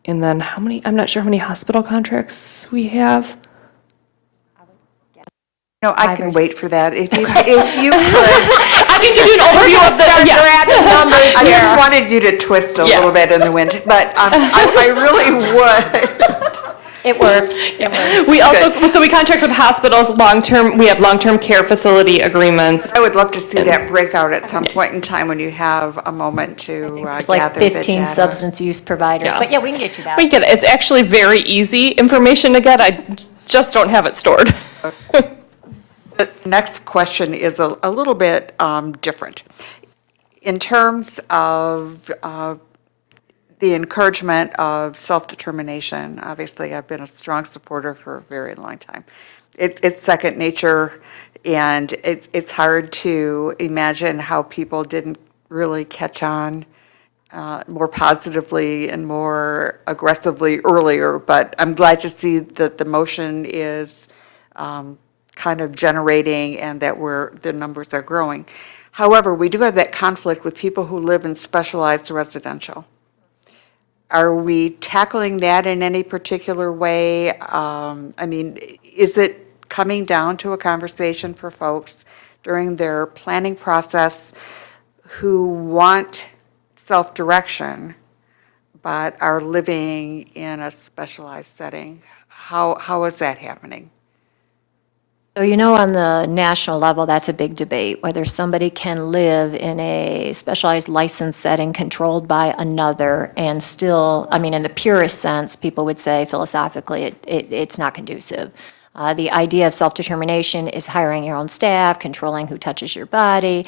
And then how many, I'm not sure how many hospital contracts we have. No, I can wait for that. If you could, I can give you an overview of the, numbers I here. just wanted you to twist a little bit in the wind, but I really would. It worked. We also, so we contract with hospitals, long-term, we have long-term care facility agreements. I would love to see that breakout at some point in time when you have a moment to There's gather like the 15 data. substance use providers, Yeah. but yeah, we can get you that. We get it. It's actually very easy information to get. I just don't have it stored. The next question is a little bit different. In terms of the encouragement of self-determination, obviously, I've been a strong supporter for a very long time. It's second nature, and it's hard to imagine how people didn't really catch on more positively and more aggressively earlier, but I'm glad to see that the motion is kind of generating and that the numbers are growing. However, we do have that conflict with people who live in specialized residential. Are we tackling that in any particular way? I mean, is it coming down to a conversation for folks during their planning process who want self-direction but are living in a specialized setting? How is that happening? So, on the national level, that's a big debate, whether somebody can live in a specialized license setting controlled by another and still, in the purest sense, people would say philosophically, it's not conducive. The idea of self-determination is hiring your own staff, controlling who touches your body,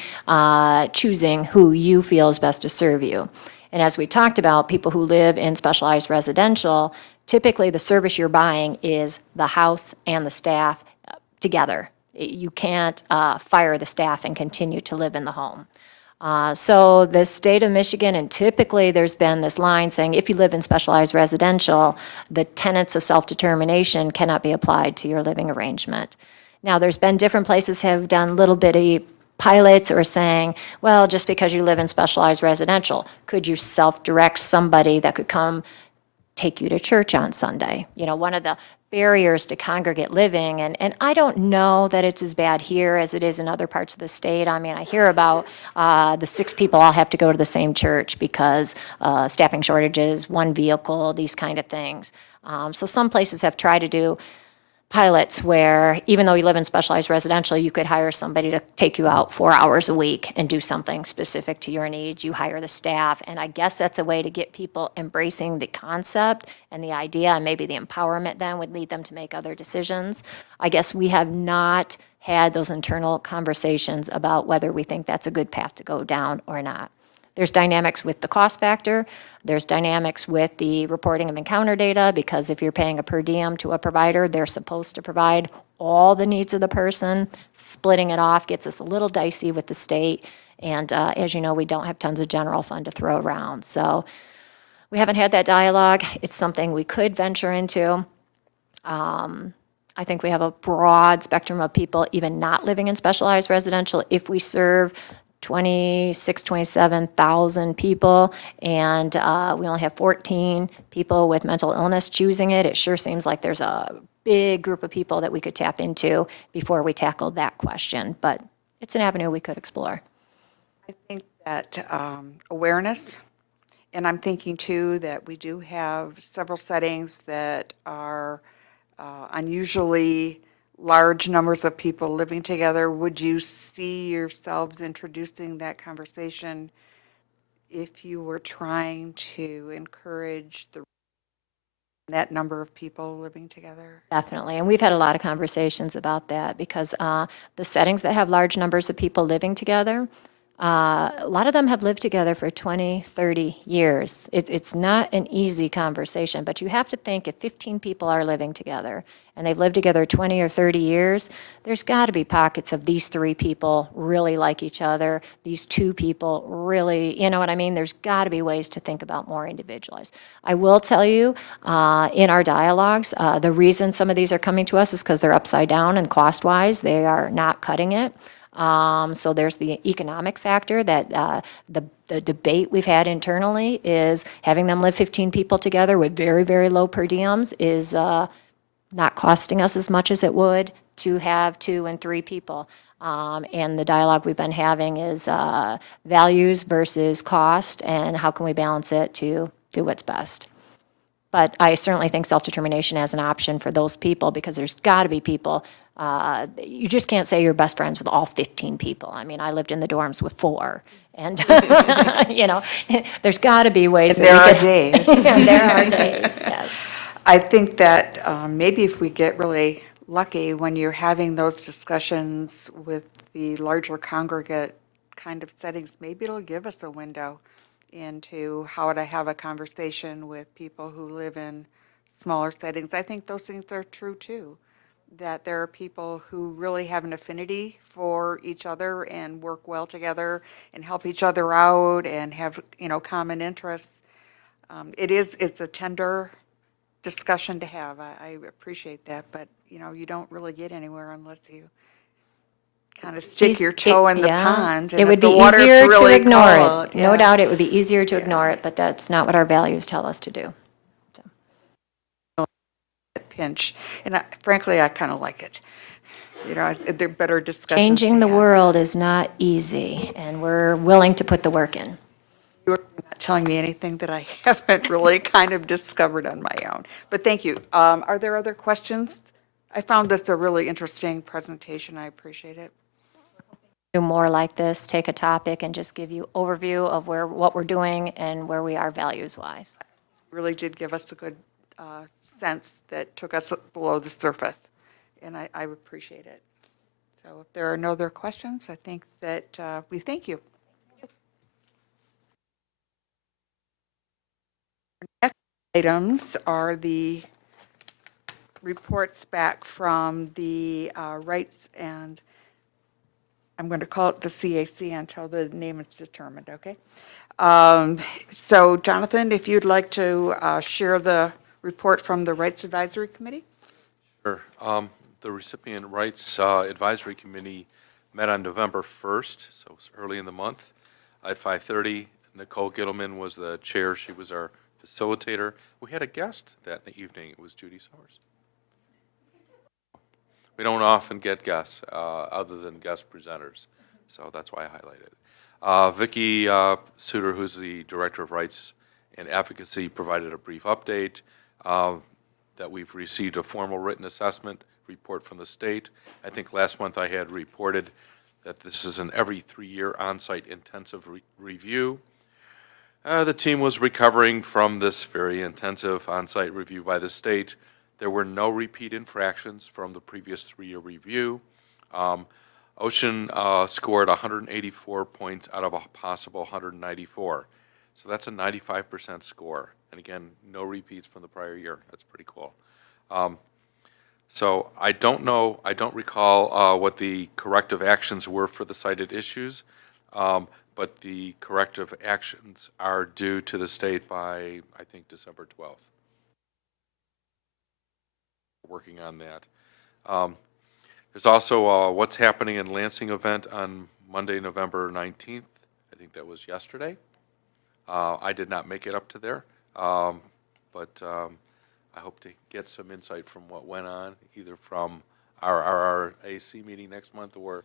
choosing who you feel is best to serve you. And as we talked about, people who live in specialized residential, typically the service you're buying is the house and the staff together. You can't fire the staff and continue to live in the home. So the state of Michigan, and typically there's been this line saying if you live in specialized residential, the tenets of self-determination cannot be applied to your living arrangement. Now, there's been different places have done little bitty pilots or saying, well, just because you live in specialized residential, could you self-direct somebody that could come take you to church on Sunday? One of the barriers to congregate living, and I don't know that it's as bad here as it is in other parts of the state. I hear about the 6 people all have to go to the same church because staffing shortages, one vehicle, these kind of things. So some places have tried to do pilots where even though you live in specialized residential, you could hire somebody to take you out 4 hours a week and do something specific to your needs. You hire the staff, and I guess that's a way to get people embracing the concept and the idea, and maybe the empowerment then would lead them to make other decisions. I guess we have not had those internal conversations about whether we think that's a good path to go down or not. There's dynamics with the cost factor. There's dynamics with the reporting of encounter data, because if you're paying a per diem to a provider, they're supposed to provide all the needs of the person. Splitting it off gets us a little dicey with the state. And as you know, we don't have tons of general fund to throw around. So we haven't had that dialogue. It's something we could venture into. I think we have a broad spectrum of people even not living in specialized residential. If we serve 27,000 people, and we only have 14 people with mental illness choosing it, it sure seems like there's a big group of people that we could tap into before we tackle that question. But it's an avenue we could explore. I think that awareness, and I'm thinking too that we do have several settings that are unusually large numbers of people living together. Would you see yourselves introducing that conversation if you were trying to encourage that number of people living together? Definitely, and we've had a lot of conversations about that because the settings that have large numbers of people living together, a lot of them have lived together for 20, 30 years. It's not an easy conversation, but you have to think if 15 people are living together and they've lived together 20 or 30 years, there's got to be pockets of these 3 people really like each other, these 2 people really, you know what I mean? There's got to be ways to think about more individualized. I will tell you, in our dialogues, the reason some of these are coming to us is because they're upside down and cost-wise, they are not cutting it. So there's the economic factor that the debate we've had internally is having them live 15 people together with very, very low per diems is not costing us as much as it would to have 2 and 3 people. And the dialogue we've been having is values versus cost, and how can we balance it to do what's best. But I certainly think self-determination as an option for those people, because there's got to be people, you just can't say you're best friends with all 15 people. I mean, I lived in the dorms with 4, and, you know, there's got to be ways. And there that we are can- days. And there are days, yes. I think that maybe if we get really lucky when you're having those discussions with the larger congregate kind of settings, maybe it'll give us a window into how to have a conversation with people who live in smaller settings. I think those things are true too, that there are people who really have an affinity for each other and work well together and help each other out and have, you know, common interests. It's a tender discussion to have. I appreciate that, but, you know, you don't really get anywhere unless you kind of stick your toe in the pond. It And would if the be water's easier to really ignore cold, it. No yeah. doubt, it would be easier to ignore it, but that's not what our values tell us to do. Pinch. And frankly, I kind of like it. You know, they're better discussions. Changing to the have. world is not easy, and we're willing to put the work in. You're not telling me anything that I haven't really kind of discovered on my own. But thank you. Are there other questions? I found this a really interesting presentation. I appreciate it. Do more like this, take a topic and just give you overview of what we're doing and where we are values-wise. Really did give us a good sense that took us below the surface, and I appreciate it. So if there are no other questions, I think that we thank you. Next items are the reports back from the rights, and I'm going to call it the CAC until the name is determined, okay? So Jonathan, if you'd like to share the report from the Rights Advisory Committee? Sure. The Recipient Rights Advisory Committee met on November 1st, so it was early in the month, at 5:30. Nicole Gittleman was the chair. She was our facilitator. We had a guest that evening. It was Judy Summers. We don't often get guests other than guest presenters, so that's why I highlighted it. Vicki Suter, who's the Director of Rights and Advocacy, provided a brief update that we've received a formal written assessment report from the state. I think last month I had reported that this is an every 3-year on-site intensive review. The team was recovering from this very intensive on-site review by the state. There were no repeat infractions from the previous 3-year review. OCHN scored 184 points out of a possible 194. So that's a 95% score. And again, no repeats from the prior year. That's pretty cool. So I don't recall what the corrective actions were for the cited issues, but the corrective actions are due to the state by, I think, December 12th. Working on that. There's also a What's Happening in Lansing event on Monday, November 19th. I think that was yesterday. I did not make it up to there, but I hope to get some insight from what went on, either from our AC meeting next month or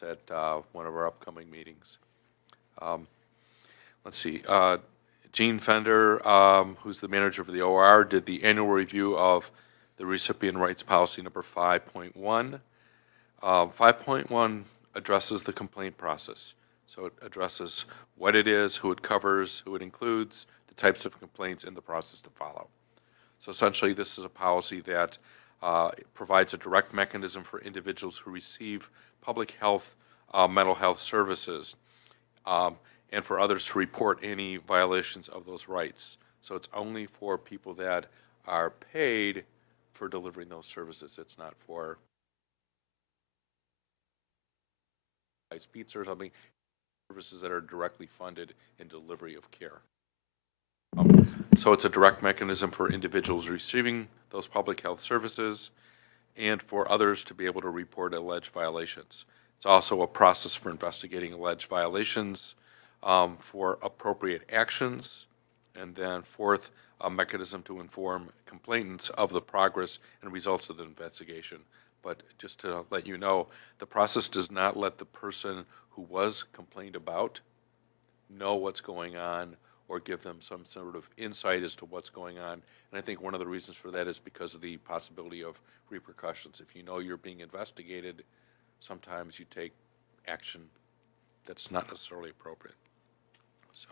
at one of our upcoming meetings. Let's see. Gene Fender, who's the manager for the OR, did the annual review of the recipient rights policy number 5.1. 5.1 addresses the complaint process. So it addresses what it is, who it covers, who it includes, the types of complaints, and the process to follow. So essentially, this is a policy that provides a direct mechanism for individuals who receive public health, mental health services, and for others to report any violations of those rights. So it's only for people that are paid for delivering those services. It's not for pizza or something, services that are directly funded in delivery of care. So it's a direct mechanism for individuals receiving those public health services and for others to be able to report alleged violations. It's also a process for investigating alleged violations, for appropriate actions, and then fourth, a mechanism to inform complainants of the progress and results of the investigation. But just to let you know, the process does not let the person who was complained about know what's going on or give them some sort of insight as to what's going on. And I think one of the reasons for that is because of the possibility of repercussions. If you know you're being investigated, sometimes you take action that's not necessarily appropriate. So,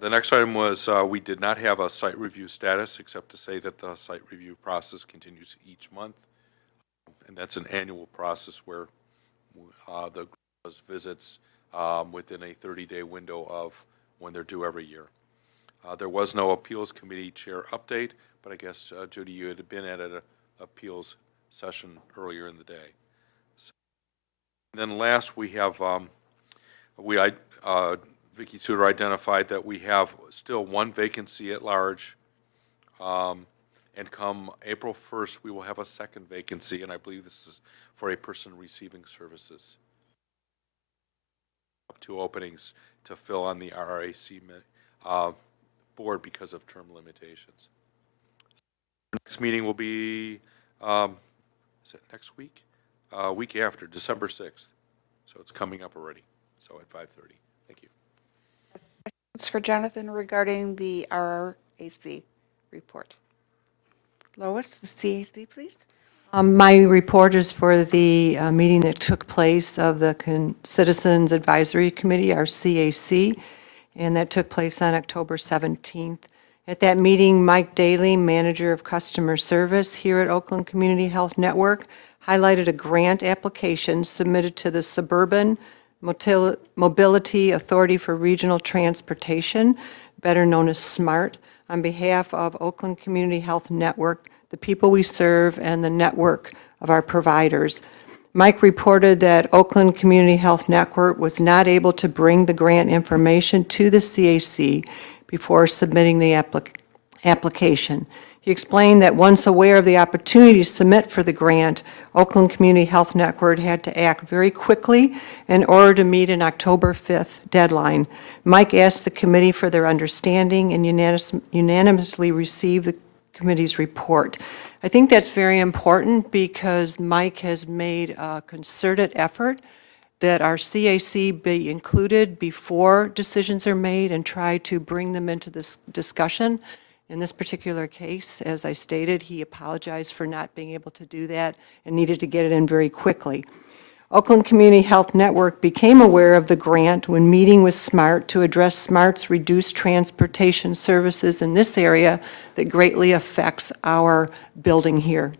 the next item was we did not have a site review status, except to say that the site review process continues each month. And that's an annual process where the group does visits within a 30-day window of when they're due every year. There was no appeals committee chair update, but I guess, Judy, you had been at an appeals session earlier in the day. So, and then last, we have, Vicky Suter identified that we have still one vacancy at large, and come April 1st, we will have a second vacancy, and I believe this is for a person receiving services. 2 openings to fill on the RRAC board because of term limitations. Next meeting will be, is it next week? Week after, December 6th. So it's coming up already, so at 5:30. Thank you. It's for Jonathan regarding the RRAC report. Lois, the CAC, please. My report is for the meeting that took place of the Citizens Advisory Committee, our CAC, and that took place on October 17th. At that meeting, Mike Daly, Manager of Customer Service here at Oakland Community Health Network, highlighted a grant application submitted to the Suburban Mobility Authority for Regional Transportation, better known as SMART, on behalf of Oakland Community Health Network, the people we serve, and the network of our providers. Mike reported that Oakland Community Health Network was not able to bring the grant information to the CAC before submitting the application. He explained that once aware of the opportunity to submit for the grant, Oakland Community Health Network had to act very quickly in order to meet an October 5th deadline. Mike asked the committee for their understanding and unanimously received the committee's report. I think that's very important because Mike has made a concerted effort that our CAC be included before decisions are made and try to bring them into this discussion. In this particular case, as I stated, he apologized for not being able to do that and needed to get it in very quickly. Oakland Community Health Network became aware of the grant when meeting with SMART to address SMART's reduced transportation services in this area that greatly affects our building here.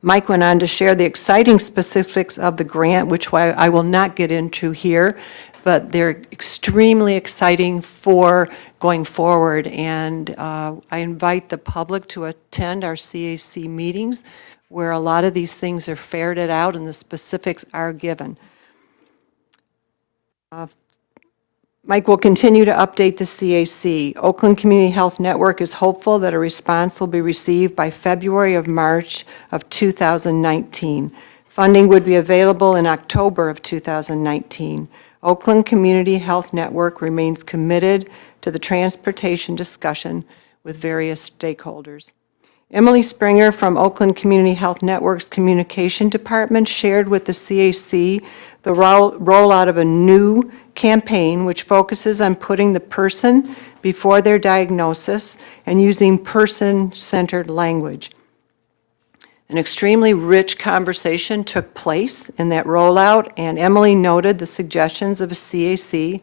Mike went on to share the exciting specifics of the grant, which I will not get into here, but they're extremely exciting for going forward. And I invite the public to attend our CAC meetings where a lot of these things are ferreted out and the specifics are given. Mike will continue to update the CAC. Oakland Community Health Network is hopeful that a response will be received by February of March of 2019. Funding would be available in October of 2019. Oakland Community Health Network remains committed to the transportation discussion with various stakeholders. Emily Springer from Oakland Community Health Network's Communication Department shared with the CAC the rollout of a new campaign which focuses on putting the person before their diagnosis and using person-centered language. An extremely rich conversation took place in that rollout, and Emily noted the suggestions of a CAC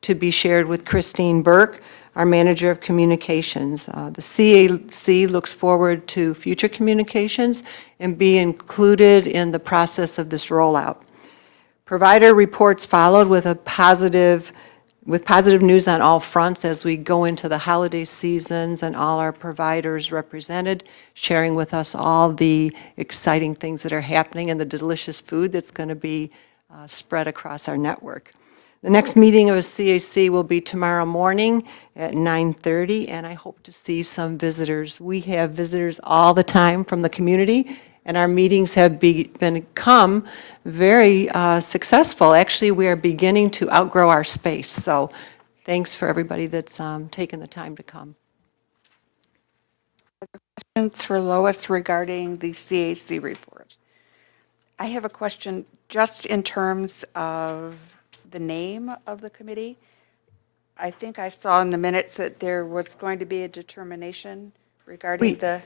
to be shared with Christine Burke, our Manager of Communications. The CAC looks forward to future communications and be included in the process of this rollout. Provider reports followed with positive news on all fronts as we go into the holiday seasons, and all our providers represented, sharing with us all the exciting things that are happening and the delicious food that's going to be spread across our network. The next meeting of a CAC will be tomorrow morning at 9:30, and I hope to see some visitors. We have visitors all the time from the community, and our meetings have become very successful. Actually, we are beginning to outgrow our space, so thanks for everybody that's taken the time to come. Questions for Lois regarding the CAC report? I have a question just in terms of the name of the committee. I think I saw in the minutes that there was going to be a determination regarding the,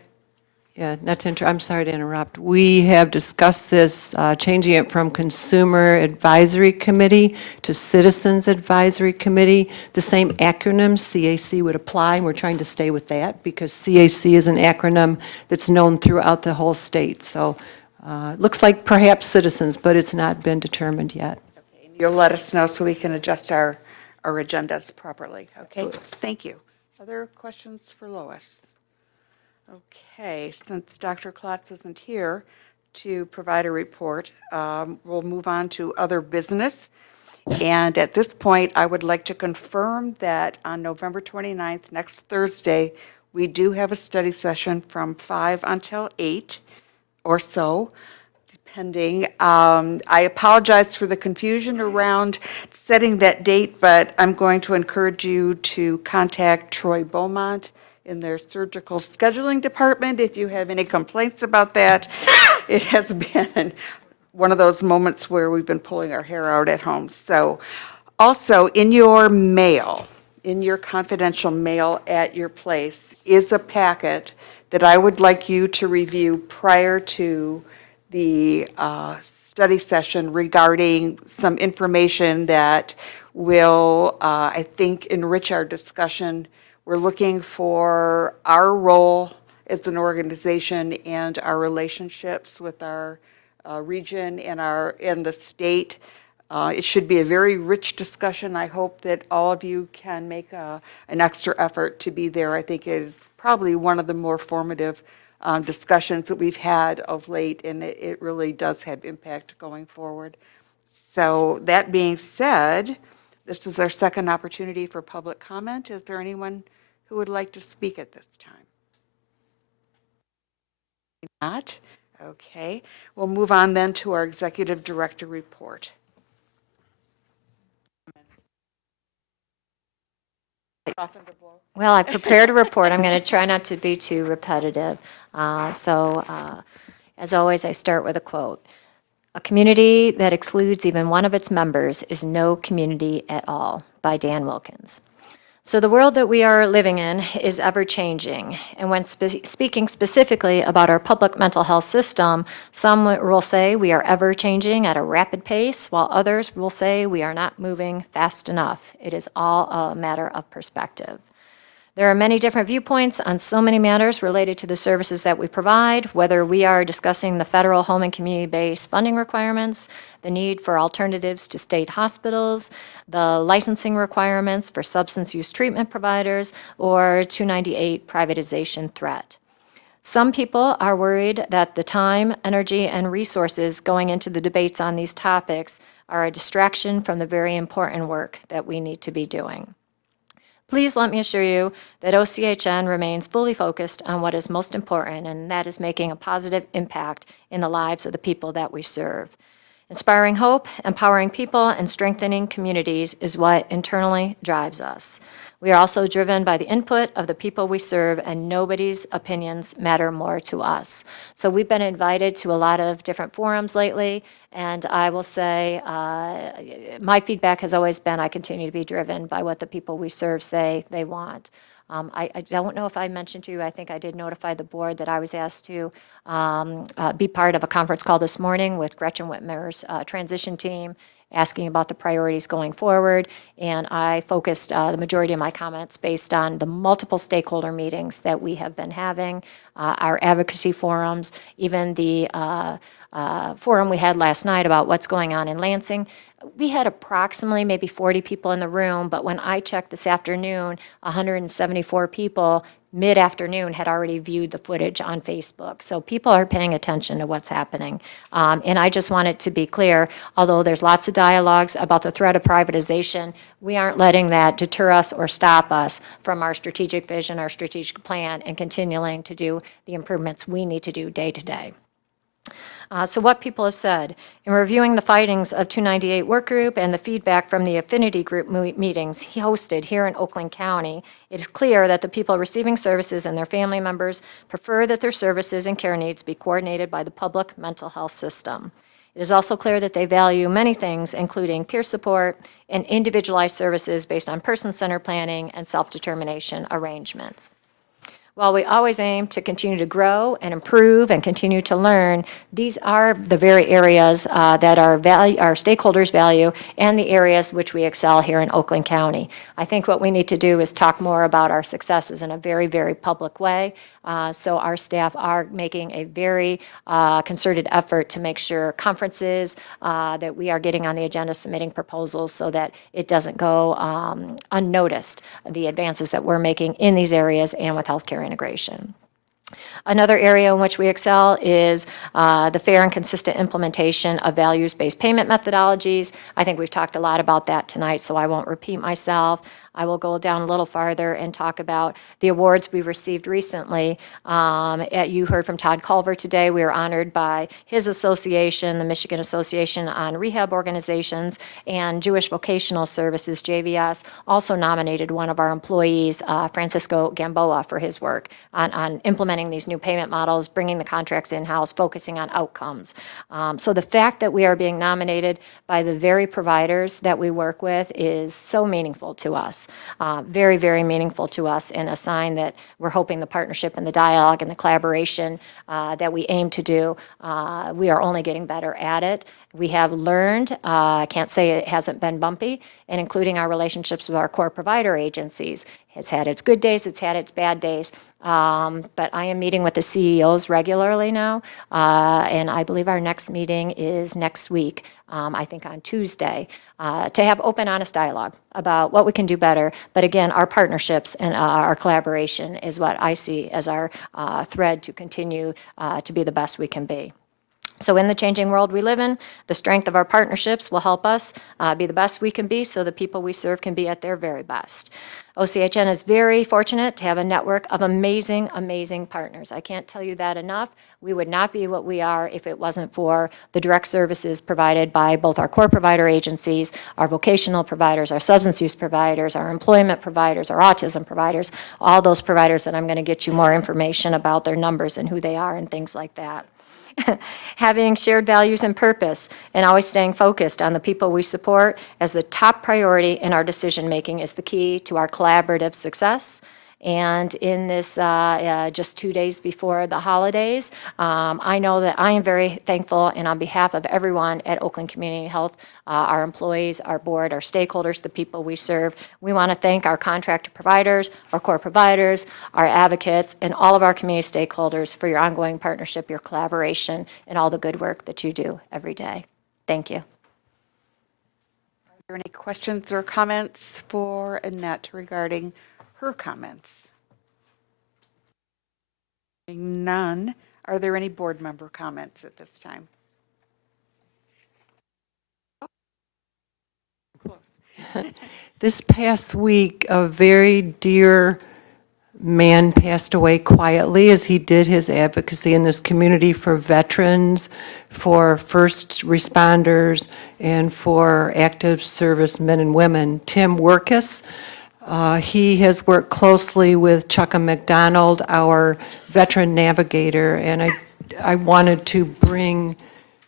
Yeah, I'm sorry to interrupt. We have discussed this, changing it from Consumer Advisory Committee to Citizens Advisory Committee. The same acronym, CAC, would apply, and we're trying to stay with that because CAC is an acronym that's known throughout the whole state. So it looks like perhaps Citizens, but it's not been determined yet. you'll let us know so we can adjust our agendas properly. Okay, thank you. Other questions for Lois? Okay, since Dr. Klotz isn't here to provide a report, we'll move on to other business. And at this point, I would like to confirm that on November 29th, next Thursday, we do have a study session from 5 until 8 or so, depending. I apologize for the confusion around setting that date, but I'm going to encourage you to contact Troy Beaumont in their surgical scheduling department if you have any complaints about that. It has been one of those moments where we've been pulling our hair out at home. So also in your mail, in your confidential mail at your place is a packet that I would like you to review prior to the study session regarding some information that will, I think, enrich our discussion. We're looking for our role as an organization and our relationships with our region and the state. It should be a very rich discussion. I hope that all of you can make an extra effort to be there. I think it is probably one of the more formative discussions that we've had of late, and it really does have impact going forward. So that being said, this is our second opportunity for public comment. Is there anyone who would like to speak at this time? Not? Okay. We'll move on then to our executive director report. Well, I prepared a report. I'm going to try not to be too repetitive. As always, I start with a quote. A community that excludes even one of its members is no community at all, by Dan Wilkins. So the world that we are living in is ever-changing, and when speaking specifically about our public mental health system, some will say we are ever-changing at a rapid pace, while others will say we are not moving fast enough. It is all a matter of perspective. There are many different viewpoints on so many matters related to the services that we provide, whether we are discussing the federal home and community-based funding requirements, the need for alternatives to state hospitals, the licensing requirements for substance use treatment providers, or 298 privatization threat. Some people are worried that the time, energy, and resources going into the debates on these topics are a distraction from the very important work that we need to be doing. Please let me assure you that OCHN remains fully focused on what is most important, and that is making a positive impact in the lives of the people that we serve. Inspiring hope, empowering people, and strengthening communities is what internally drives us. We are also driven by the input of the people we serve, and nobody's opinions matter more to us. So we've been invited to a lot of different forums lately, and I will say my feedback has always been I continue to be driven by what the people we serve say they want. I don't know if I mentioned to you, I think I did notify the board that I was asked to be part of a conference call this morning with Gretchen Whitmer's transition team, asking about the priorities going forward, and I focused the majority of my comments based on the multiple stakeholder meetings that we have been having, our advocacy forums, even the forum we had last night about what's going on in Lansing. We had approximately maybe 40 people in the room, but when I checked this afternoon, 174 people mid-afternoon had already viewed the footage on Facebook. So people are paying attention to what's happening. And I just want it to be clear, although there's lots of dialogues about the threat of privatization, we aren't letting that deter us or stop us from our strategic vision, our strategic plan, and continuing to do the improvements we need to do day to day. So what people have said, in reviewing the findings of 298 work group and the feedback from the affinity group meetings he hosted here in Oakland County, it is clear that the people receiving services and their family members prefer that their services and care needs be coordinated by the public mental health system. It is also clear that they value many things, including peer support and individualized services based on person-centered planning and self-determination arrangements. While we always aim to continue to grow and improve and continue to learn, these are the very areas that our stakeholders value and the areas which we excel here in Oakland County. I think what we need to do is talk more about our successes in a very, very public way. So our staff are making a very concerted effort to make sure conferences that we are getting on the agenda, submitting proposals so that it doesn't go unnoticed, the advances that we're making in these areas and with healthcare integration. Another area in which we excel is the fair and consistent implementation of values-based payment methodologies. I think we've talked a lot about that tonight, so I won't repeat myself. I will go down a little farther and talk about the awards we've received recently. You heard from Todd Culver today. We were honored by his association, the Michigan Association on Rehab Organizations, and Jewish Vocational Services, JVS, also nominated one of our employees, Francisco Gamboa, for his work on implementing these new payment models, bringing the contracts in-house, focusing on outcomes. So the fact that we are being nominated by the very providers that we work with is so meaningful to us. Very, very meaningful to us, and a sign that we're hoping the partnership and the dialogue and the collaboration that we aim to do, we are only getting better at it. We have learned, I can't say it hasn't been bumpy, and including our relationships with our core provider agencies. It's had its good days, it's had its bad days, but I am meeting with the CEOs regularly now, and I believe our next meeting is next week, I think on Tuesday, to have open, honest dialogue about what we can do better. But again, our partnerships and our collaboration is what I see as our thread to continue to be the best we can be. So in the changing world we live in, the strength of our partnerships will help us be the best we can be so the people we serve can be at their very best. OCHN is very fortunate to have a network of amazing, amazing partners. I can't tell you that enough. We would not be what we are if it wasn't for the direct services provided by both our core provider agencies, our vocational providers, our substance use providers, our employment providers, our autism providers, all those providers that I'm going to get you more information about their numbers and who they are and things like that. Having shared values and purpose and always staying focused on the people we support as the top priority in our decision-making is the key to our collaborative success. And in this just 2 days before the holidays, I know that I am very thankful, and on behalf of everyone at Oakland Community Health, our employees, our board, our stakeholders, the people we serve, we want to thank our contractor providers, our core providers, our advocates, and all of our community stakeholders for your ongoing partnership, your collaboration, and all the good work that you do every day. Thank you. Are there any questions or comments for Annette regarding her comments? None. Are there any board member comments at this time? This past week, a very dear man passed away quietly as he did his advocacy in this community for veterans, for first responders, and for active service men and women. Tim Workus. He has worked closely with Chucka McDonald, our veteran navigator, and I wanted to bring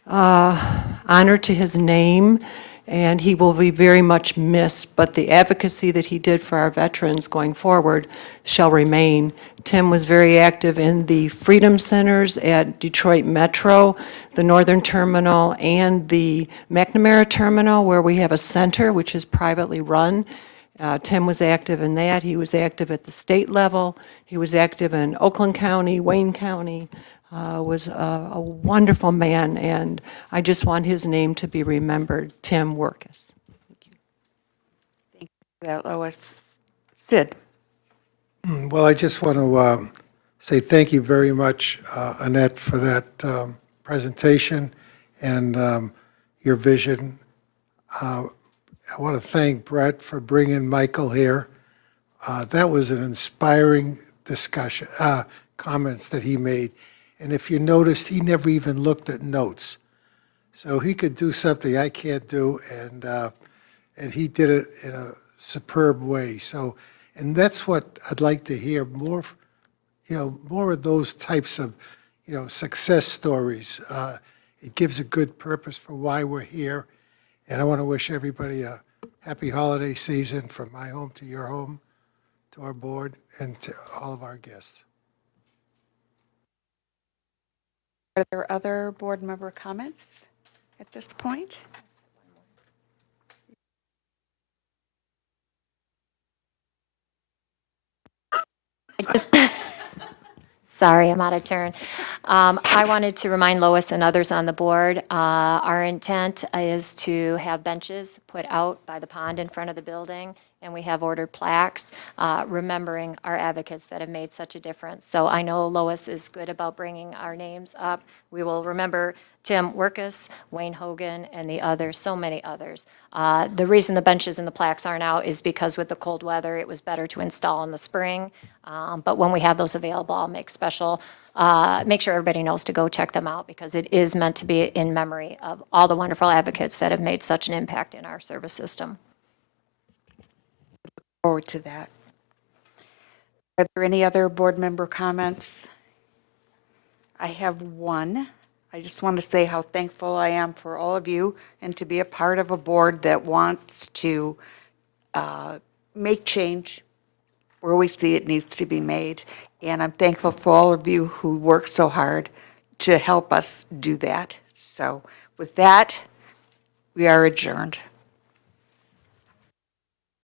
honor to his name, and he will be very much missed, but the advocacy that he did for our veterans going forward shall remain. Tim was very active in the Freedom Centers at Detroit Metro, the Northern Terminal, and the McNamara Terminal, where we have a center which is privately run. Tim was active in that. He was active at the state level. He was active in Oakland County, Wayne County. Was a wonderful man, and I just want his name to be remembered, Tim Workus. Thank you for that, Lois. Sid. Well, I just want to say thank you very much, Annette, for that presentation and your vision. I want to thank Brett for bringing Michael here. That was an inspiring discussion, comments that he made. And if you noticed, he never even looked at notes. So he could do something I can't do, and he did it in a superb way. So, and that's what I'd like to hear more, more of those types of, success stories. It gives a good purpose for why we're here. And I want to wish everybody a happy holiday season from my home to your home, to our board, and to all of our guests. Are there other board member comments at this point? Sorry, I'm out of turn. I wanted to remind Lois and others on the board, our intent is to have benches put out by the pond in front of the building, and we have ordered plaques, remembering our advocates that have made such a difference. So I know Lois is good about bringing our names up. We will remember Tim Workus, Wayne Hogan, and the others, so many others. The reason the benches and the plaques aren't out is because with the cold weather, it was better to install in the spring. But when we have those available, I'll make make sure everybody knows to go check them out, because it is meant to be in memory of all the wonderful advocates that have made such an impact in our service system. Forward to that. Are there any other board member comments? I have one. I just want to say how thankful I am for all of you and to be a part of a board that wants to make change where we see it needs to be made. And I'm thankful for all of you who work so hard to help us do that. So with that, we are adjourned.